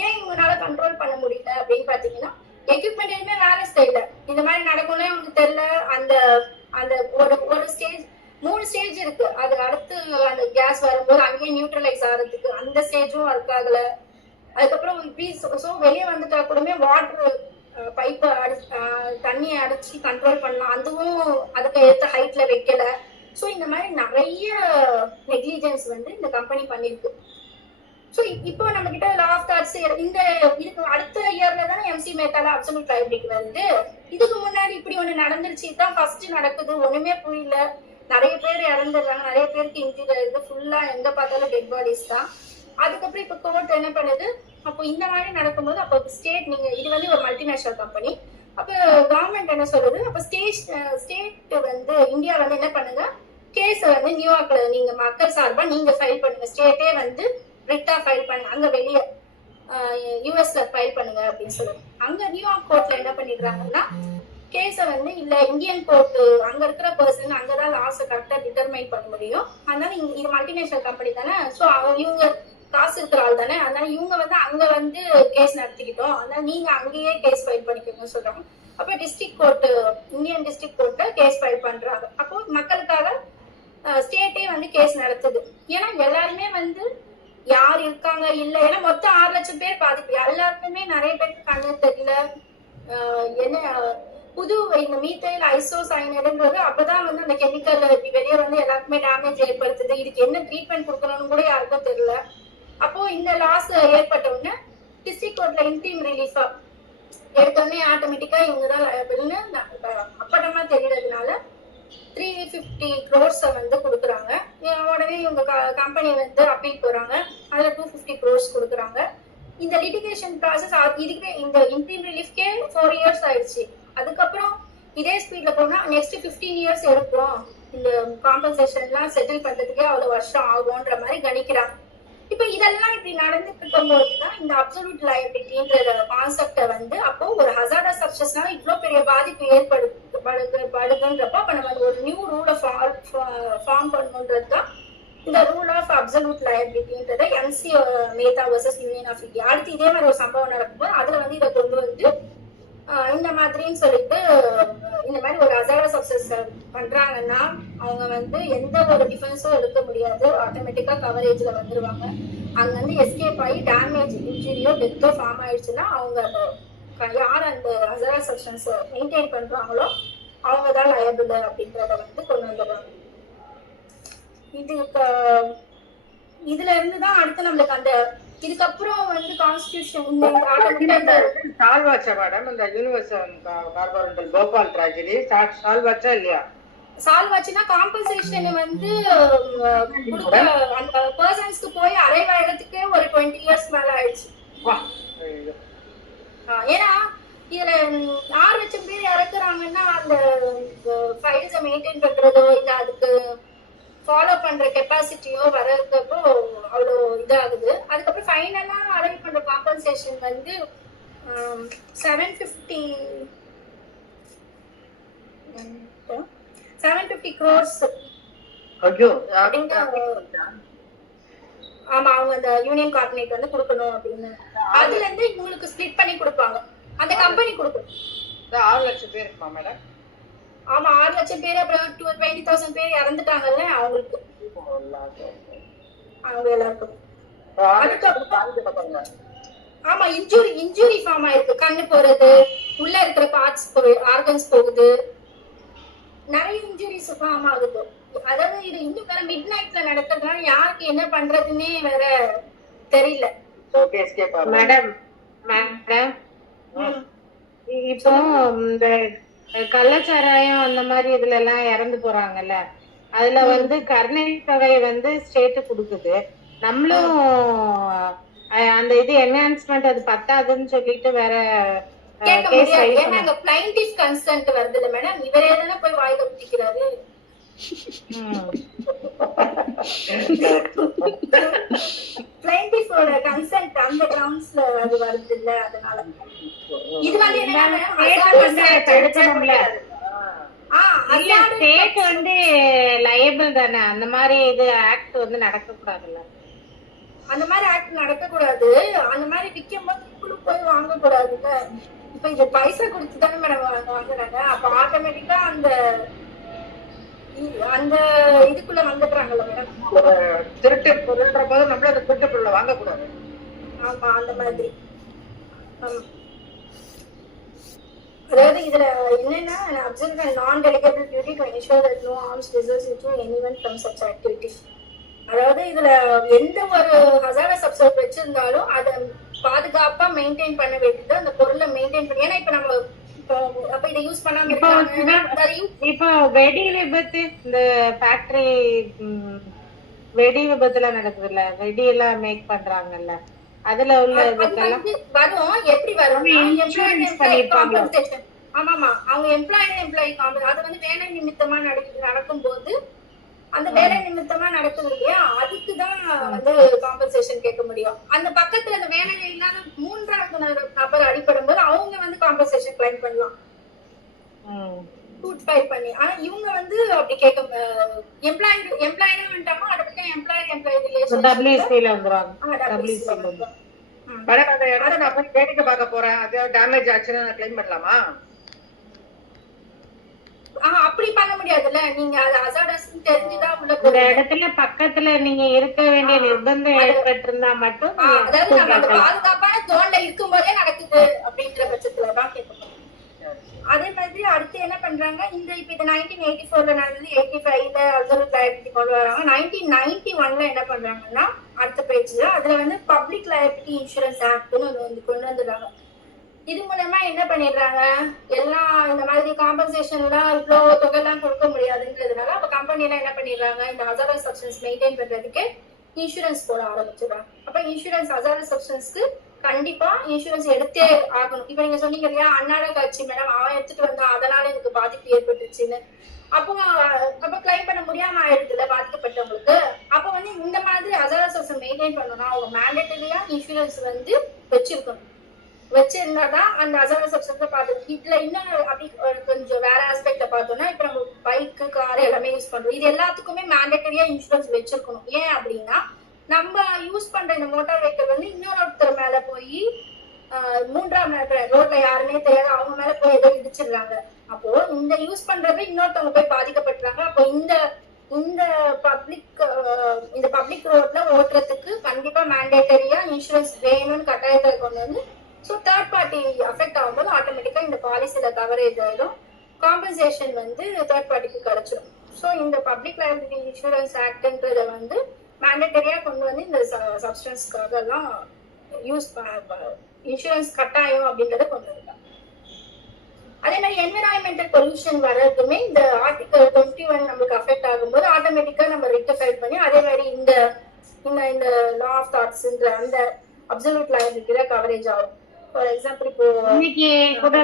ஏன் இவங்களால கண்ட்ரோல் பண்ண முடியல அப்படின்னு பாத்தீங்கன்னா எக்யூப்மெண்ட் எதுவுமே வேலை செய்யல. இந்த மாதிரி நடக்கும்னா இவங்களுக்கு தெரியல. அந்த அந்த ஒரு ஸ்டேஜ் 3 ஸ்டேஜ் இருக்கு, அது அடுத்து அந்த கேஸ் வரும்போது அங்கேயே நியூட்ரலைஸ் ஆகிறதுக்கு அந்த ஸ்டேஜும் ஒர்க் ஆகல. அதுக்கப்புறம் வெளியே வந்துட்டா கூடமே வாட்டர் பைப்பை தண்ணியை அடிச்சு கண்ட்ரோல் பண்ணலாம், அதுவும் அதுக்கு ஏற்ற ஹைட்ல வைக்கல. ஸோ இந்த மாதிரி நிறைய நெக்லிஜென்ஸ் வந்து இந்த கம்பெனி பண்ணிருக்கு. ஸோ இப்போ நம்ம கிட்ட லா ஆஃப் தாட்ஸ் இதுக்கு அடுத்த இயர்ல தானே எம்சி மேத்தால அப்சல்யூட் லைபிலிட்டி வருது. இதுக்கு முன்னாடி இப்படி ஒண்ணு நடந்துருச்சு, இதுதான் ஃபர்ஸ்ட் நடக்குது, ஒண்ணுமே புரியல, நிறைய பேர் இறந்துடுறாங்க, நிறைய பேருக்கு இன்ஜுரி ஆயிடுது, ஃபுல்லா எங்க பார்த்தாலும் டெட் பாடிஸ் தான். அதுக்கப்புறம் இப்ப கோர்ட் என்ன பண்ணுது, அப்போ இந்த மாதிரி நடக்கும்போது அப்போ ஸ்டேட் நீங்க இது வந்து ஒரு மல்டிநேஷனல் கம்பெனி, அப்ப கவர்மெண்ட் என்ன சொல்லுது, அப்ப ஸ்டேட் வந்து இந்தியா வந்து என்ன பண்ணுங்க, கேஸ் வந்து நியூயார்க்ல நீங்க மக்கள் சார்பா நீங்க ஃபைல் பண்ணுங்க, ஸ்டேட்டே வந்து ரிட்டா ஃபைல் பண்ணுங்க, அங்க வெளியே யூஎஸ்ல ஃபைல் பண்ணுங்க அப்படின்னு சொல்லுங்க. அங்க நியூயார்க் கோர்ட்ல என்ன பண்ணிடுறாங்கன்னா கேஸ வந்து இல்ல இந்தியன் கோர்ட் அங்க இருக்கிற பர்சன் அங்கதான் லாஸை கரெக்டா டிட்டர்மைன் பண்ண முடியும், அதனால இது மல்டிநேஷனல் கம்பெனி தானே, ஸோ இவங்க காசு இருக்கிற ஆள் தானே, அதனால இவங்க வந்து அங்க வந்து கேஸ் நடத்திக்கிட்டோம், அதனால நீங்க அங்கேயே கேஸ் ஃபைல் பண்ணிக்கணும்னு சொல்றாங்க. அப்ப district court Indian district court case file பண்றாங்க. அப்போ மக்களுக்காக ஸ்டேட்டே வந்து கேஸ் நடத்துது. ஏன்னா எல்லாருமே வந்து யார் இருக்காங்க இல்ல, ஏன்னா மொத்தம் 6 லட்சம் பேர் பாதிப்பு, எல்லாருக்குமே நிறைய பேருக்கு கண்ணு தெரியல. என்ன புது இந்த மீத்தைல் ஐசோசைனைடுன்றது அப்பதான் வந்து அந்த கெமிக்கல் வெளியே வந்து எல்லாருக்குமே டேமேஜ் ஏற்படுத்துது, இதுக்கு என்ன ட்ரீட்மெண்ட் கொடுக்கணும்னு கூட யாருக்கும் தெரியல. அப்போ இந்த லாஸ் ஏற்பட்ட உடனே டிஸ்ட்ரிக்ட் கோர்ட்ல இன்டீம் ரிலீஃபா எடுத்தோடனே ஆட்டோமேட்டிக்கா இவங்கதான் லயபிள்னு அப்பட்டமா தெரியறதுனால 350 crores வந்து கொடுக்குறாங்க. உடனே இவங்க கம்பெனி வந்து அப்பீல் போறாங்க, அதுல 250 crores கொடுக்குறாங்க. இந்த லிட்டிகேஷன் ப்ராசஸ் இதுக்கே இந்த இன்டீம் ரிலீஃப்கே 4 years ஆயிடுச்சு. அதுக்கப்புறம் இதே ஸ்பீட்ல போனா நெக்ஸ்ட் 15 years எடுக்கும், இந்த காம்பன்சேஷன்லாம் செட்டில் பண்றதுக்கே அவ்வளவு வருஷம் ஆகும்ன்ற மாதிரி கணிக்கிறாங்க. இப்ப இதெல்லாம் இப்படி நடந்துட்டு இருக்கும்போதுதான் இந்த அப்சல்யூட் லயபிலிட்டின்ற கான்செப்ட வந்து அப்போ ஒரு ஹசார்டஸ் சப்ஸ்டன்ஸ்னால இவ்வளவு பெரிய பாதிப்பு ஏற்படுதுன்றப்ப அப்ப நம்ம ஒரு நியூ ரூலை ஃபார்ம் பண்ணணுன்றதுதான் இந்த ரூல் ஆஃப் அப்சல்யூட் லயபிலிட்டின்றத MC Mehta versus union of India. அடுத்து இதே மாதிரி ஒரு சம்பவம் நடக்கும்போது அதுல வந்து இதை கொண்டு வந்து இந்த மாதிரின்னு சொல்லிட்டு இந்த மாதிரி ஒரு ஹசார்டஸ் சப்ஸ்டன்ஸ் பண்றாங்கன்னா அவங்க வந்து எந்த ஒரு டிஃபென்ஸும் எடுக்க முடியாது, ஆட்டோமேட்டிக்கா கவரேஜ்ல வந்துருவாங்க. அங்க வந்து எஸ்கேப் ஆகி டேமேஜ் இன்ஜுரியோ டெத்தோ ஃபார்ம் ஆயிடுச்சுன்னா அவங்க யார் அந்த ஹசார்டஸ் சப்ஸ்டன்ஸ் மெயின்டைன் பண்றாங்களோ அவங்க தான் லயபிள் அப்படின்றத வந்து கொண்டு வந்துடுறாங்க. இதுல இருந்து தான் அடுத்து நம்மளுக்கு அந்த இதுக்கப்புறம் வந்து கான்ஸ்டிடியூஷன் சால்வ் ஆச்சா மேடம்? இந்த universal corporation Bhopal tragedy solve ஆச்சா இல்லையா? சால்வ் ஆச்சுன்னா காம்பன்சேஷன் வந்து அந்த பர்சன்ஸ்க்கு போய் அரைவ் ஆயிரத்துக்கு ஒரு 20 years மேல ஆயிடுச்சு. ஏன்னா இதுல 6 லட்சம் பேர் இறக்குறாங்கன்னா அந்த ஃபைல்ஸை மெயின்டைன் பண்றதோ இல்ல அதுக்கு ஃபாலோ பண்ற கெப்பாசிட்டியோ வரப்போ அவ்வளோ இதாகுது. அதுக்கப்புறம் ஃபைனலா அரைவ் பண்ற காம்பன்சேஷன் வந்து 750 crores. ஆமா, அவங்க அந்த யூனியன் கார்பரேட் வந்து கொடுக்கணும் அப்படின்னு அதுல இருந்து இவங்களுக்கு ஸ்பிளிட் பண்ணி கொடுப்பாங்க, அந்த கம்பெனி கொடுக்கும். 6 லட்சம் பேர் இருக்குமா மேடம்? ஆமா 6 லட்சம் பேர் அப்புறம் 20,000 பேர் இறந்துட்டாங்கல்ல அவங்களுக்கு, அவங்க எல்லாருக்கும். அதுக்கப்புறம் ஆமா இன்ஜுரி ஃபார்ம் ஆயிருக்கு, கண்ணு போறது, உள்ள இருக்கிற பார்ட்ஸ் ஆர்கன்ஸ் போகுது, நிறைய இன்ஜுரிஸ் ஃபார்ம் ஆகுது. அதாவது இது இன்னும் வேற மிட் நைட்ல நடக்கிறதுனால யாருக்கு என்ன பண்றதுன்னே வேற தெரியல. மேடம் மேடம் இப்போ இந்த கள்ளச்சாராயம் அந்த மாதிரி இதுல எல்லாம் இறந்து போறாங்கல்ல, அதுல வந்து கருணை தொகை வந்து ஸ்டேட் கொடுக்குது, நம்மளும் அந்த இது என்ஹான்ஸ்மெண்ட் அது பத்தாதுன்னு சொல்லிட்டு வேற கேட்க முடியாது. ஏன்னா அங்க பிளைண்டிஃப் கன்சென்ட் வருது இல்ல மேடம், இவரே தானே போய் வாய் கட்டிக்கிறாரு. பிளைண்டிஃபோட கன்சென்ட் அந்த கிரவுண்ட்ஸ்ல அது வருது இல்ல, அதனால இது வந்து என்ன தடுக்கணும்ல. ஸ்டேட் வந்து லயபிள் தானே, அந்த மாதிரி இது ஆக்ட் வந்து நடக்க கூடாதுல்ல, அந்த மாதிரி ஆக்ட் நடக்க கூடாது. அந்த மாதிரி விற்கும் போது போய் வாங்க கூடாதுல்ல. இப்ப இது பைசா கொடுத்து தானே மேடம் வாங்குறாங்க, அப்ப ஆட்டோமேட்டிக்கா அந்த அந்த இதுக்குள்ள வந்துடுறாங்கல்ல மேடம். திருட்டு பொருள்ன்ற போது நம்மள அந்த திருட்டு பொருளை வாங்க கூடாது. ஆமா அந்த மாதிரி. அதாவது இதுல என்னன்னா observe non delegable duty to ensure that no harms results into anyone from such activities. அதாவது இதுல எந்த ஒரு ஹசார்டஸ் சப்ஸ்டன்ஸ் வச்சிருந்தாலும் அதை பாதுகாப்பா மெயின்டைன் பண்ண வேண்டியது, அந்த பொருளை மெயின்டைன் பண்ணி. ஏன்னா இப்ப நம்ம அப்ப இதை யூஸ் பண்ணாம இப்போ வெடி விபத்து, இந்த ஃபேக்டரி வெடி விபத்துல நடக்குதுல்ல, வெடி எல்லாம் மேக் பண்றாங்கல்ல, அதுல உள்ள இதுக்கெல்லாம் வரும். எப்படி வரும்? ஆமாமா, அவங்க எம்ப்ளாயி காம்பன்சேஷன் அது வந்து வேலை நிமித்தமா நடக்கும் போது, அந்த வேலை நிமித்தமா நடக்குது இல்லையா, அதுக்குதான் வந்து காம்பன்சேஷன் கேட்க முடியும். அந்த பக்கத்துல அந்த வேலை இல்லாத 3வது நபர் அடிபடும் போது அவங்க வந்து காம்பன்சேஷன் கிளைம் பண்ணலாம், சூட் ஃபைல் பண்ணி. ஆனா இவங்க வந்து அப்படி கேட்க எம்ப்ளாயி வந்துட்டாங்க, அதுக்கு எம்ப்ளாயி ரிலேஷன் WCல வந்துறாங்க. மேடம் அந்த இடத்துல நான் போய் கேட்க பார்க்க போறேன், அது டேமேஜ் ஆச்சுன்னா நான் கிளைம் பண்ணலாமா? அப்படி பண்ண முடியாதுல்ல, நீங்க அது ஹசார்டஸ் தெரிஞ்சுதான் உள்ள ஒரு இடத்துல பக்கத்துல நீங்க இருக்க வேண்டிய நிர்பந்தம் ஏற்பட்டிருந்தா மட்டும், அதாவது நம்ம அந்த பாதுகாப்பான ஜோன்ல இருக்கும் போதே நடக்குது அப்படின்ற பட்சத்துல தான் கேட்கணும். அதே மாதிரி அடுத்து என்ன பண்றாங்க, இந்த இப்ப இது 1984ல நடந்தது, 85ல அப்சல்யூட் லயபிலிட்டி கொண்டு வராங்க. 1991ல என்ன பண்றாங்கன்னா அடுத்த பேஜ்ல அதுல வந்து பப்ளிக் லயபிலிட்டி இன்சூரன்ஸ் ஆக்ட்னு வந்து கொண்டு வந்துடுறாங்க. இது மூலமா என்ன பண்ணிடுறாங்க, எல்லாம் இந்த மாதிரி காம்பன்சேஷன் எல்லாம் இவ்வளவு தொகை எல்லாம் கொடுக்க முடியாதுன்றதுனால அப்ப கம்பெனி எல்லாம் என்ன பண்ணிடுறாங்க, இந்த ஹசார்டஸ் சப்ஸ்டன்ஸ் மெயின்டைன் பண்றதுக்கு இன்சூரன்ஸ் போட ஆரம்பிச்சிடுறாங்க. அப்ப இன்சூரன்ஸ் ஹசார்டஸ் சப்ஸ்டன்ஸ்க்கு கண்டிப்பா இன்சூரன்ஸ் எடுத்தே ஆகணும். இப்ப நீங்க சொன்னீங்க இல்லையா அன்னாட காட்சி மேடம், அவன் எடுத்துட்டு வந்தா அதனால எனக்கு பாதிப்பு ஏற்பட்டுச்சுன்னு, அப்போ கிளைம் பண்ண முடியாம ஆயிடுதுல பாதிக்கப்பட்டவங்களுக்கு. அப்ப வந்து இந்த மாதிரி ஹசார்டஸ் சப்ஸ்டன்ஸ் மெயின்டைன் பண்ணணும்னா அவங்க மேண்டேட்டரியா இன்சூரன்ஸ் வந்து வச்சிருந்தாதான் அந்த ஹசார்டஸ் சப்ஸ்டன்ஸை பார்த்து. இதுல இன்னும் அப்படி கொஞ்சம் வேற ஆஸ்பெக்ட்ல பார்த்தோம்னா, இப்ப நம்ம பைக்கு கார் எல்லாமே யூஸ் பண்றோம், இது எல்லாத்துக்குமே மேண்டேட்டரியா இன்சூரன்ஸ் வச்சிருக்கணும். ஏன் அப்படின்னா நம்ம யூஸ் பண்ற இந்த மோட்டார் வெஹிக்கிள் வந்து இன்னொருத்தர் மேல போய் 3ஆம் ரோட்ல யாருன்னே தெரியாது அவங்க மேல போய் ஏதோ இடிச்சிடுறாங்க. அப்போ இந்த யூஸ் பண்றப்ப இன்னொருத்தவங்க போய் பாதிக்கப்படுறாங்க. அப்போ இந்த பப்ளிக் ரோட்ல ஓட்டுறதுக்கு கண்டிப்பா மேண்டேட்டரியா இன்சூரன்ஸ் வேணும்னு கட்டாயத்தை கொண்டு வந்து, ஸோ தேர்ட் பார்ட்டி அஃபெக்ட் ஆகும்போது ஆட்டோமேட்டிக்கா இந்த பாலிசியில கவரேஜ் ஆயிடும், காம்பன்சேஷன் வந்து தேர்ட் பார்ட்டிக்கு கிடைச்சிடும். ஸோ இந்த பப்ளிக் லயபிலிட்டி இன்சூரன்ஸ் ஆக்ட்ன்றத வந்து மேண்டேட்டரியா கொண்டு வந்து இந்த சப்ஸ்டன்ஸ்க்காக எல்லாம் இன்சூரன்ஸ் கட்டாயம் அப்படின்றத கொண்டு வந்தாங்க. அதே மாதிரி என்விரான்மெண்டல் பொல்யூஷன் வர்றதுமே இந்த ஆர்டிகல் 21 நமக்கு அஃபெக்ட் ஆகும்போது ஆட்டோமேட்டிக்கா நம்ம ரெக்டிஃபை பண்ணி அதே மாதிரி இந்த இந்த லா ஆஃப் தாட்ஸ்ன்ற அந்த அப்சல்யூட் லயபிலிட்டில கவரேஜ் ஆகும். ஃபார் எக்ஸாம்பிள் இப்போ இன்னைக்கு கூட